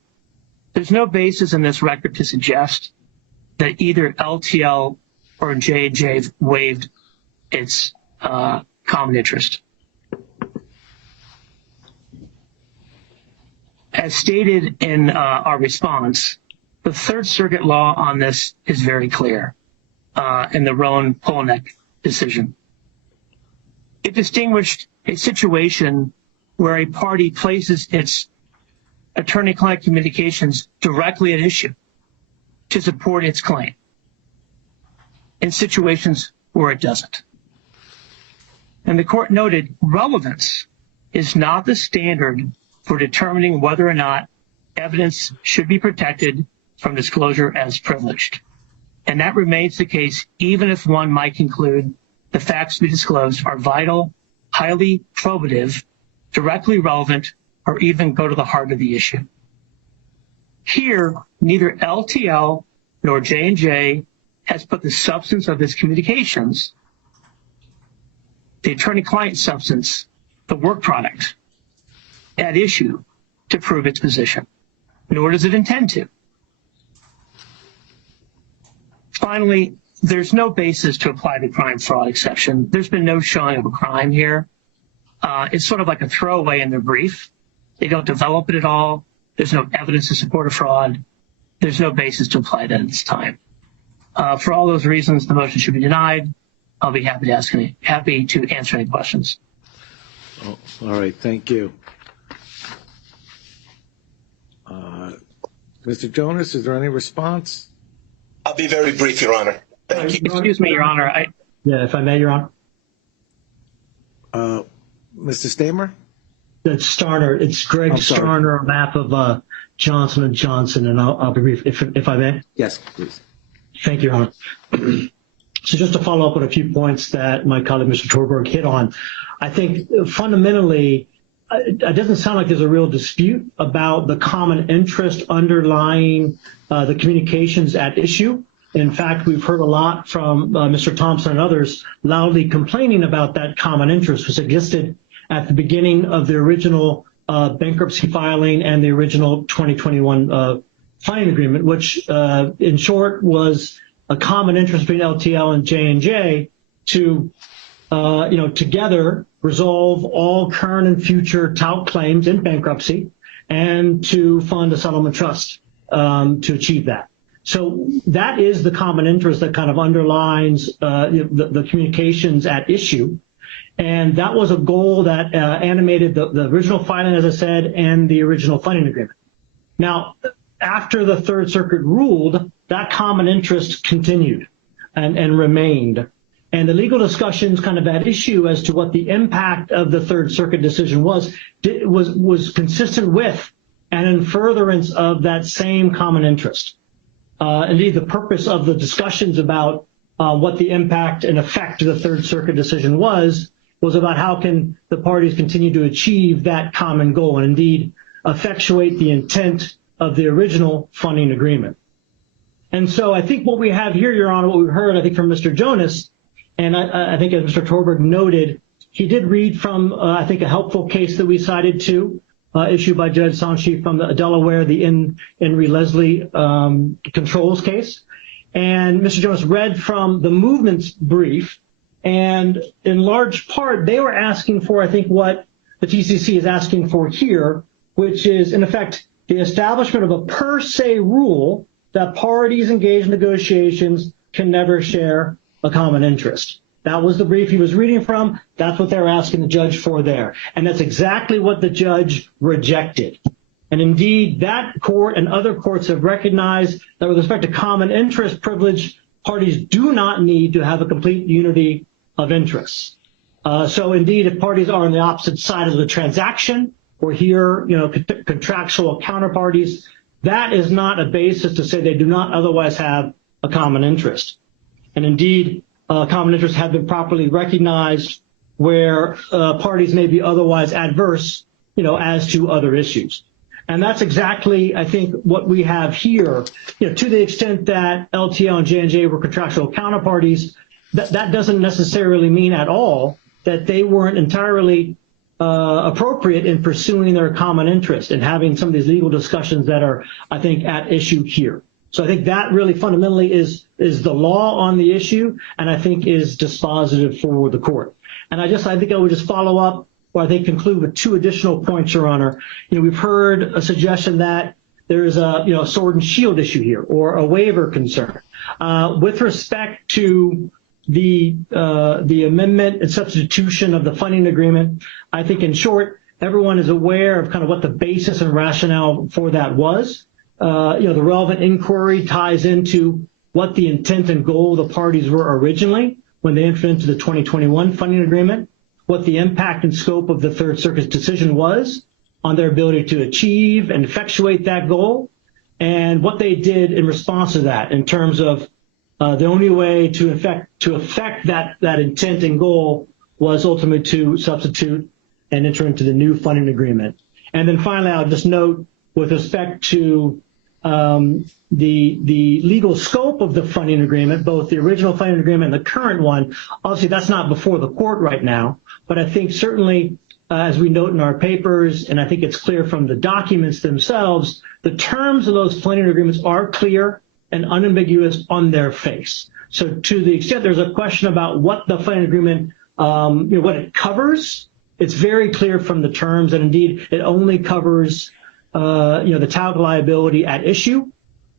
there's no basis in this record to suggest that either LTL or J&J waived its common interest. As stated in our response, the Third Circuit law on this is very clear in the Rowan-Polnick decision. It distinguished a situation where a party places its attorney-client communications directly at issue to support its claim in situations where it doesn't. And the court noted relevance is not the standard for determining whether or not evidence should be protected from disclosure as privileged. And that remains the case even if one might conclude the facts to be disclosed are vital, highly probative, directly relevant, or even go to the heart of the issue. Here, neither LTL nor J&J has put the substance of its communications, the attorney-client substance, the work product, at issue to prove its position, nor does it intend to. Finally, there's no basis to apply the crime fraud exception. There's been no showing of a crime here. It's sort of like a throwaway in their brief. They don't develop it at all. There's no evidence to support a fraud. There's no basis to apply that at this time. For all those reasons, the motion should be denied. I'll be happy to answer any questions. Oh, all right, thank you. Mr. Jonas, is there any response? I'll be very brief, Your Honor. Thank you. Excuse me, Your Honor. Yeah, if I may, Your Honor. Mr. Stamer? It's Starner. It's Greg Starner on behalf of Johnson & Johnson, and I'll be brief, if I may. Yes, please. Thank you, Your Honor. So just to follow up on a few points that my colleague, Mr. Torberg, hit on, I think fundamentally, it doesn't sound like there's a real dispute about the common interest underlying the communications at issue. In fact, we've heard a lot from Mr. Thompson and others loudly complaining about that common interest, which existed at the beginning of the original bankruptcy filing and the original 2021 filing agreement, which in short was a common interest between LTL and J&J to together resolve all current and future talc claims in bankruptcy and to fund a settlement trust to achieve that. So that is the common interest that kind of underlines the communications at issue. And that was a goal that animated the original filing, as I said, and the original funding agreement. Now, after the Third Circuit ruled, that common interest continued and remained. And the legal discussions kind of at issue as to what the impact of the Third Circuit decision was consistent with and in furtherance of that same common interest. Indeed, the purpose of the discussions about what the impact and effect of the Third Circuit decision was about how can the parties continue to achieve that common goal and indeed effectuate the intent of the original funding agreement. And so I think what we have here, Your Honor, what we've heard, I think, from Mr. Jonas, and I think as Mr. Torberg noted, he did read from, I think, a helpful case that we cited too, issued by Judge Sanchi from Delaware, the Henry Leslie controls case. And Mr. Jonas read from the movement's brief, and in large part, they were asking for, I think, what the TCC is asking for here, which is, in effect, the establishment of a per se rule that parties engaged in negotiations can never share a common interest. That was the brief he was reading from. That's what they're asking the judge for there. And that's exactly what the judge rejected. And indeed, that court and other courts have recognized that with respect to common interest privilege, parties do not need to have a complete unity of interests. So indeed, if parties are on the opposite side of the transaction, or here, contractual counterparties, that is not a basis to say they do not otherwise have a common interest. And indeed, common interests have been properly recognized where parties may be otherwise adverse, as to other issues. And that's exactly, I think, what we have here. To the extent that LTL and J&J were contractual counterparties, that doesn't necessarily mean at all that they weren't entirely appropriate in pursuing their common interest and having some of these legal discussions that are, I think, at issue here. So I think that really fundamentally is the law on the issue, and I think is dispositive for the court. And I think I would just follow up, or I think conclude with two additional points, Your Honor. We've heard a suggestion that there is a sword and shield issue here, or a waiver concern. With respect to the amendment and substitution of the funding agreement, I think in short, everyone is aware of kind of what the basis and rationale for that was. The relevant inquiry ties into what the intent and goal of the parties were originally when they entered into the 2021 funding agreement, what the impact and scope of the Third Circuit's decision was on their ability to achieve and effectuate that goal, and what they did in response to that in terms of the only way to affect that intent and goal was ultimately to substitute and enter into the new funding agreement. And then finally, I'll just note with respect to the legal scope of the funding agreement, both the original funding agreement and the current one, obviously that's not before the court right now, but I think certainly as we note in our papers, and I think it's clear from the documents themselves, the terms of those funding agreements are clear and unambiguous on their face. So to the extent there's a question about what the funding agreement, what it covers, it's very clear from the terms, and indeed it only covers the talc liability at issue,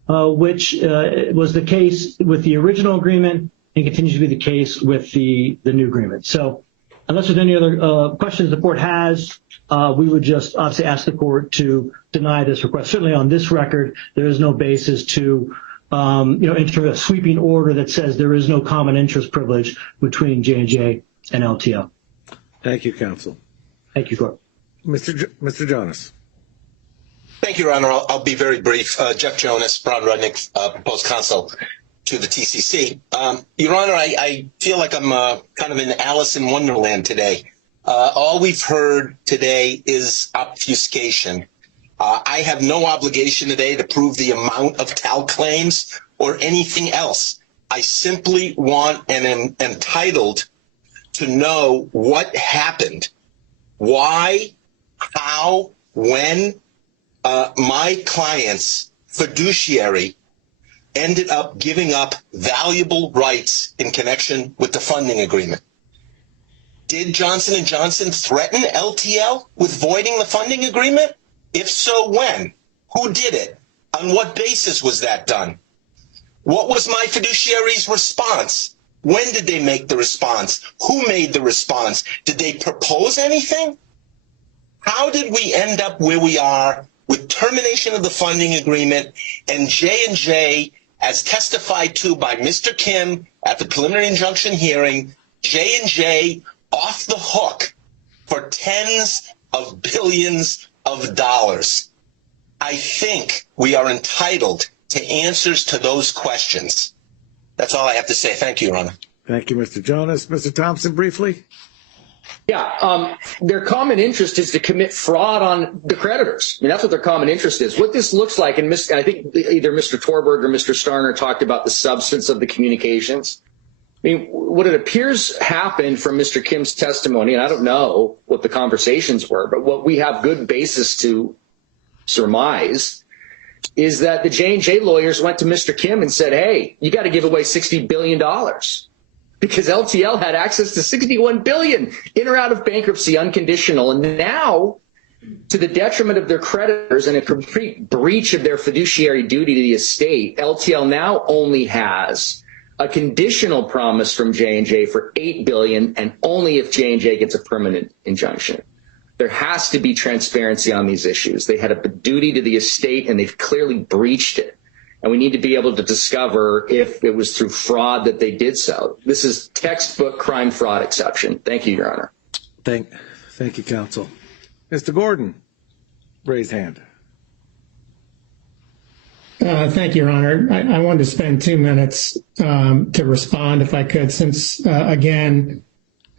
which was the case with the original agreement and continues to be the case with the new agreement. So unless there's any other questions the court has, we would just obviously ask the court to deny this request. Certainly on this record, there is no basis to enter a sweeping order that says there is no common interest privilege between J&J and LTL. Thank you, counsel. Thank you, court. Mr. Jonas. Thank you, Your Honor. I'll be very brief. Jeff Jonas, Brown Rudnick, proposed counsel to the TCC. Your Honor, I feel like I'm kind of in Alice in Wonderland today. All we've heard today is obfuscation. I have no obligation today to prove the amount of talc claims or anything else. I simply want and am entitled to know what happened, why, how, when my client's fiduciary ended up giving up valuable rights in connection with the funding agreement. Did Johnson & Johnson threaten LTL with voiding the funding agreement? If so, when? Who did it? On what basis was that done? What was my fiduciary's response? When did they make the response? Who made the response? Did they propose anything? How did we end up where we are with termination of the funding agreement and J&J, as testified to by Mr. Kim at the preliminary injunction hearing, J&J off the hook for tens of billions of dollars? I think we are entitled to answers to those questions. That's all I have to say. Thank you, Your Honor. Thank you, Mr. Jonas. Mr. Thompson, briefly. Yeah, their common interest is to commit fraud on the creditors. I mean, that's what their common interest is. What this looks like, and I think either Mr. Torberg or Mr. Starner talked about the substance of the communications. I mean, what it appears happened from Mr. Kim's testimony, and I don't know what the conversations were, but what we have good basis to surmise is that the J&J lawyers went to Mr. Kim and said, hey, you got to give away $60 billion. Because LTL had access to $61 billion in or out of bankruptcy, unconditional. And now, to the detriment of their creditors and a complete breach of their fiduciary duty to the estate, LTL now only has a conditional promise from J&J for $8 billion, and only if J&J gets a permanent injunction. There has to be transparency on these issues. They had a duty to the estate, and they've clearly breached it. And we need to be able to discover if it was through fraud that they did so. This is textbook crime fraud exception. Thank you, Your Honor. Thank you, counsel. Mr. Gordon, raised hand. Thank you, Your Honor. I wanted to spend 2 minutes to respond, if I could, since, again,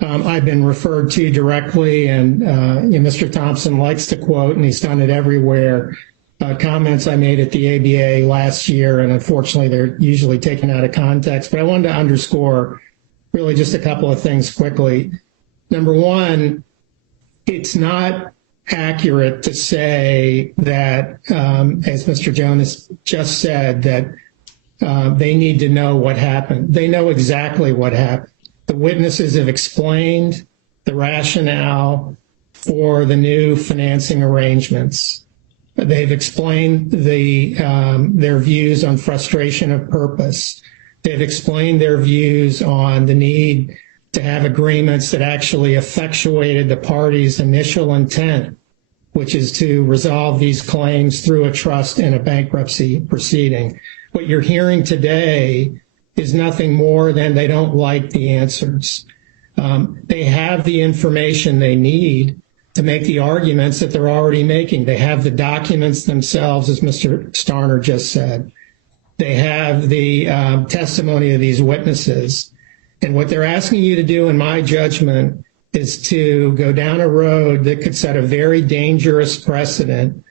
I've been referred to directly, and Mr. Thompson likes to quote, and he's done it everywhere, comments I made at the ABA last year, and unfortunately they're usually taken out of context. But I wanted to underscore really just a couple of things quickly. Number one, it's not accurate to say that, as Mr. Jonas just said, that they need to know what happened. They know exactly what happened. The witnesses have explained the rationale for the new financing arrangements. They've explained their views on frustration of purpose. They've explained their views on the need to have agreements that actually effectuated the party's initial intent, which is to resolve these claims through a trust in a bankruptcy proceeding. What you're hearing today is nothing more than they don't like the answers. They have the information they need to make the arguments that they're already making. They have the documents themselves, as Mr. Starner just said. They have the testimony of these witnesses. And what they're asking you to do, in my judgment, is to go down a road that could set a very dangerous precedent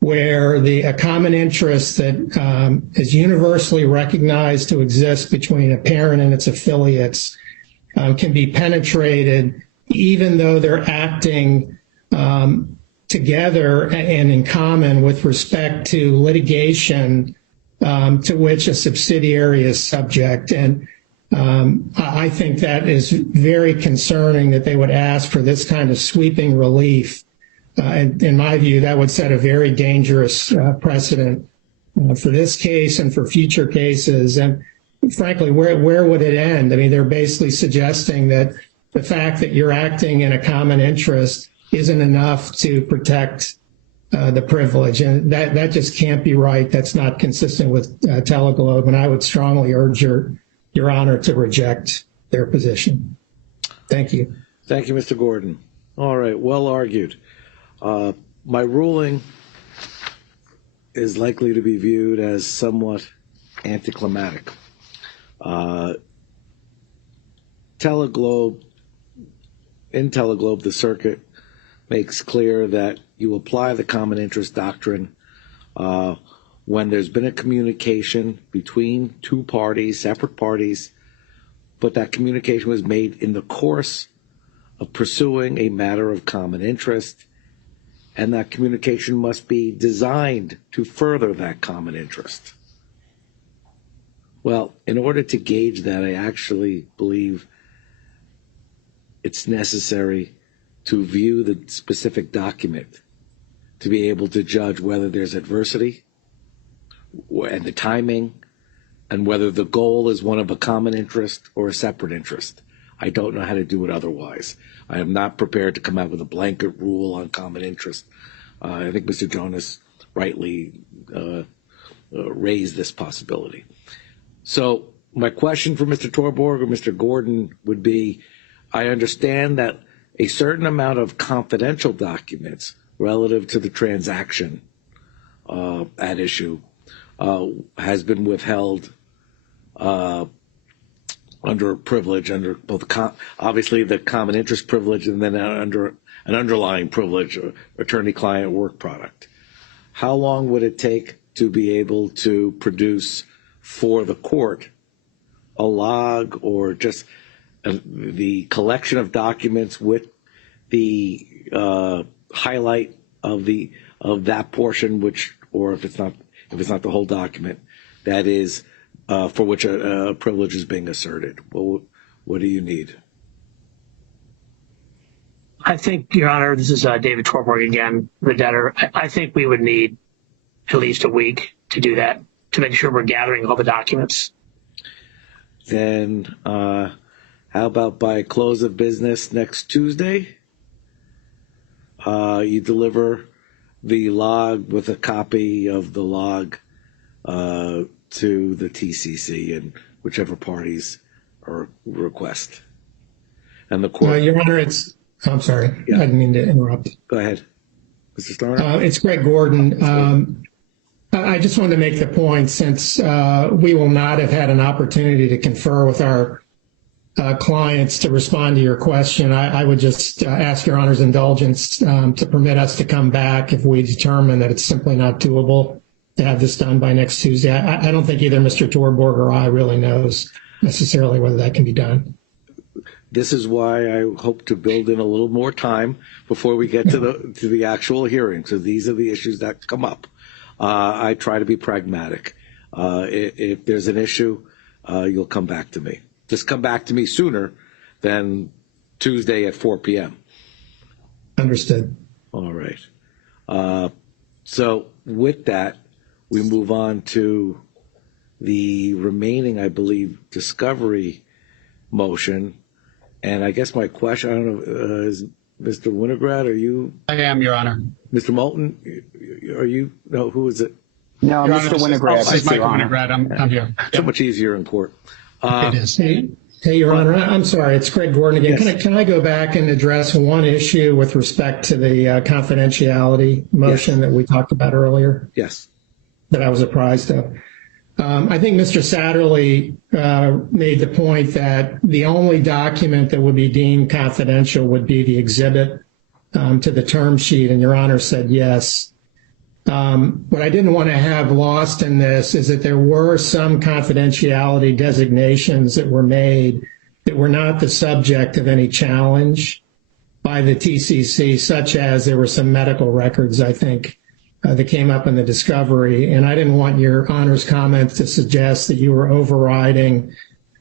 where a common interest that is universally recognized to exist between a parent and its affiliates can be penetrated, even though they're acting together and in common with respect to litigation to which a subsidiary is subject. And I think that is very concerning that they would ask for this kind of sweeping relief. And in my view, that would set a very dangerous precedent for this case and for future cases. And frankly, where would it end? I mean, they're basically suggesting that the fact that you're acting in a common interest isn't enough to protect the privilege. And that just can't be right. That's not consistent with Teleglobe. And I would strongly urge Your Honor to reject their position. Thank you. Thank you, Mr. Gordon. All right, well argued. My ruling is likely to be viewed as somewhat anticlimactic. Teleglobe, the circuit makes clear that you apply the common interest doctrine when there's been a communication between two parties, separate parties, but that communication was made in the course of pursuing a matter of common interest, and that communication must be designed to further that common interest. Well, in order to gauge that, I actually believe it's necessary to view the specific document to be able to judge whether there's adversity and the timing and whether the goal is one of a common interest or a separate interest. I don't know how to do it otherwise. I am not prepared to come out with a blanket rule on common interest. I think Mr. Jonas rightly raised this possibility. So my question for Mr. Torborg or Mr. Gordon would be, I understand that a certain amount of confidential documents relative to the transaction at issue has been withheld under privilege, under both obviously the common interest privilege and then under an underlying privilege, attorney-client work product. How long would it take to be able to produce for the court a log or just the collection of documents with the highlight of that portion, which, or if it's not the whole document, that is for which a privilege is being asserted? What do you need? I think, Your Honor, this is David Torborg again, the debtor. I think we would need at least a week to do that, to make sure we're gathering all the documents. Then how about by close of business next Tuesday? You deliver the log with a copy of the log to the TCC and whichever parties are request. And the court. Your Honor, I'm sorry. Yeah. I didn't mean to interrupt. Go ahead, Mr. Starner. It's Greg Gordon. I just wanted to make the point, since we will not have had an opportunity to confer with our clients to respond to your question, I would just ask Your Honor's indulgence to permit us to come back if we determine that it's simply not doable to have this done by next Tuesday. I don't think either Mr. Torborg or I really knows necessarily whether that can be done. This is why I hope to build in a little more time before we get to the actual hearing. So these are the issues that come up. I try to be pragmatic. If there's an issue, you'll come back to me. Just come back to me sooner than Tuesday at 4 p.m. Understood. All right. So with that, we move on to the remaining, I believe, discovery motion. And I guess my question, I don't know, is Mr. Winograd, are you? I am, Your Honor. Mr. Moulton, are you? No, who is it? No, Your Mr. Honor, Winograd. this is Michael Winograd. I'm here. So much easier in court. It is. Hey, Your Honor, I'm sorry, it's Greg Gordon again. Yes. Can I go back and address one issue with respect to the confidentiality motion that we talked about earlier? Yes. That I was apprised of. I think Mr. Satterley made the point that the only document that would be deemed confidential would be the exhibit to the term sheet, and Your Honor said yes. What I didn't want to have lost in this is that there were some confidentiality designations that were made that were not the subject of any challenge by the TCC, such as there were some medical records, I think, that came up in the discovery. And I didn't want Your Honor's comments to suggest that you were overriding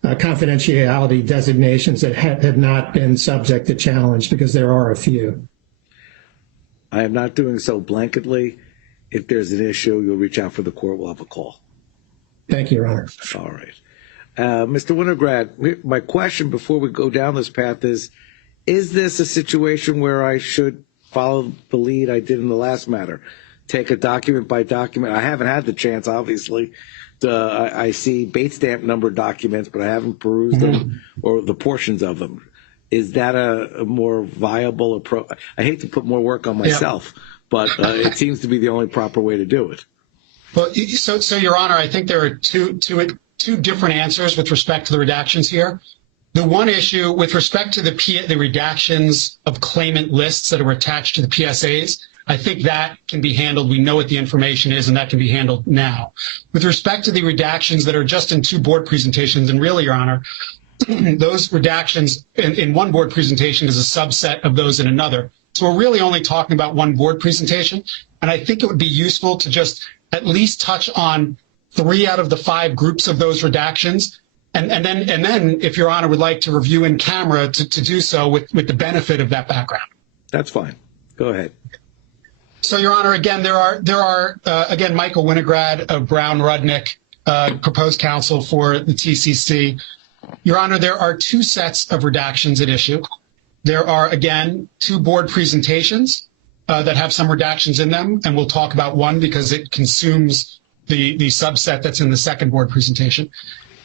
confidentiality designations that had not been subject to challenge, because there are a few. I am not doing so blanketly. If there's an issue, you'll reach out for the court. We'll have a call. Thank you, Your Honor. All right. Mr. Winograd, my question before we go down this path is this a situation where I should follow the lead I did in the last matter? Take a document by document. I haven't had the chance, obviously. I see bait stamp number documents, but I haven't perused them or the portions of them. Is that a more viable approach? I hate to put more work on myself, but it seems to be the only proper way to do it. Well, so Your Honor, I think there are two different answers with respect to the redactions here. The one issue with respect to the redactions of claimant lists that are attached to the PSAs, I think that can be handled. We know what the information is, and that can be handled now. With respect to the redactions that are just in two board presentations, and really, Your Honor, those redactions in one board presentation is a subset of those in another. So we're really only talking about one board presentation. And I think it would be useful to just at least touch on 3 out of the 5 groups of those redactions And then, if Your Honor would like to review in camera to do so with the benefit of that background. That's fine. Go ahead. So, Your Honor, again, there are again, Michael Winograd of Brown Rudnick, proposed counsel for the TCC. Your Honor, there are two sets of redactions at issue. There are, again, two board presentations that have some redactions in them, and we'll talk about one because it consumes the subset that's in the second board presentation.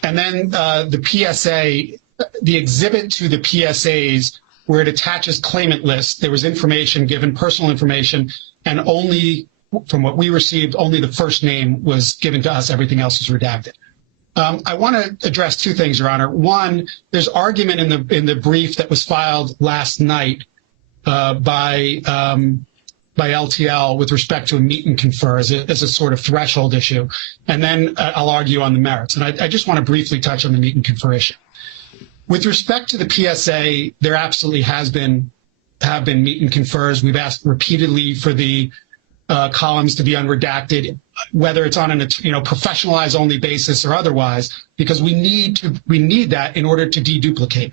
And then the PSA, the exhibit to the PSAs, where it attaches claimant lists, there was information given, personal information, and only, from what we received, only the first name was given to us. Everything else was redacted. I want to address two things, Your Honor. One, there's argument in the brief that was filed last night by LTL with respect to a meet and confer as a sort of threshold issue. And then I'll argue on the merits. And I just want to briefly touch on the meet and confer issue. With respect to the PSA, there absolutely have been meet and confers. We've asked repeatedly for the columns to be unredacted, whether it's on a professionalized only basis or otherwise, because we need that in order to deduplicate.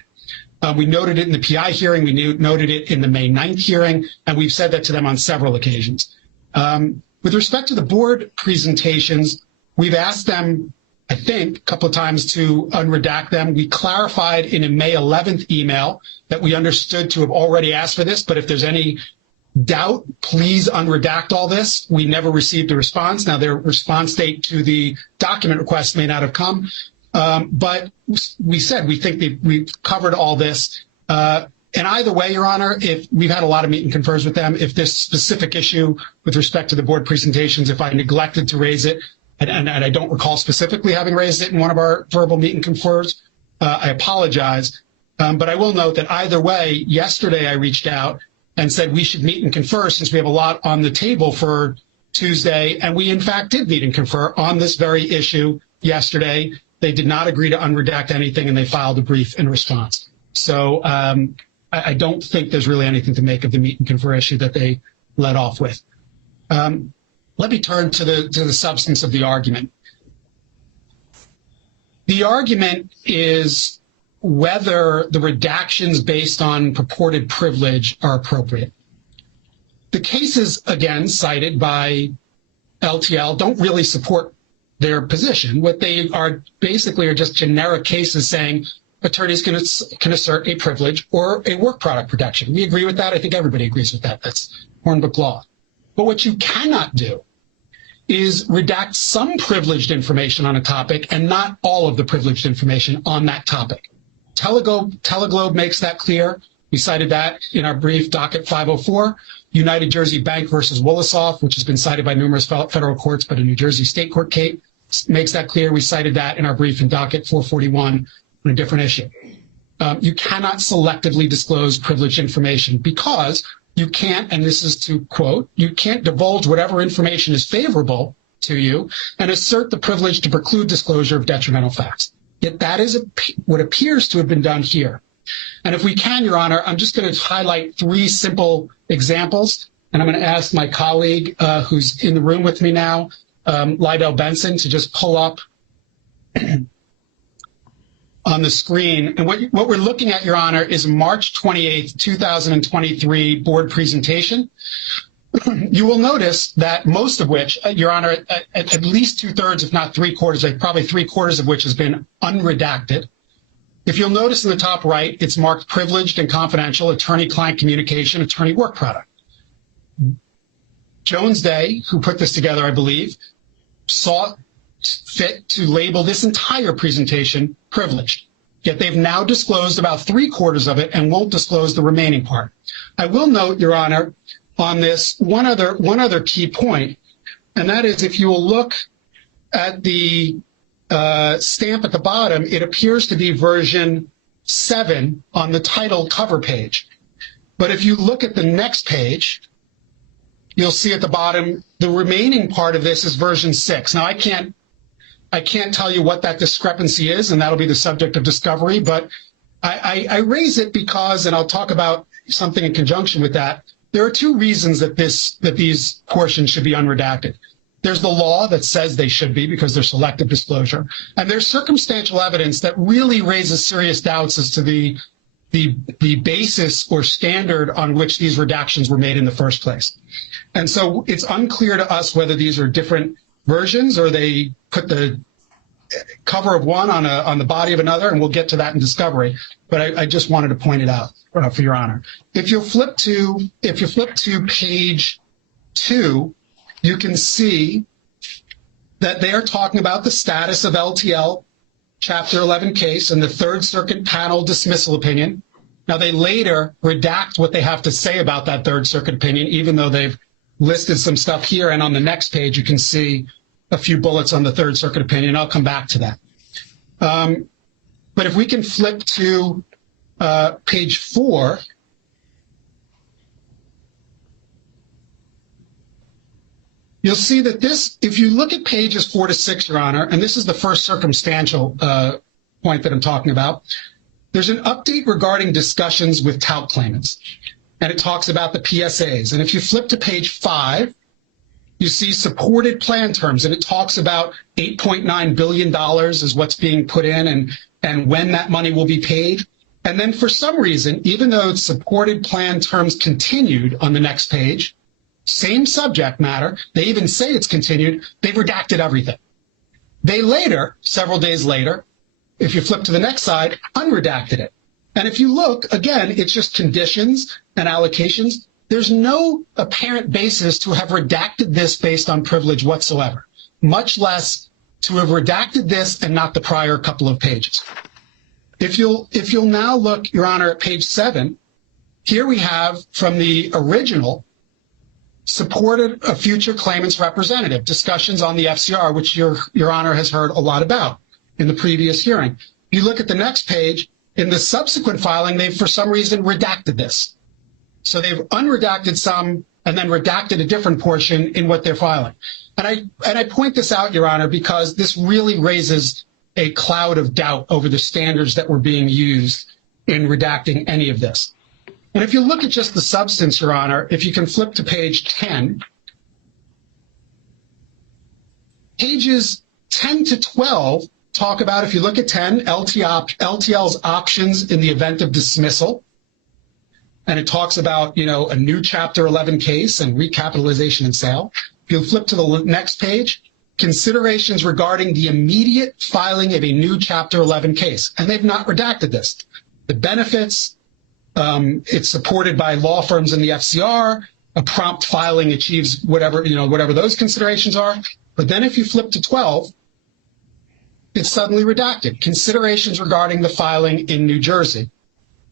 We noted it in the PI hearing, we noted it in the May 9th hearing, and we've said that to them on several occasions. With respect to the board presentations, we've asked them, I think, a couple of times to unredact them. We clarified in a May 11th email that we understood to have already asked for this, but if there's any doubt, please unredact all this. We never received a response. Now, their response date to the document request may not have come, but we said we think that we've covered all this. And either way, Your Honor, if we've had a lot of meet and confers with them, if this specific issue with respect to the board presentations, if I neglected to raise it, and I don't recall specifically having raised it in one of our verbal meet and confers, I apologize. But I will note that either way, yesterday I reached out and said we should meet and confer since we have a lot on the table for Tuesday. And we, in fact, did meet and confer on this very issue yesterday. They did not agree to unredact anything, and they filed a brief in response. So I don't think there's really anything to make of the meet and confer issue that they led off with. Let me turn to the substance of the argument. The argument is whether the redactions based on purported privilege are appropriate. The cases, again, cited by LTL don't really support their position. What they are basically are just generic cases saying attorneys can assert a privilege or a work product protection. We agree with that. I think everybody agrees with that. That's Hornbook law. But what you cannot do is redact some privileged information on a topic and not all of the privileged information on that topic. Teleglobe makes that clear. We cited that in our brief, docket 504. United Jersey Bank versus Wolosoff, which has been cited by numerous federal courts, but a New Jersey state court case makes that clear. We cited that in our brief in docket 441 on a different issue. You cannot selectively disclose privileged information because you can't, and this is to quote, you can't divulge whatever information is favorable to you and assert the privilege to preclude disclosure of detrimental facts. Yet that is what appears to have been done here. And if we can, Your Honor, I'm just going to highlight three simple examples, and I'm going to ask my colleague who's in the room with me now, Lydell Benson, to just pull up on the screen. And what we're looking at, Your Honor, is March 28th, 2023 board presentation. You will notice that most of which, Your Honor, at least 2/3, if not 3/4, probably 3/4 of which has been unredacted. If you'll notice in the top right, it's marked privileged and confidential, attorney-client communication, attorney-work product. Jones Day, who put this together, I believe, saw fit to label this entire presentation privileged. Yet they've now disclosed about 3/4 of it and won't disclose the remaining part. I will note, Your Honor, on this one other key point, and that is if you will look at the stamp at the bottom, it appears to be version 7 on the title cover page. But if you look at the next page, you'll see at the bottom, the remaining part of this is version 6. Now, I can't tell you what that discrepancy is, and that'll be the subject of discovery, but I raise it because, and I'll talk about something in conjunction with that, there are two reasons that these portions should be unredacted. There's the law that says they should be because they're selective disclosure. And there's circumstantial evidence that really raises serious doubts as to the basis or standard on which these redactions were made in the first place. And so it's unclear to us whether these are different versions or they put the cover of one on the body of another, and we'll get to that in discovery. But I just wanted to point it out for your honor. If you flip to page 2, you can see that they are talking about the status of LTL Chapter 11 case and the Third Circuit panel dismissal opinion. Now, they later redact what they have to say about that Third Circuit opinion, even though they've listed some stuff here. And on the next page, you can see a few bullets on the Third Circuit opinion. I'll come back to that. But if we can flip to page 4, you'll see that this, if you look at pages 4 to 6, Your Honor, and this is the first circumstantial point that I'm talking about, there's an update regarding discussions with tout claimants, and it talks about the PSAs. And if you flip to page 5, you see supported plan terms, and it talks about $8.9 billion is what's being put in and when that money will be paid. And then for some reason, even though supported plan terms continued on the next page, same subject matter, they even say it's continued, they've redacted everything. They later, several days later, if you flip to the next slide, unredacted it. And if you look, again, it's just conditions and allocations. There's no apparent basis to have redacted this based on privilege whatsoever, much less to have redacted this and not the prior couple of pages. If you'll now look, Your Honor, at page 7, here we have from the original supported a future claimant's representative, discussions on the FCR, which Your Honor has heard a lot about in the previous hearing. You look at the next page, in the subsequent filing, they've for some reason redacted this. So they've unredacted some and then redacted a different portion in what they're filing. And I point this out, Your Honor, because this really raises a cloud of doubt over the standards that were being used in redacting any of this. And if you look at just the substance, Your Honor, if you can flip to page 10, pages 10 to 12 talk about, if you look at 10, LTL's options in the event of dismissal. And it talks about, a new Chapter 11 case and recapitalization and sale. If you flip to the next page, considerations regarding the immediate filing of a new Chapter 11 case. And they've not redacted this. The benefits, it's supported by law firms in the FCR. A prompt filing achieves whatever those considerations are. But then if you flip to 12, it's suddenly redacted. Considerations regarding the filing in New Jersey.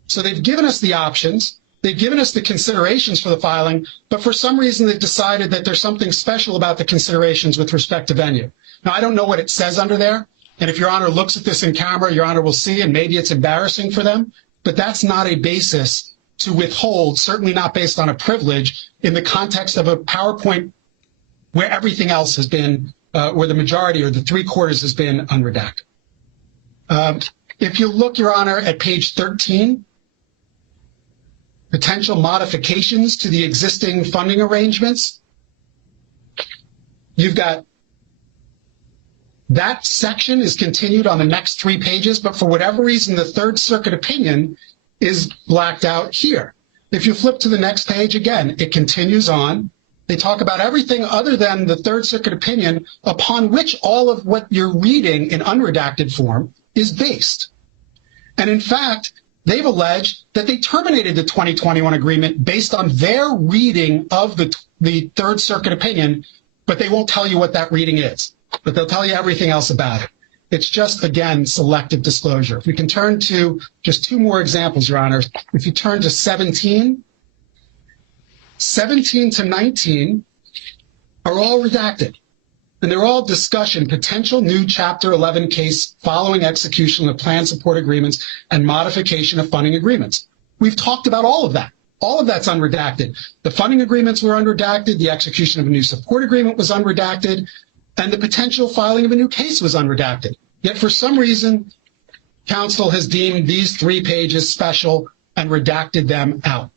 So they've given us the options. They've given us the considerations for the filing, but for some reason they've decided that there's something special about the considerations with respect to venue. Now, I don't know what it says under there. And if Your Honor looks at this in camera, Your Honor will see, and maybe it's embarrassing for them, but that's not a basis to withhold, certainly not based on a privilege in the context of a PowerPoint where everything else has been, where the majority or the 3/4 has been unredacted. If you look, Your Honor, at page 13, potential modifications to the existing funding arrangements, you've got that section is continued on the next 3 pages, but for whatever reason, the Third Circuit opinion is blacked out here. If you flip to the next page again, it continues on. They talk about everything other than the Third Circuit opinion upon which all of what you're reading in unredacted form is based. And in fact, they've alleged that they terminated the 2021 agreement based on their reading of the Third Circuit opinion, but they won't tell you what that reading is. But they'll tell you everything else about it. It's just, again, selective disclosure. If we can turn to just 2 more examples, Your Honor. If you turn to 17 to 19 are all redacted. And they're all discussion, potential new Chapter 11 case following execution of plan support agreements and modification of funding agreements. We've talked about all of that. All of that's unredacted. The funding agreements were unredacted. The execution of a new support agreement was unredacted. And the potential filing of a new case was unredacted. Yet for some reason, counsel has deemed these 3 pages special and redacted them out.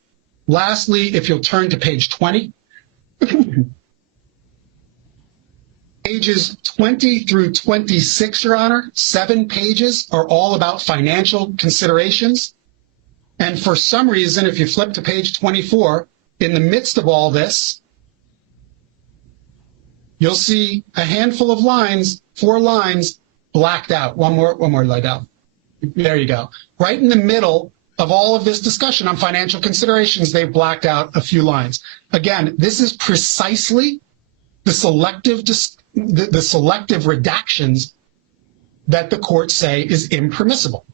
Lastly, if you'll turn to page 20, Pages 20 through 26, Your Honor, 7 pages are all about financial considerations. And for some reason, if you flip to page 24, in the midst of all this, you'll see a handful of lines, 4 lines, blacked out. One more line down. There you go. Right in the middle of all of this discussion on financial considerations, they've blacked out a few lines. Again, this is precisely the selective redactions that the courts say is impermissible.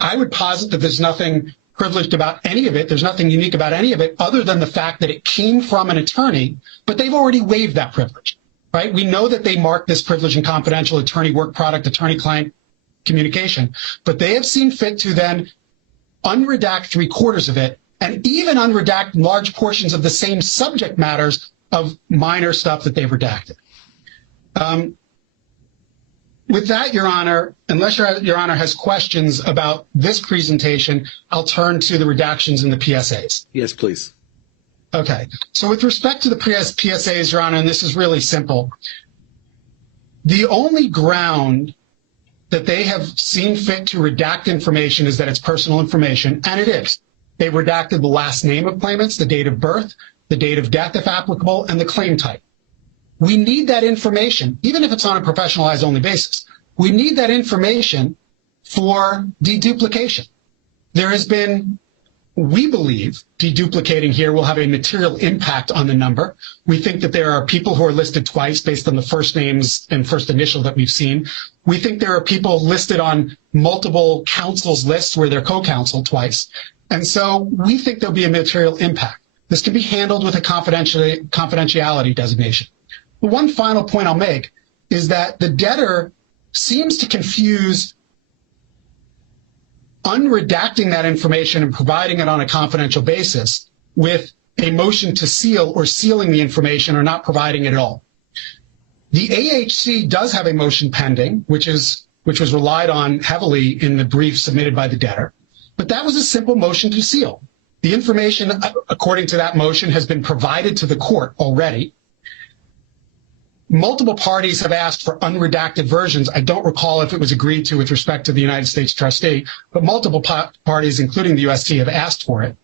I would posit that there's nothing privileged about any of it. There's nothing unique about any of it other than the fact that it came from an attorney, but they've already waived that privilege, right? We know that they mark this privilege and confidential attorney work product, attorney-client communication, but they have seen fit to then unredact 3/4 of it and even unredact large portions of the same subject matters of minor stuff that they've redacted. With that, Your Honor, unless Your Honor has questions about this presentation, I'll turn to the redactions in the PSAs. Yes, please. Okay. So with respect to the PSAs, Your Honor, and this is really simple, the only ground that they have seen fit to redact information is that it's personal information, and it is. They redacted the last name of claimants, the date of birth, the date of death, if applicable, and the claim type. We need that information, even if it's on a professionalized only basis. We need that information for deduplication. There has been, we believe, deduplicating here will have a material impact on the number. We think that there are people who are listed twice based on the first names and first initial that we've seen. We think there are people listed on multiple counsels lists where they're co-counsel twice. And so we think there'll be a material impact. This can be handled with a confidentiality designation. The one final point I'll make is that the debtor seems to confuse unredacting that information and providing it on a confidential basis with a motion to seal or sealing the information or not providing it at all. The AHC does have a motion pending, which was relied on heavily in the brief submitted by the debtor, but that was a simple motion to seal. The information, according to that motion, has been provided to the court already. Multiple parties have asked for unredacted versions. I don't recall if it was agreed to with respect to the United States trustee, but multiple parties, including the UST, have asked for it.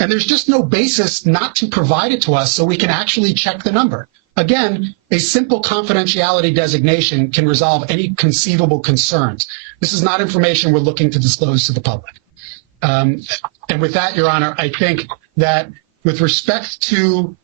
And there's just no basis not to provide it to us so we can actually check the number. Again, a simple confidentiality designation can resolve any conceivable concerns. This is not information we're looking to disclose to the public. And with that, Your Honor, I think that with respect to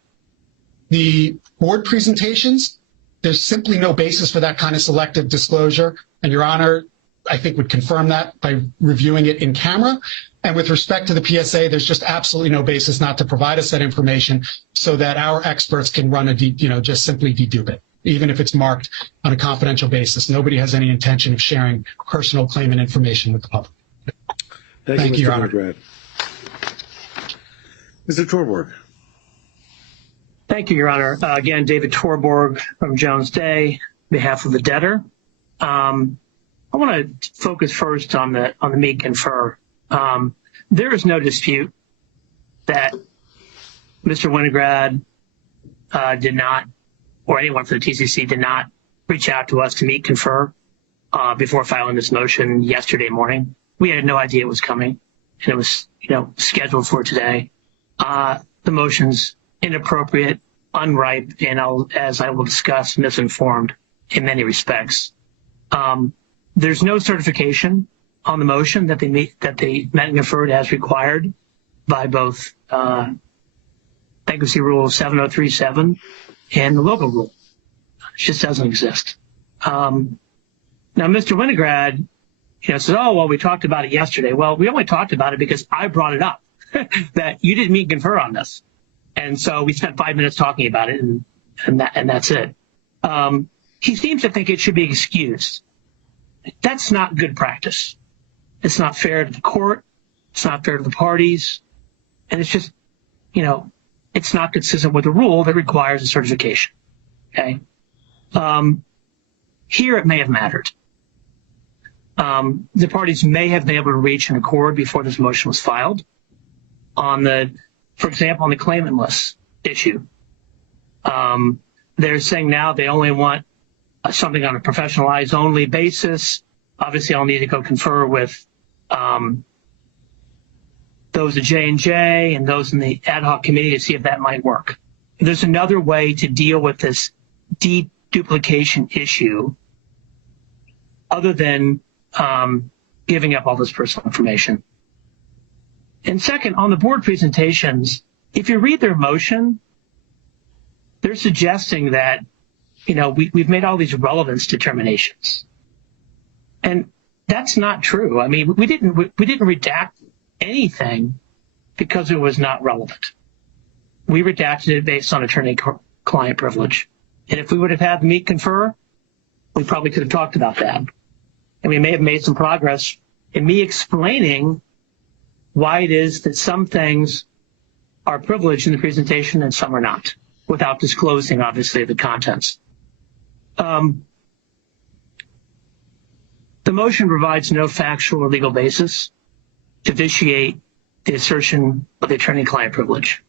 the board presentations, there's simply no basis for that kind of selective disclosure. And Your Honor, I think would confirm that by reviewing it in camera. And with respect to the PSA, there's just absolutely no basis not to provide us that information so that our experts can run just simply dedupe it, even if it's marked on a confidential basis. Nobody has any intention of sharing personal claimant information with the public. Thank you, Your Mr. Honor. McGrath. Mr. Torborg. Thank you, Your Honor. Again, David Torborg from Jones Day, on behalf of the debtor. I want to focus first on the meet confer. There is no dispute that Mr. Winograd did not, or anyone from the TCC did not reach out to us to meet confer before filing this motion yesterday morning. We had no idea it was coming, and it was, scheduled for today. The motion's inappropriate, unripe, and as I will discuss, misinformed in many respects. There's no certification on the motion that they met and conferred as required by both Bankruptcy Rule 7037 and the local rule. It just doesn't exist. Now, Mr. Winograd, says, "Oh, well, we talked about it yesterday." Well, we only talked about it because I brought it up that you didn't meet and confer on this. And so we spent 5 minutes talking about it, and that's it. He seems to think it should be excused. That's not good practice. It's not fair to the court. It's not fair to the parties. And it's just, it's not consistent with the rule that requires a certification. Okay. Here it may have mattered. The parties may have been able to reach an accord before this motion was filed. For example, on the claimant list issue, they're saying now they only want something on a professional eyes only basis. Obviously, I'll need to go confer with those at J&J and those in the ad hoc committee to see if that might work. There's another way to deal with this deduplication issue other than giving up all this personal information. And second, on the board presentations, if you read their motion, they're suggesting that, we've made all these relevance determinations. And that's not true. I mean, we didn't redact anything because it was not relevant. We redacted it based on attorney-client privilege. And if we would have had the meet confer, we probably could have talked about that. And we may have made some progress in me explaining why it is that some things are privileged in the presentation and some are not, without disclosing, obviously, the contents. The motion provides no factual or legal basis to vitiate the assertion of the attorney-client privilege.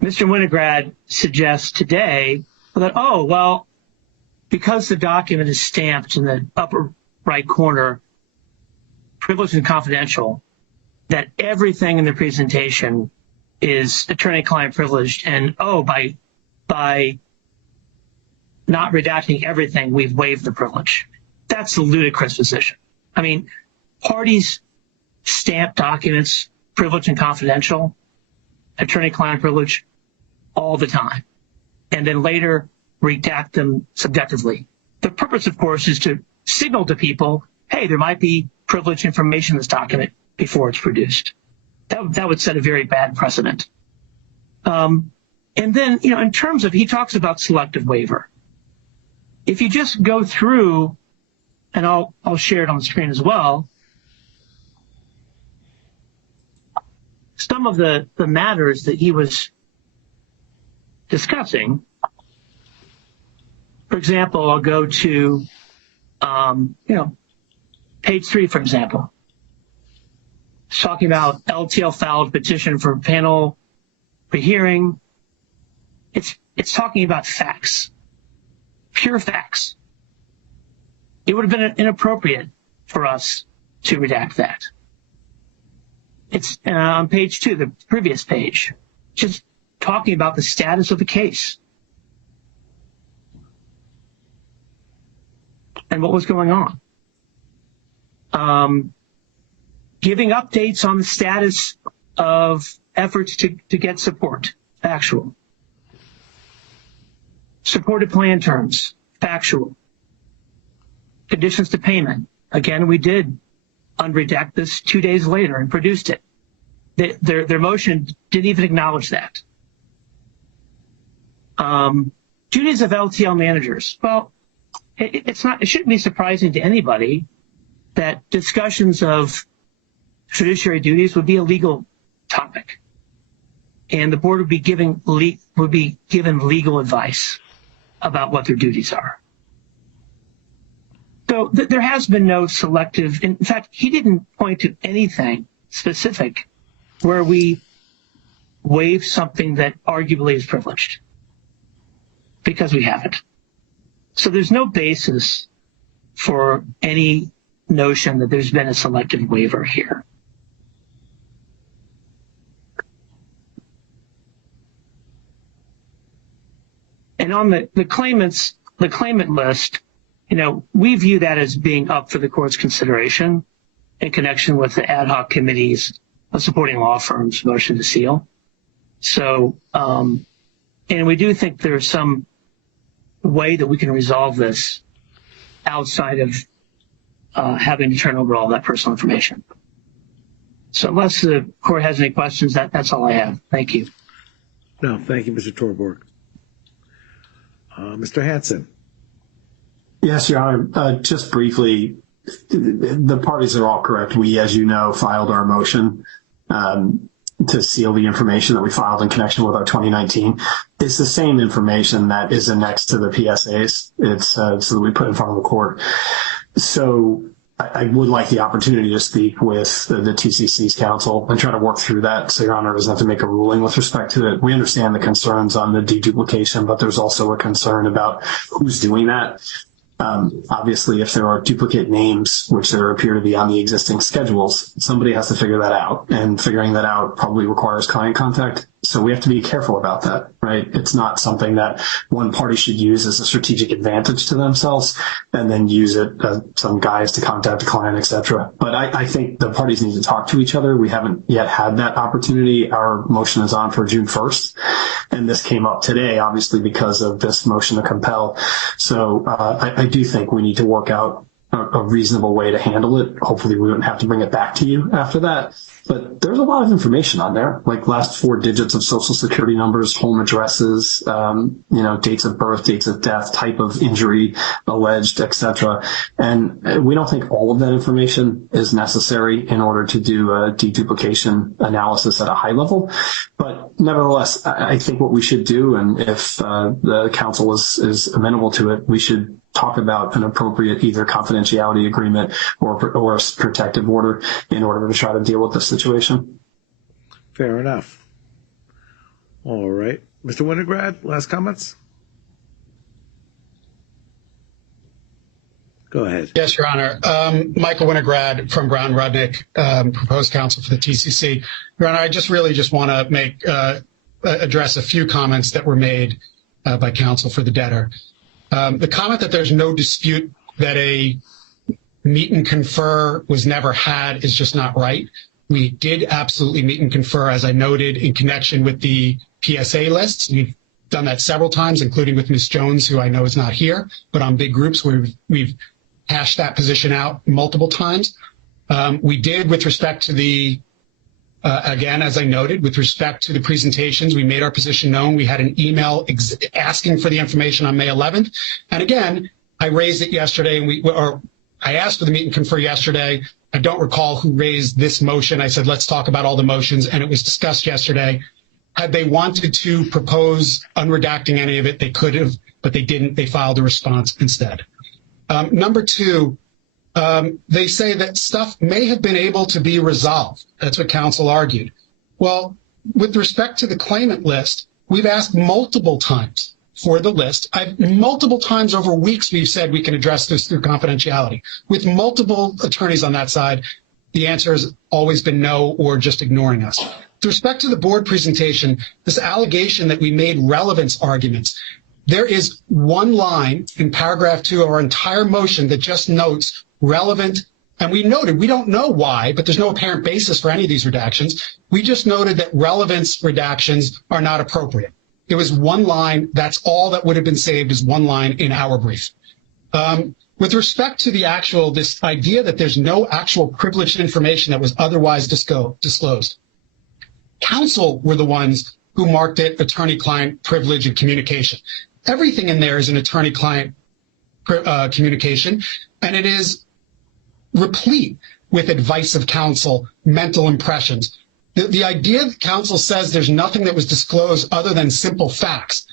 Mr. Winograd suggests today that, because the document is stamped in the upper right corner, privileged and confidential, that everything in the presentation is attorney-client privileged, and by not redacting everything, we've waived the privilege. That's a ludicrous position. I mean, parties stamp documents, privileged and confidential, attorney-client privilege, all the time, and then later redact them subjectively. The purpose, of course, is to signal to people, hey, there might be privileged information in this document before it's produced. That would set a very bad precedent. And then, in terms of, he talks about selective waiver. If you just go through, and I'll share it on the screen as well, some of the matters that he was discussing. For example, I'll go to, page 3, for example. It's talking about LTL filed petition for panel rehearing. It's talking about facts, pure facts. It would have been inappropriate for us to redact that. It's on page 2, the previous page, just talking about the status of the case and what was going on. Giving updates on the status of efforts to get support, factual. Supported plan terms, factual. Conditions to payment. Again, we did unredact this 2 days later and produced it. Their motion didn't even acknowledge that. Duties of LTL managers. Well, it shouldn't be surprising to anybody that discussions of fiduciary duties would be a legal topic, and the board would be given legal advice about what their duties are. So there has been no selective. In fact, he didn't point to anything specific where we waive something that arguably is privileged, because we haven't. So there's no basis for any notion that there's been a selective waiver here. And on the claimant list, we view that as being up for the court's consideration in connection with the ad hoc committees of supporting law firms' motion to seal. So, and we do think there's some way that we can resolve this outside of having to turn over all that personal information. So unless the court has any questions, that's all I have. Thank you. No, thank you, Mr. Torborg. Mr. Hanson. Yes, Your Honor. Just briefly, the parties are all correct. We, as you know, filed our motion to seal the information that we filed in connection with our 2019. It's the same information that is annexed to the PSAs. It's so that we put in front of the court. So I would like the opportunity to speak with the TCC's counsel and try to work through that so Your Honor doesn't have to make a ruling with respect to it. We understand the concerns on the deduplication, but there's also a concern about who's doing that. Obviously, if there are duplicate names, which there appear to be on the existing schedules, somebody has to figure that out, and figuring that out probably requires client contact. So we have to be careful about that, right? It's not something that one party should use as a strategic advantage to themselves and then use it some guys to contact the client, etc. But I think the parties need to talk to each other. We haven't yet had that opportunity. Our motion is on for June 1st, and this came up today, obviously, because of this motion to compel. So I do think we need to work out a reasonable way to handle it. Hopefully we wouldn't have to bring it back to you after that. But there's a lot of information on there, like last 4 digits of social security numbers, home addresses, dates of birth, dates of death, type of injury alleged, etc. And we don't think all of that information is necessary in order to do a deduplication analysis at a high level. But nevertheless, I think what we should do, and if the council is amenable to it, we should talk about an appropriate either confidentiality agreement or a protective order in order to try to deal with this situation. Fair enough. All right. Mr. Winograd, last comments? Go ahead. Yes, Your Honor. Michael Winograd from Brown Rudnick, proposed counsel for the TCC. Your Honor, I just want to address a few comments that were made by counsel for the debtor. The comment that there's no dispute that a meet and confer was never had is just not right. We did absolutely meet and confer, as I noted, in connection with the PSA lists. We've done that several times, including with Ms. Jones, who I know is not here, but on big groups where we've hashed that position out multiple times. We did with respect to the again, as I noted, with respect to the presentations, we made our position known. We had an email asking for the information on May 11th. And again, I raised it yesterday, and I asked for the meet and confer yesterday. I don't recall who raised this motion. I said, let's talk about all the motions, and it was discussed yesterday. Had they wanted to propose unredacting any of it, they could have, but they didn't. They filed a response instead. Number 2, they say that stuff may have been able to be resolved. That's what counsel argued. Well, with respect to the claimant list, we've asked multiple times for the list. Multiple times over weeks, we've said we can address this through confidentiality. With multiple attorneys on that side, the answer has always been no or just ignoring us. With respect to the board presentation, this allegation that we made relevance arguments, there is one line in paragraph 2 of our entire motion that just notes relevant, and we noted, we don't know why, but there's no apparent basis for any of these redactions. We just noted that relevance redactions are not appropriate. It was one line. That's all that would have been saved is one line in our brief. With respect to this idea that there's no actual privileged information that was otherwise disclosed, counsel were the ones who marked it attorney-client privilege and communication. Everything in there is an attorney-client communication, and it is replete with advice of counsel, mental impressions. The idea that counsel says there's nothing that was disclosed other than simple facts.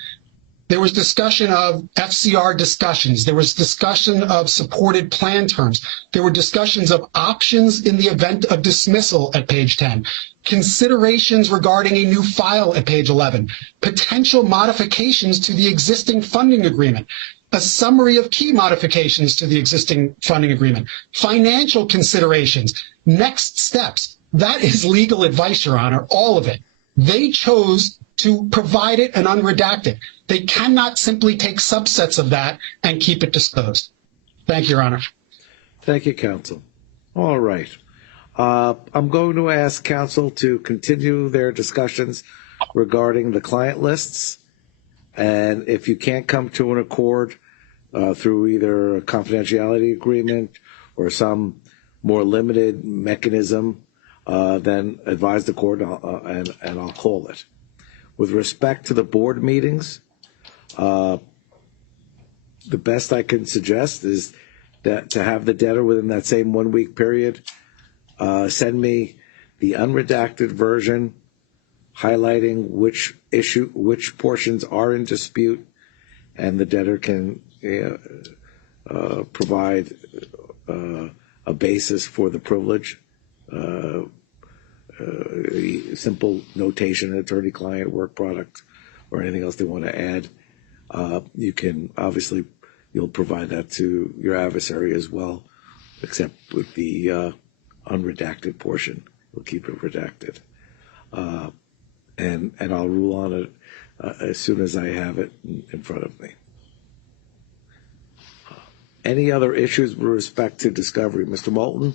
There was discussion of FCR discussions. There was discussion of supported plan terms. There were discussions of options in the event of dismissal at page 10, considerations regarding a new file at page 11, potential modifications to the existing funding agreement, a summary of key modifications to the existing funding agreement, financial considerations, next steps. That is legal advice, Your Honor, all of it. They chose to provide it and unredact it. They cannot simply take subsets of that and keep it disclosed. Thank you, Your Honor. Thank you, counsel. All right. I'm going to ask counsel to continue their discussions regarding the client lists. And if you can't come to an accord through either a confidentiality agreement or some more limited mechanism, then advise the court and I'll call it. With respect to the board meetings, the best I can suggest is that to have the debtor within that same 1 week period, send me the unredacted version highlighting which portions are in dispute, and the debtor can provide a basis for the privilege. Simple notation, attorney-client, work product, or anything else they want to add. You can obviously, you'll provide that to your adversary as well, except with the unredacted portion. We'll keep it redacted. And I'll rule on it as soon as I have it in front of me. Any other issues with respect to discovery? Mr. Moulton?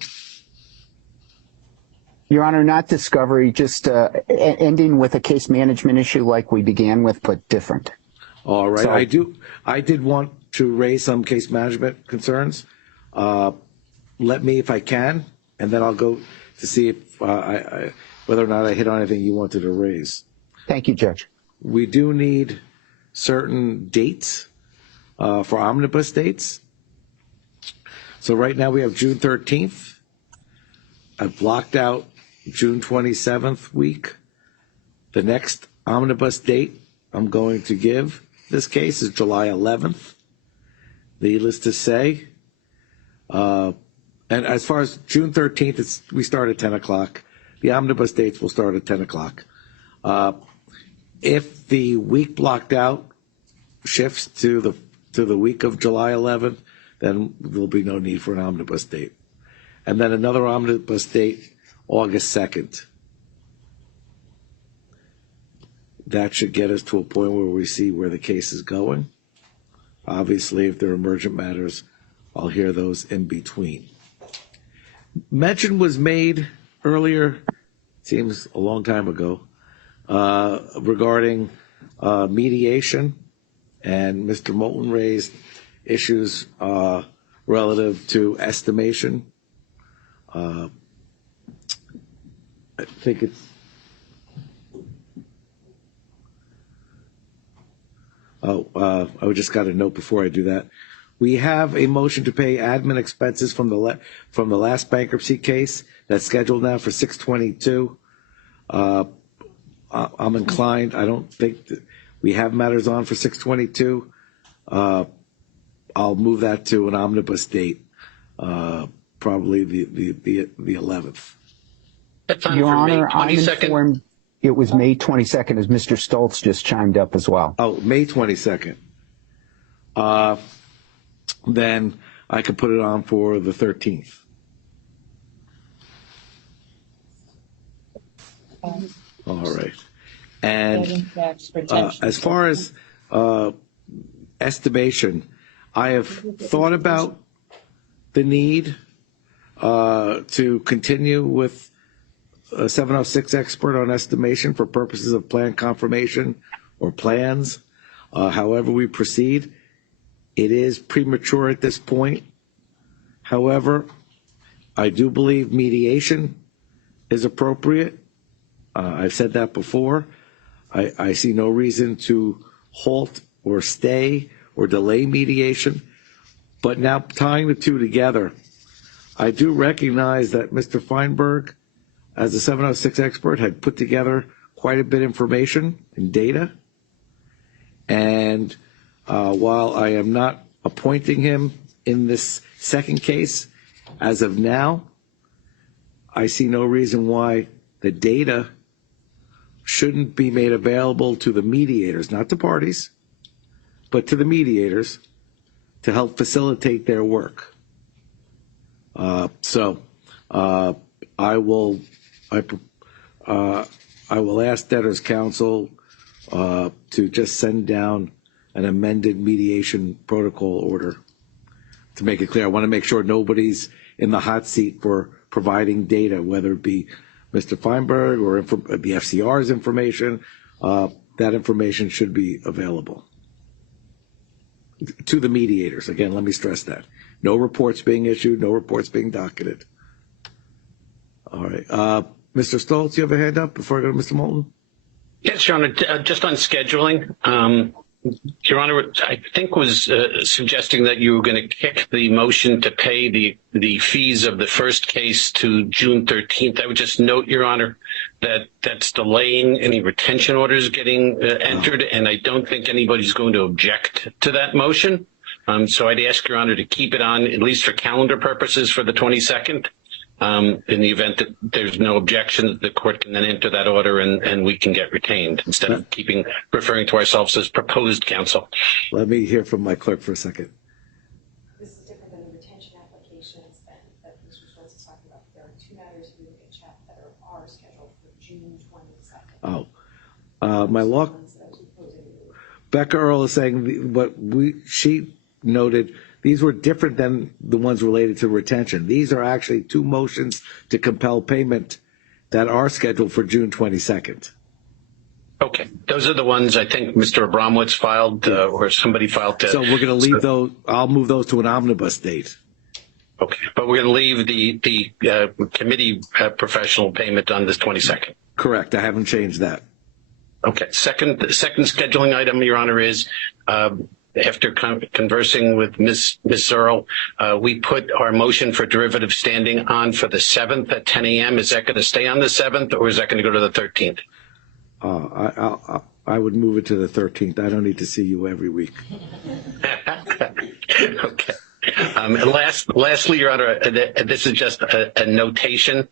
Your Honor, not discovery, just ending with a case management issue like we began with, but different. All right. So, I did want to raise some case management concerns. Let me, if I can, and then I'll go to see if whether or not I hit on anything you wanted to raise. Thank you, Judge. We do need certain dates for omnibus dates. So right now we have June 13th. I've blocked out June 27th week. The next omnibus date I'm going to give this case is July 11th. Needless to say. And as far as June 13th, we start at 10 o'clock. The omnibus dates will start at 10 o'clock. If the week blocked out shifts to the week of July 11th, then there'll be no need for an omnibus date. And then another omnibus date, August 2nd. That should get us to a point where we see where the case is going. Obviously, if there are emergent matters, I'll hear those in between. Mention was made earlier, seems a long time ago, regarding mediation, and Mr. Moulton raised issues relative to estimation. I think it's I just got a note before I do that. We have a motion to pay admin expenses from the last bankruptcy case that's scheduled now for 6/22. I'm inclined. I don't think that we have matters on for 6/22. I'll move that to an omnibus date, probably the 11th. Your Honor, I'm informed it was May 22nd, as Mr. Stoltz just chimed up as well. Oh, May 22nd. Then I could put it on for the 13th. All right. And as far as estimation, I have thought about the need to continue with a 706 expert on estimation for purposes of plan confirmation or plans. However we proceed, it is premature at this point. However, I do believe mediation is appropriate. I've said that before. I see no reason to halt or stay or delay mediation. But now tying the two together, I do recognize that Mr. Feinberg, as a 706 expert, had put together quite a bit of information and data. And while I am not appointing him in this second case, as of now, I see no reason why the data shouldn't be made available to the mediators, not the parties, but to the mediators to help facilitate their work. So I will ask debtors counsel to just send down an amended mediation protocol order to make it clear. I want to make sure nobody's in the hot seat for providing data, whether it be Mr. Feinberg or the FCR's information. That information should be available to the mediators. Again, let me stress that. No reports being issued, no reports being docketed. All right. Mr. Stoltz, you have a hand up before I go to Mr. Moulton? Yes, Your Honor. Just on scheduling, Your Honor, I think was suggesting that you were going to kick the motion to pay the fees of the first case to June 13th. I would just note, Your Honor, that that's delaying any retention orders getting entered, and I don't think anybody's going to object to that motion. So I'd ask Your Honor to keep it on, at least for calendar purposes, for the 22nd. In the event that there's no objection, the court can then enter that order and we can get retained instead of referring to ourselves as proposed counsel. Let me hear from my clerk for a second. This is different than the retention applications that Mr. Schwartz is talking about. There are two matters we look at chat that are scheduled for June 22nd. My law, Becca Earl is saying she noted these were different than the ones related to retention. These are actually two motions to compel payment that are scheduled for June 22nd. Okay. Those are the ones I think Mr. Abramowitz filed or somebody filed. So we're going to leave those. I'll move those to an omnibus date. Okay. But we're going to leave the committee professional payment on this 22nd. Correct. I haven't changed that. Okay. Second scheduling item, Your Honor, is after conversing with Ms. Earl, we put our motion for derivative standing on for the 7th at 10 a.m. Is that going to stay on the 7th or is that going to go to the 13th? I would move it to the 13th. I don't need to see you every week. Okay. Lastly, Your Honor, this is just a notation.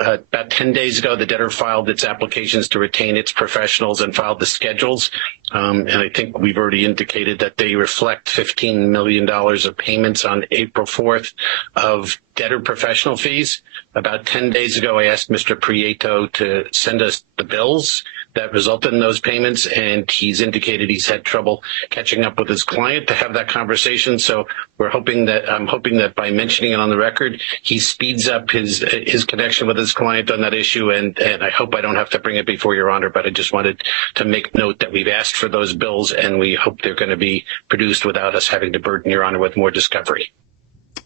About 10 days ago, the debtor filed its applications to retain its professionals and filed the schedules. And I think we've already indicated that they reflect $15 million of payments on April 4th of debtor professional fees. About 10 days ago, I asked Mr. Prieto to send us the bills that resulted in those payments, and he's indicated he's had trouble catching up with his client to have that conversation. So I'm hoping that by mentioning it on the record, he speeds up his connection with his client on that issue. And I hope I don't have to bring it before Your Honor, but I just wanted to make note that we've asked for those bills and we hope they're going to be produced without us having to burden Your Honor with more discovery.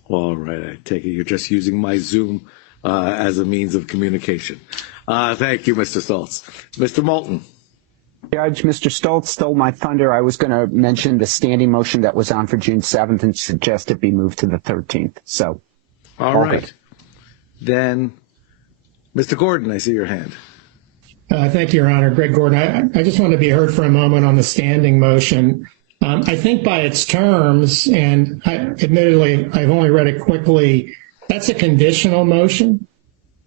All right. I take it you're just using my Zoom as a means of communication. Thank you, Mr. Stoltz. Mr. Moulton. Judge, Mr. Stoltz stole my thunder. I was going to mention the standing motion that was on for June 7th and suggest it be moved to the 13th. So, all right. Then, Mr. Gordon, I see your hand. Thank you, Your Honor. Greg Gordon. I just want to be heard for a moment on the standing motion. I think by its terms, and admittedly, I've only read it quickly, that's a conditional motion.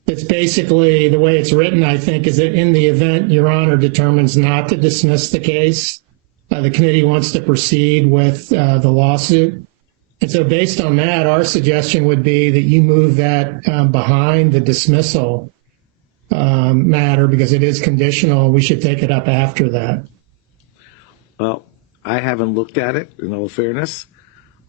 It's basically, the way it's written, I think, is that in the event Your Honor determines not to dismiss the case, the committee wants to proceed with the lawsuit. And so based on that, our suggestion would be that you move that behind the dismissal matter because it is conditional. We should take it up after that. Well, I haven't looked at it, in all fairness.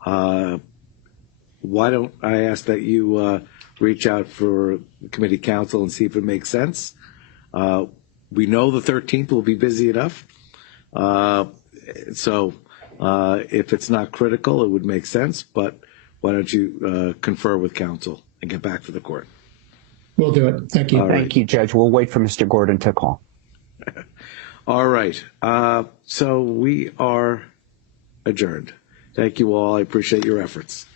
Why don't I ask that you reach out for committee counsel and see if it makes sense? We know the 13th will be busy enough. So if it's not critical, it would make sense. But why don't you confer with counsel and get back to the court? We'll do it. Thank you. Thank you, Judge. We'll wait for Mr. Gordon to call. All right. So we are adjourned. Thank you all. I appreciate your efforts.